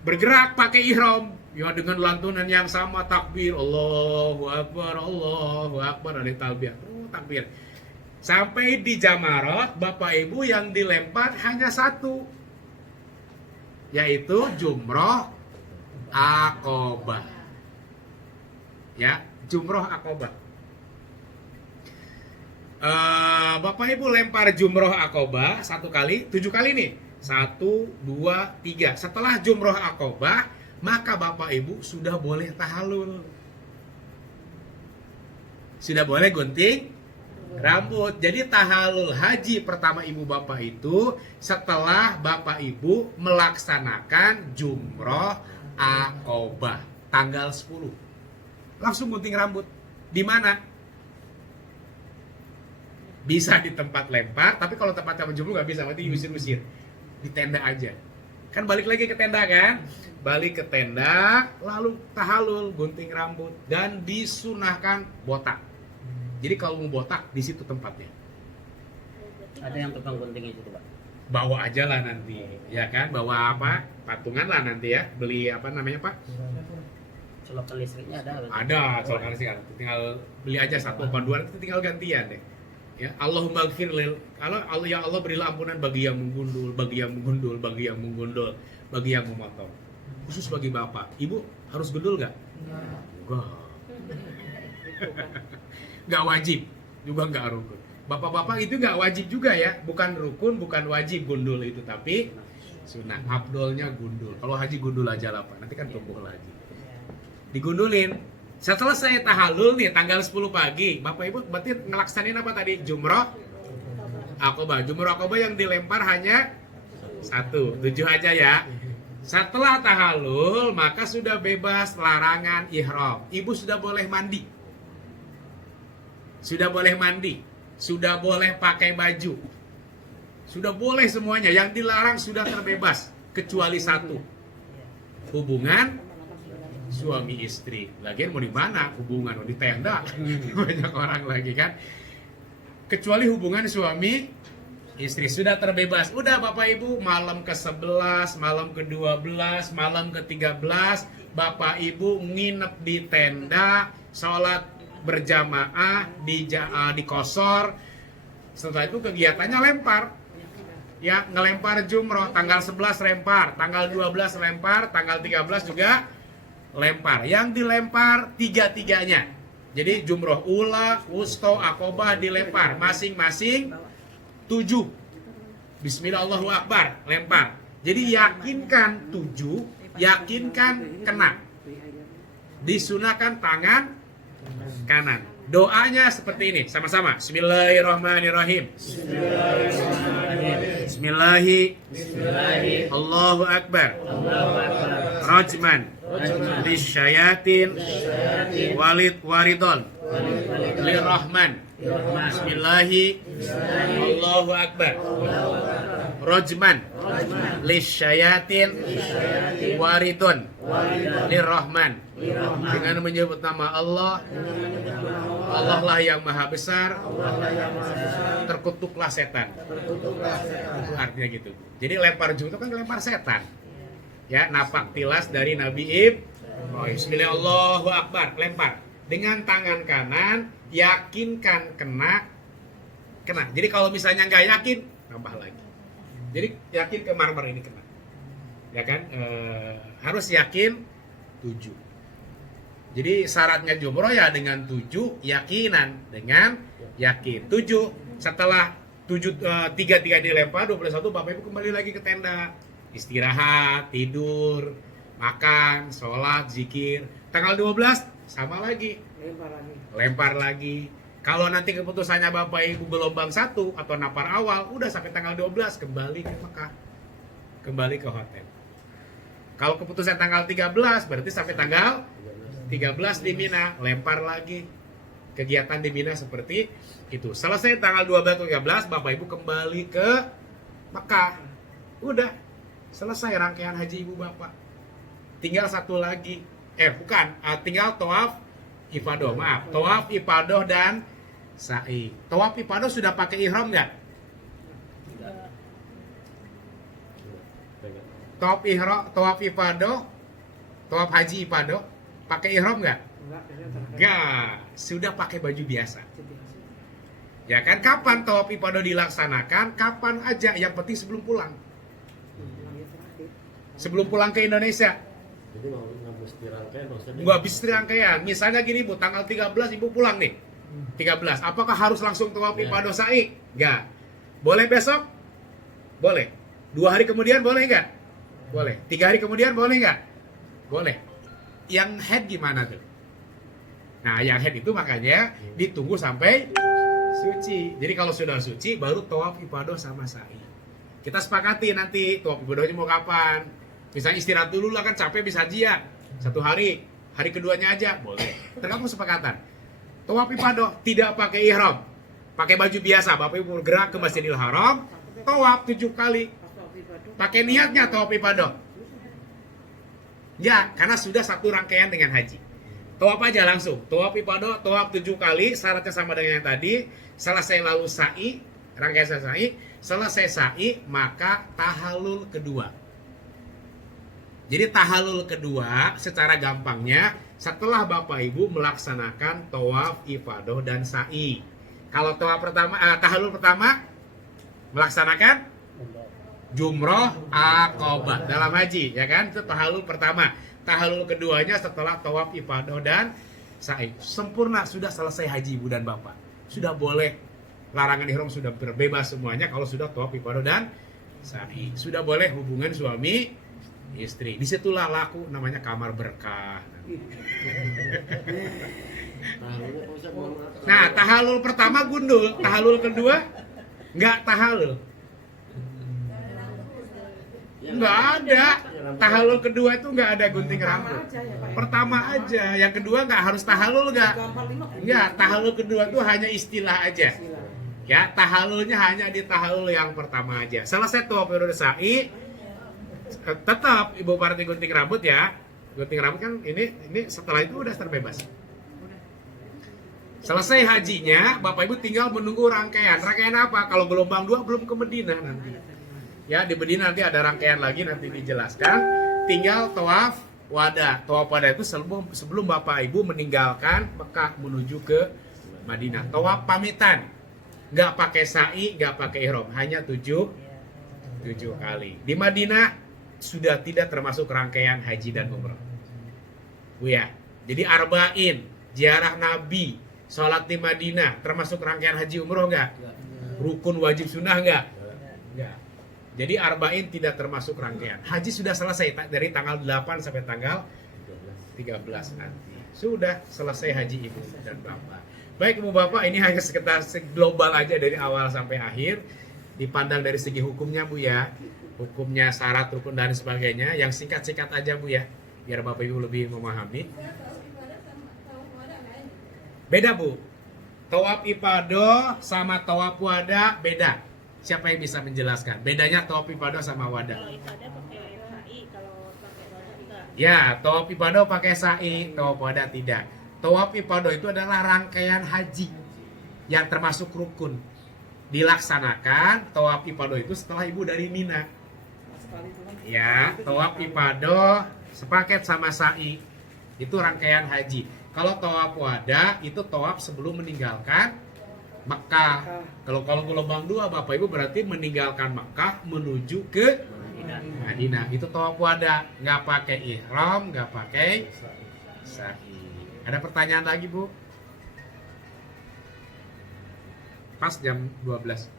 Bergerak pakai ihram ya dengan lantunan yang sama, takbir Allahu Akbar ada talbiyah, takbir sampai di Jamarot. Bapak Ibu yang dilempar hanya satu, yaitu Jumroh Aqobah ya, Jumroh Aqobah. Bapak Ibu lempar jumroh akobah 1 kali, 7 kali nih. 1, 2, 3. Setelah jumroh akobah, maka Bapak Ibu sudah boleh tahalul. Sudah boleh gunting rambut. Jadi tahalul haji pertama Ibu Bapak itu setelah Bapak Ibu melaksanakan jumroh akobah tanggal 10. Langsung gunting rambut. Di mana? Bisa di tempat lempar, tapi kalau tempatnya menjumroh nggak bisa, nanti usir-usir. Di tenda aja. Kan balik lagi ke tenda kan? Balik ke tenda, lalu tahalul, gunting rambut, dan disunahkan botak. Jadi kalau mau botak, di situ tempatnya. Ada yang tukang gunting itu Pak. Bawa aja lah nanti, ya kan? Bawa apa? Patungan lah nanti ya. Beli apa namanya Pak? Colokan listriknya ada. Ada, colokan sih kan. Tinggal beli aja 1 apa 2, nanti tinggal gantian deh. Ya, Allahumma gfir lil, kalau Allah ya Allah berilah ampunan bagi yang menggundul, bagi yang menggundul, bagi yang menggundul, bagi yang memotong. Khusus bagi bapak, ibu harus gundul nggak? Enggak. Nggak wajib, juga nggak rukun. Bapak-bapak itu nggak wajib juga ya, bukan rukun, bukan wajib gundul itu, tapi sunnah. Abdolnya gundul. Kalau haji gundul aja lah Pak, nanti kan tumbuh lagi. Digundulin. Setelah saya tahalul nih tanggal 10 pagi, Bapak Ibu berarti ngelaksanain apa tadi? Jumroh akobah. Jumroh akobah yang dilempar hanya 1, 7 aja ya. Setelah tahalul maka sudah bebas larangan ihram. Ibu sudah boleh mandi. Sudah boleh mandi, sudah boleh pakai baju. Sudah boleh semuanya, yang dilarang sudah terbebas kecuali 1. Hubungan suami istri. Lagian mau di mana hubungan? Mau di tenda. Banyak orang lagi kan. Kecuali hubungan suami istri sudah terbebas. Udah Bapak Ibu malam ke-11, malam ke-12, malam ke-13 Bapak Ibu nginep di tenda, sholat berjamaah di kosor. Setelah itu kegiatannya lempar. Ya, ngelempar jumroh tanggal 11 lempar, tanggal 12 lempar, tanggal 13 juga lempar. Yang dilempar 3-3-nya. Jadi jumroh ula, wusto, akobah dilempar masing-masing 7. Bismillah Allahu Akbar, lempar. Jadi yakinkan 7, yakinkan kena. Disunahkan tangan kanan. Doanya seperti ini, sama-sama. Bismillahirrahmanirrahim. Bismillahi. Allahu Akbar. Rajman. Lisyayatin walid waridon lirrahman. Bismillahi. Allahu Akbar. Rajman lisyayatin waridon lirrahman. Dengan menyebut nama Allah, Allah lah yang maha besar, terkutuklah setan. Itu artinya gitu. Jadi lempar jum itu kan lempar setan. Ya, napak tilas dari Nabi Ibrahim. Bismillah Allahu Akbar, lempar dengan tangan kanan, yakinkan kena. Jadi kalau misalnya nggak yakin, tambah lagi. Jadi yakin ke marmer ini kena, ya kan? Harus yakin 7. Jadi syaratnya jumroh ya dengan 7, yakinan dengan yakin 7. Setelah 3 dilempar 21, Bapak Ibu kembali lagi ke tenda. Istirahat, tidur, makan, sholat, zikir. Tanggal 12 sama lagi. Lempar lagi. Kalau nanti keputusannya Bapak Ibu gelombang 1 atau napar awal, udah sampai tanggal 12 kembali ke Mekah. Kembali ke hotel. Kalau keputusan tanggal 13 berarti sampai tanggal 13 di Mina, lempar lagi. Kegiatan di Mina seperti itu. Selesai tanggal 12-13, Bapak Ibu kembali ke Mekah. Udah selesai rangkaian haji Ibu Bapak. Tinggal satu lagi. Tinggal tawaf ifadah. Maaf, tawaf ifadah dan sa'i. Tawaf ifadah sudah pakai ihram nggak? Tawaf ifadah, tawaf haji ifadah, pakai ihram nggak? Enggak, sudah pakai baju biasa. Ya kan, kapan tawaf ifadah dilaksanakan? Kapan aja, yang penting sebelum pulang. Sebelum pulang ke Indonesia. Jadi nggak mesti rangkaian, Nggak bisa rangkaian. Misalnya gini Bu, tanggal 13 Ibu pulang nih. 13. Apakah harus langsung tawaf ifadah sa'i? Enggak. Boleh besok? Boleh. 2 hari kemudian boleh nggak? Boleh. 3 hari kemudian boleh nggak? Boleh. Yang head gimana tuh? Nah, yang head itu makanya ditunggu sampai suci. Jadi kalau sudah suci baru tawaf ifadah sama sa'i. Kita sepakati nanti tawaf ibadahnya mau kapan. Misalnya istirahat dulu lah, kan capek bisa haji ya. 1 hari, hari keduanya aja boleh. Tergantung sepakatan. Tawaf ifadah tidak pakai ihram, pakai baju biasa. Bapak Ibu bergerak ke Masjidil Haram, tawaf 7 kali. Pakai niatnya tawaf ifadah. Ya, karena sudah satu rangkaian dengan haji. Tawaf aja langsung. Tawaf ifadah, tawaf 7 kali, syaratnya sama dengan yang tadi. Selesai lalu sa'i, rangkaian sa'i. Selesai sa'i, maka tahallul kedua. Jadi tahallul kedua secara gampangnya setelah Bapak Ibu melaksanakan tawaf ifadah dan sa'i. Kalau tawaf pertama, tahallul pertama melaksanakan jumroh aqobah dalam haji, ya kan? Itu tahallul pertama. Tahallul keduanya setelah tawaf ifadah dan sa'i. Sempurna, sudah selesai haji Ibu dan Bapak. Sudah boleh, larangan ihram sudah berbebas semuanya kalau sudah tawaf ifadah dan sa'i. Sudah boleh hubungan suami istri. Disitulah laku namanya kamar berkah. Nah, tahallul pertama gundul, tahallul kedua nggak tahallul. Nggak ada. Tahallul kedua itu nggak ada gunting rambut. Pertama aja. Yang kedua nggak harus tahallul nggak. Ya, tahallul kedua itu hanya istilah aja. Ya, tahallulnya hanya di tahallul yang pertama aja. Selesai tawaf ifadah sa'i, tetap Ibu Parti gunting rambut ya. Gunting rambut kan ini setelah itu udah terbebas. Selesai hajinya, Bapak Ibu tinggal menunggu rangkaian. Rangkaian apa? Kalau gelombang 2 belum ke Madinah nanti. Ya, di Madinah nanti ada rangkaian lagi, nanti dijelaskan. Tinggal tawaf wada. Tawaf wada itu sebelum Bapak Ibu meninggalkan Mekah menuju ke Madinah. Tawaf pamitan. Nggak pakai sa'i, nggak pakai ihram, hanya 7 kali. Di Madinah sudah tidak termasuk rangkaian haji dan umrah. Bu ya. Jadi arba'in, ziarah Nabi, sholat di Madinah termasuk rangkaian haji umrah enggak? Rukun wajib sunnah enggak? Enggak. Jadi arba'in tidak termasuk rangkaian. Haji sudah selesai dari tanggal 8 sampai tanggal 13 nanti. Sudah selesai haji Ibu dan Bapak. Baik Ibu Bapak, ini hanya sekitar global aja dari awal sampai akhir. Dipandang dari segi hukumnya Bu ya. Hukumnya, syarat, rukun dan sebagainya. Yang singkat-singkat aja Bu ya, biar Bapak Ibu lebih memahami. Beda Bu. Tawaf ifadah sama tawaf wada beda. Siapa yang bisa menjelaskan? Bedanya tawaf ifadah sama wada. Kalau ibadah pakai sa'i, kalau pakai wada enggak. Ya, tawaf ifadah pakai sa'i, tawaf wada tidak. Tawaf ifadah itu adalah rangkaian haji yang termasuk rukun. Dilaksanakan tawaf ifadah itu setelah Ibu dari Mina. Ya, tawaf ifadah sepaket sama sa'i. Itu rangkaian haji. Kalau tawaf wada itu tawaf sebelum meninggalkan Mekah. Kalau gelombang 2 Bapak Ibu berarti meninggalkan Mekah menuju ke Madinah. Itu tawaf wada, nggak pakai ihram, nggak pakai sa'i. Ada pertanyaan lagi Bu? Pas jam 12.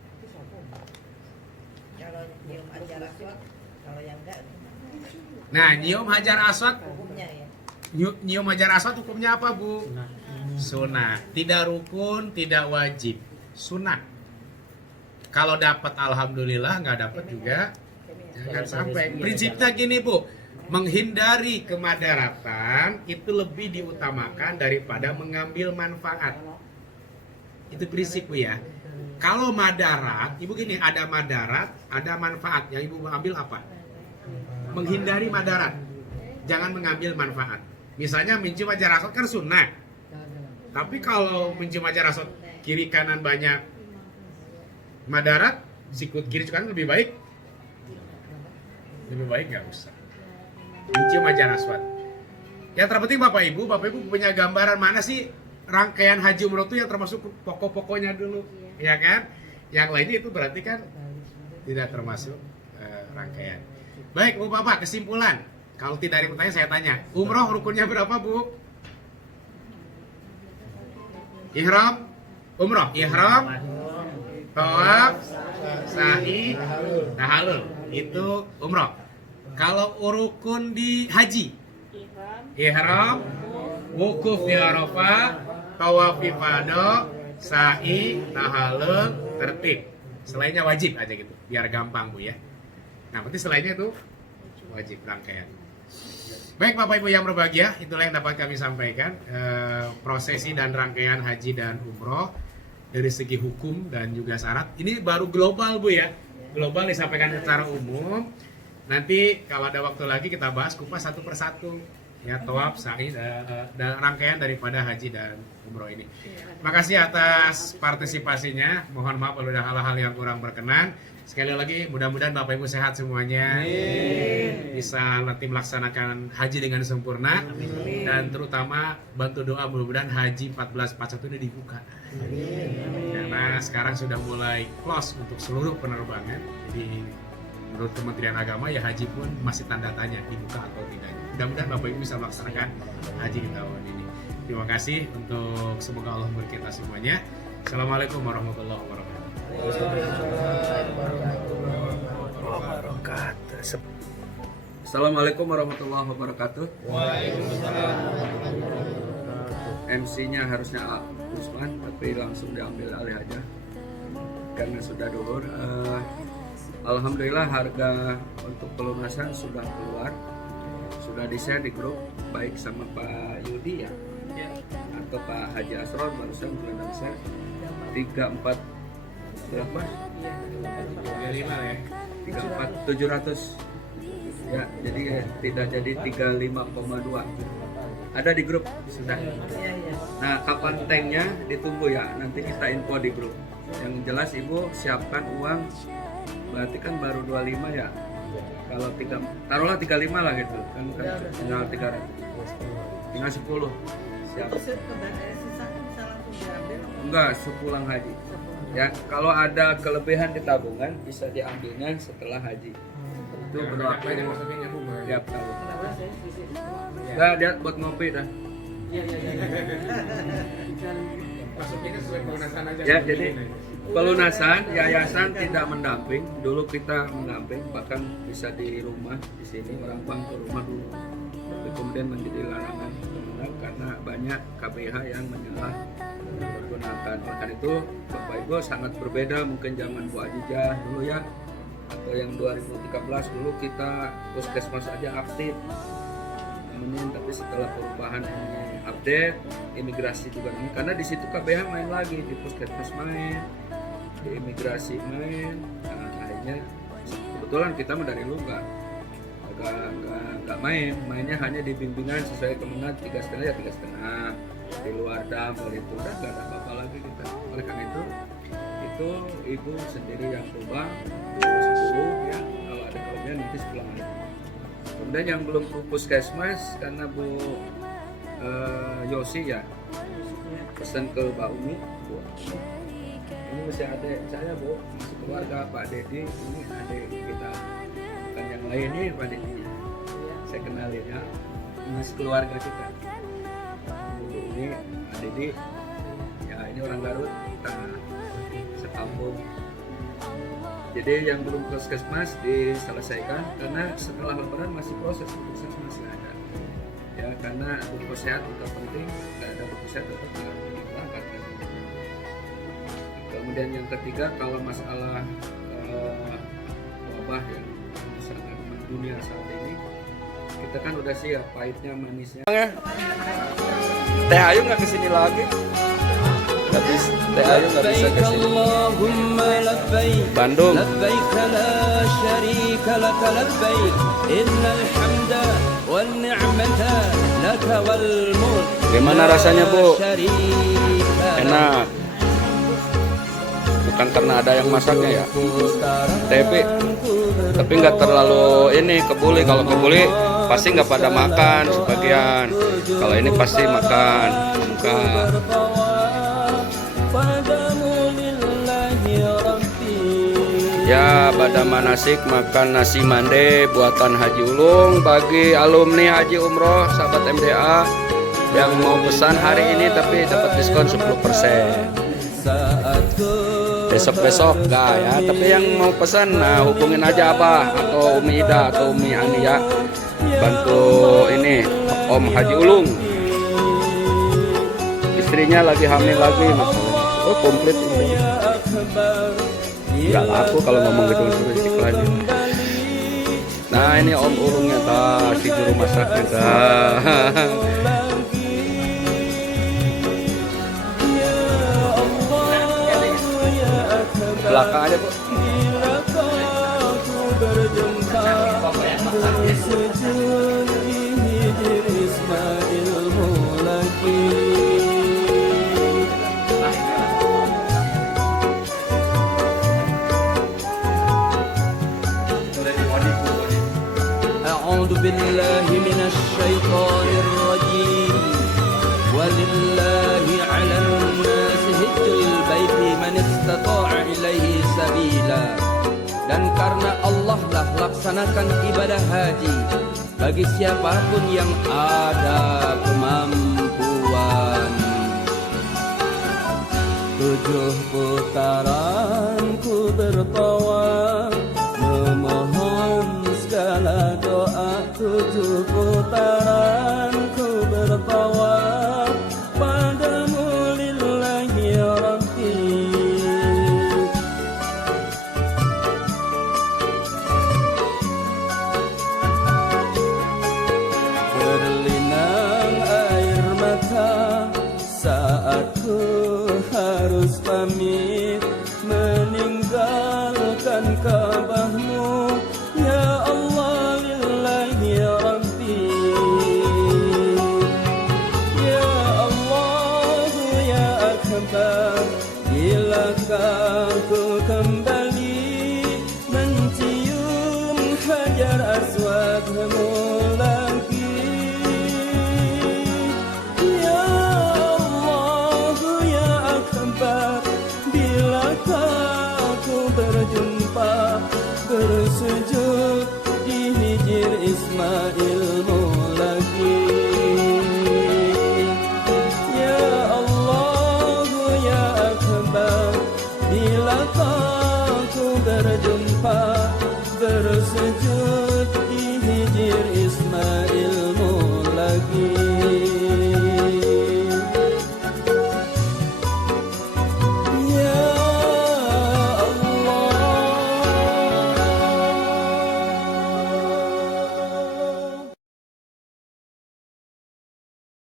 Kalau nyium hajar aswad, kalau yang enggak Nah, nyium hajar aswad, hukumnya ya. nyium hajar aswad hukumnya apa Bu? Sunnah. Tidak rukun, tidak wajib. Sunnah. Kalau dapat alhamdulillah, nggak dapat juga jangan sampai. Prinsipnya gini Bu, menghindari kemadaratan itu lebih diutamakan daripada mengambil manfaat. Itu prinsip Bu ya. Kalau madarat, Ibu gini, ada madarat, ada manfaat. Yang Ibu ambil apa? Menghindari madarat. Jangan mengambil manfaat. Misalnya mencium hajar aswad kan sunnah. Tapi kalau mencium hajar aswad kiri kanan banyak madarat, sikut kiri kanan lebih baik. Lebih baik nggak usah. Mencium hajar aswad. Yang terpenting Bapak Ibu punya gambaran mana sih rangkaian haji umroh itu yang termasuk pokok-pokoknya dulu, ya kan? Yang lainnya itu berarti kan tidak termasuk rangkaian. Baik Bu Bapak, kesimpulan. Kalau tidak ada pertanyaan saya tanya, umroh rukunnya berapa Bu? Ihram umroh, ihram, tawaf, sa'i, tahallul. Itu umroh. Kalau rukun di haji, ihram, wukuf di Arafah, tawaf ifadah, sa'i, tahallul, tertib. Selainnya wajib aja gitu, biar gampang Bu ya. Nah, berarti selainnya itu wajib rangkaian. Baik Bapak Ibu yang berbahagia, itulah yang dapat kami sampaikan. Prosesi dan rangkaian haji dan umroh dari segi hukum dan juga syarat. Ini baru global Bu ya, global disampaikan secara umum. Nanti kalau ada waktu lagi kita bahas kupas satu persatu. Ya, tawaf, sa'i, dan rangkaian daripada haji dan umroh ini. Makasih atas partisipasinya. Mohon maaf kalau ada hal-hal yang kurang berkenan. Sekali lagi, mudah-mudahan Bapak Ibu sehat semuanya. Bisa nanti melaksanakan haji dengan sempurna. Dan terutama bantu doa mudah-mudahan haji 1441 ini dibuka. Karena sekarang sudah mulai close untuk seluruh penerbangan. Jadi menurut Kementerian Agama ya haji pun masih tanda tanya dibuka atau tidak. Mudah-mudahan Bapak Ibu bisa melaksanakan haji di tahun ini. Terima kasih untuk semoga Allah memberkati kita semuanya. Assalamualaikum warahmatullahi wabarakatuh. Assalamualaikum warahmatullahi wabarakatuh. MC-nya harusnya Usman, tapi langsung diambil alih aja karena sudah duhur. Alhamdulillah harga untuk pelunasan sudah keluar, sudah di-share di grup baik sama Pak Yudi ya, atau Pak Haji Asron barusan sudah share 34 berapa? 700 ya, jadi tidak jadi 35,2. Ada di grup sudah. Nah, kapan tanknya ditunggu ya, nanti kita info di grup. Yang jelas Ibu siapkan uang, berarti kan baru 25 ya. Kalau taruhlah 35 lah gitu kan tinggal 300, tinggal 10 siap. Enggak, sepulang haji ya. Kalau ada kelebihan di tabungan bisa diambilnya setelah haji. Itu berlaku tiap tahun. Enggak, dia buat ngopi dah. Ya, jadi pelunasan yayasan tidak mendamping. Dulu kita mendamping, bahkan bisa di rumah di sini orang bang ke rumah dulu. Tapi kemudian menjadi larangan karena banyak KBH yang menyalahgunakan. Oleh itu Bapak Ibu sangat berbeda mungkin zaman Bu Ajijah dulu ya, atau yang 2013 dulu kita puskesmas aja aktif. Tapi setelah perubahan ini update, imigrasi juga ini, karena di situ KBH main lagi, di puskesmas main, di imigrasi main. Nah, akhirnya kebetulan kita dari lu nggak mainnya hanya di bimbingan sesuai kemenat 3,5 ya 3,5, di luar dam itu udah nggak ada apa-apa lagi kita. Oleh karena itu Ibu sendiri yang coba 10 ya, kalau ada kelebihan nanti sepulang lagi. Kemudian yang belum ke puskesmas karena Bu Yosi ya pesan ke Mbak Umi, Bu, ini masih adik saya Bu, masih keluarga Pak Dedi, ini adik kita bukan yang lain nih Pak Dedi, saya kenalin ya, masih keluarga kita. Bu, ini Pak Dedi ya, ini orang Garut, kita sekampung. Jadi yang belum puskesmas diselesaikan karena setelah lebaran masih proses puskesmas masih ada. Ya karena buku sehat juga penting, nggak ada buku sehat tetap nggak berangkat. Kemudian yang ketiga kalau masalah wabah yang sangat mendunia saat ini, kita kan udah siap pahitnya manisnya. Teh Ayu nggak kesini lagi. Teh Ayu nggak bisa kesini. Bandung. Gimana rasanya Bu? Enak. Bukan karena ada yang masaknya ya. Tapi nggak terlalu ini kebuli. Kalau kebuli pasti nggak pada makan sebagian. Kalau ini pasti makan. Ya, pada manasik makan nasi mande buatan Haji Ulung bagi alumni Haji Umroh sahabat MDA yang mau pesan hari ini tapi dapat diskon 10%. besok-besok enggak ya, tapi yang mau pesan hubungin aja Abah atau Umi Ida atau Umi Ani ya, bantu ini Om Haji Ulung, istrinya lagi hamil lagi masalahnya. Oh komplit ini nggak laku kalau ngomong gitu terus iklannya. Nah ini Om Ulungnya si juru masaknya belakang aja Bu. أعوذ بالله من الشيطان الرجيم ولله على الناس حج البيت من استطاع إليه سبيلا. Dan karena Allah lah laksanakan ibadah haji bagi siapapun yang ada kemampuan. 7 putaran ku bertawaf memohon segala doa. 7 putaran ku bertawaf padamu lillahi rabbi. Berlinang air mata saat ku harus pamit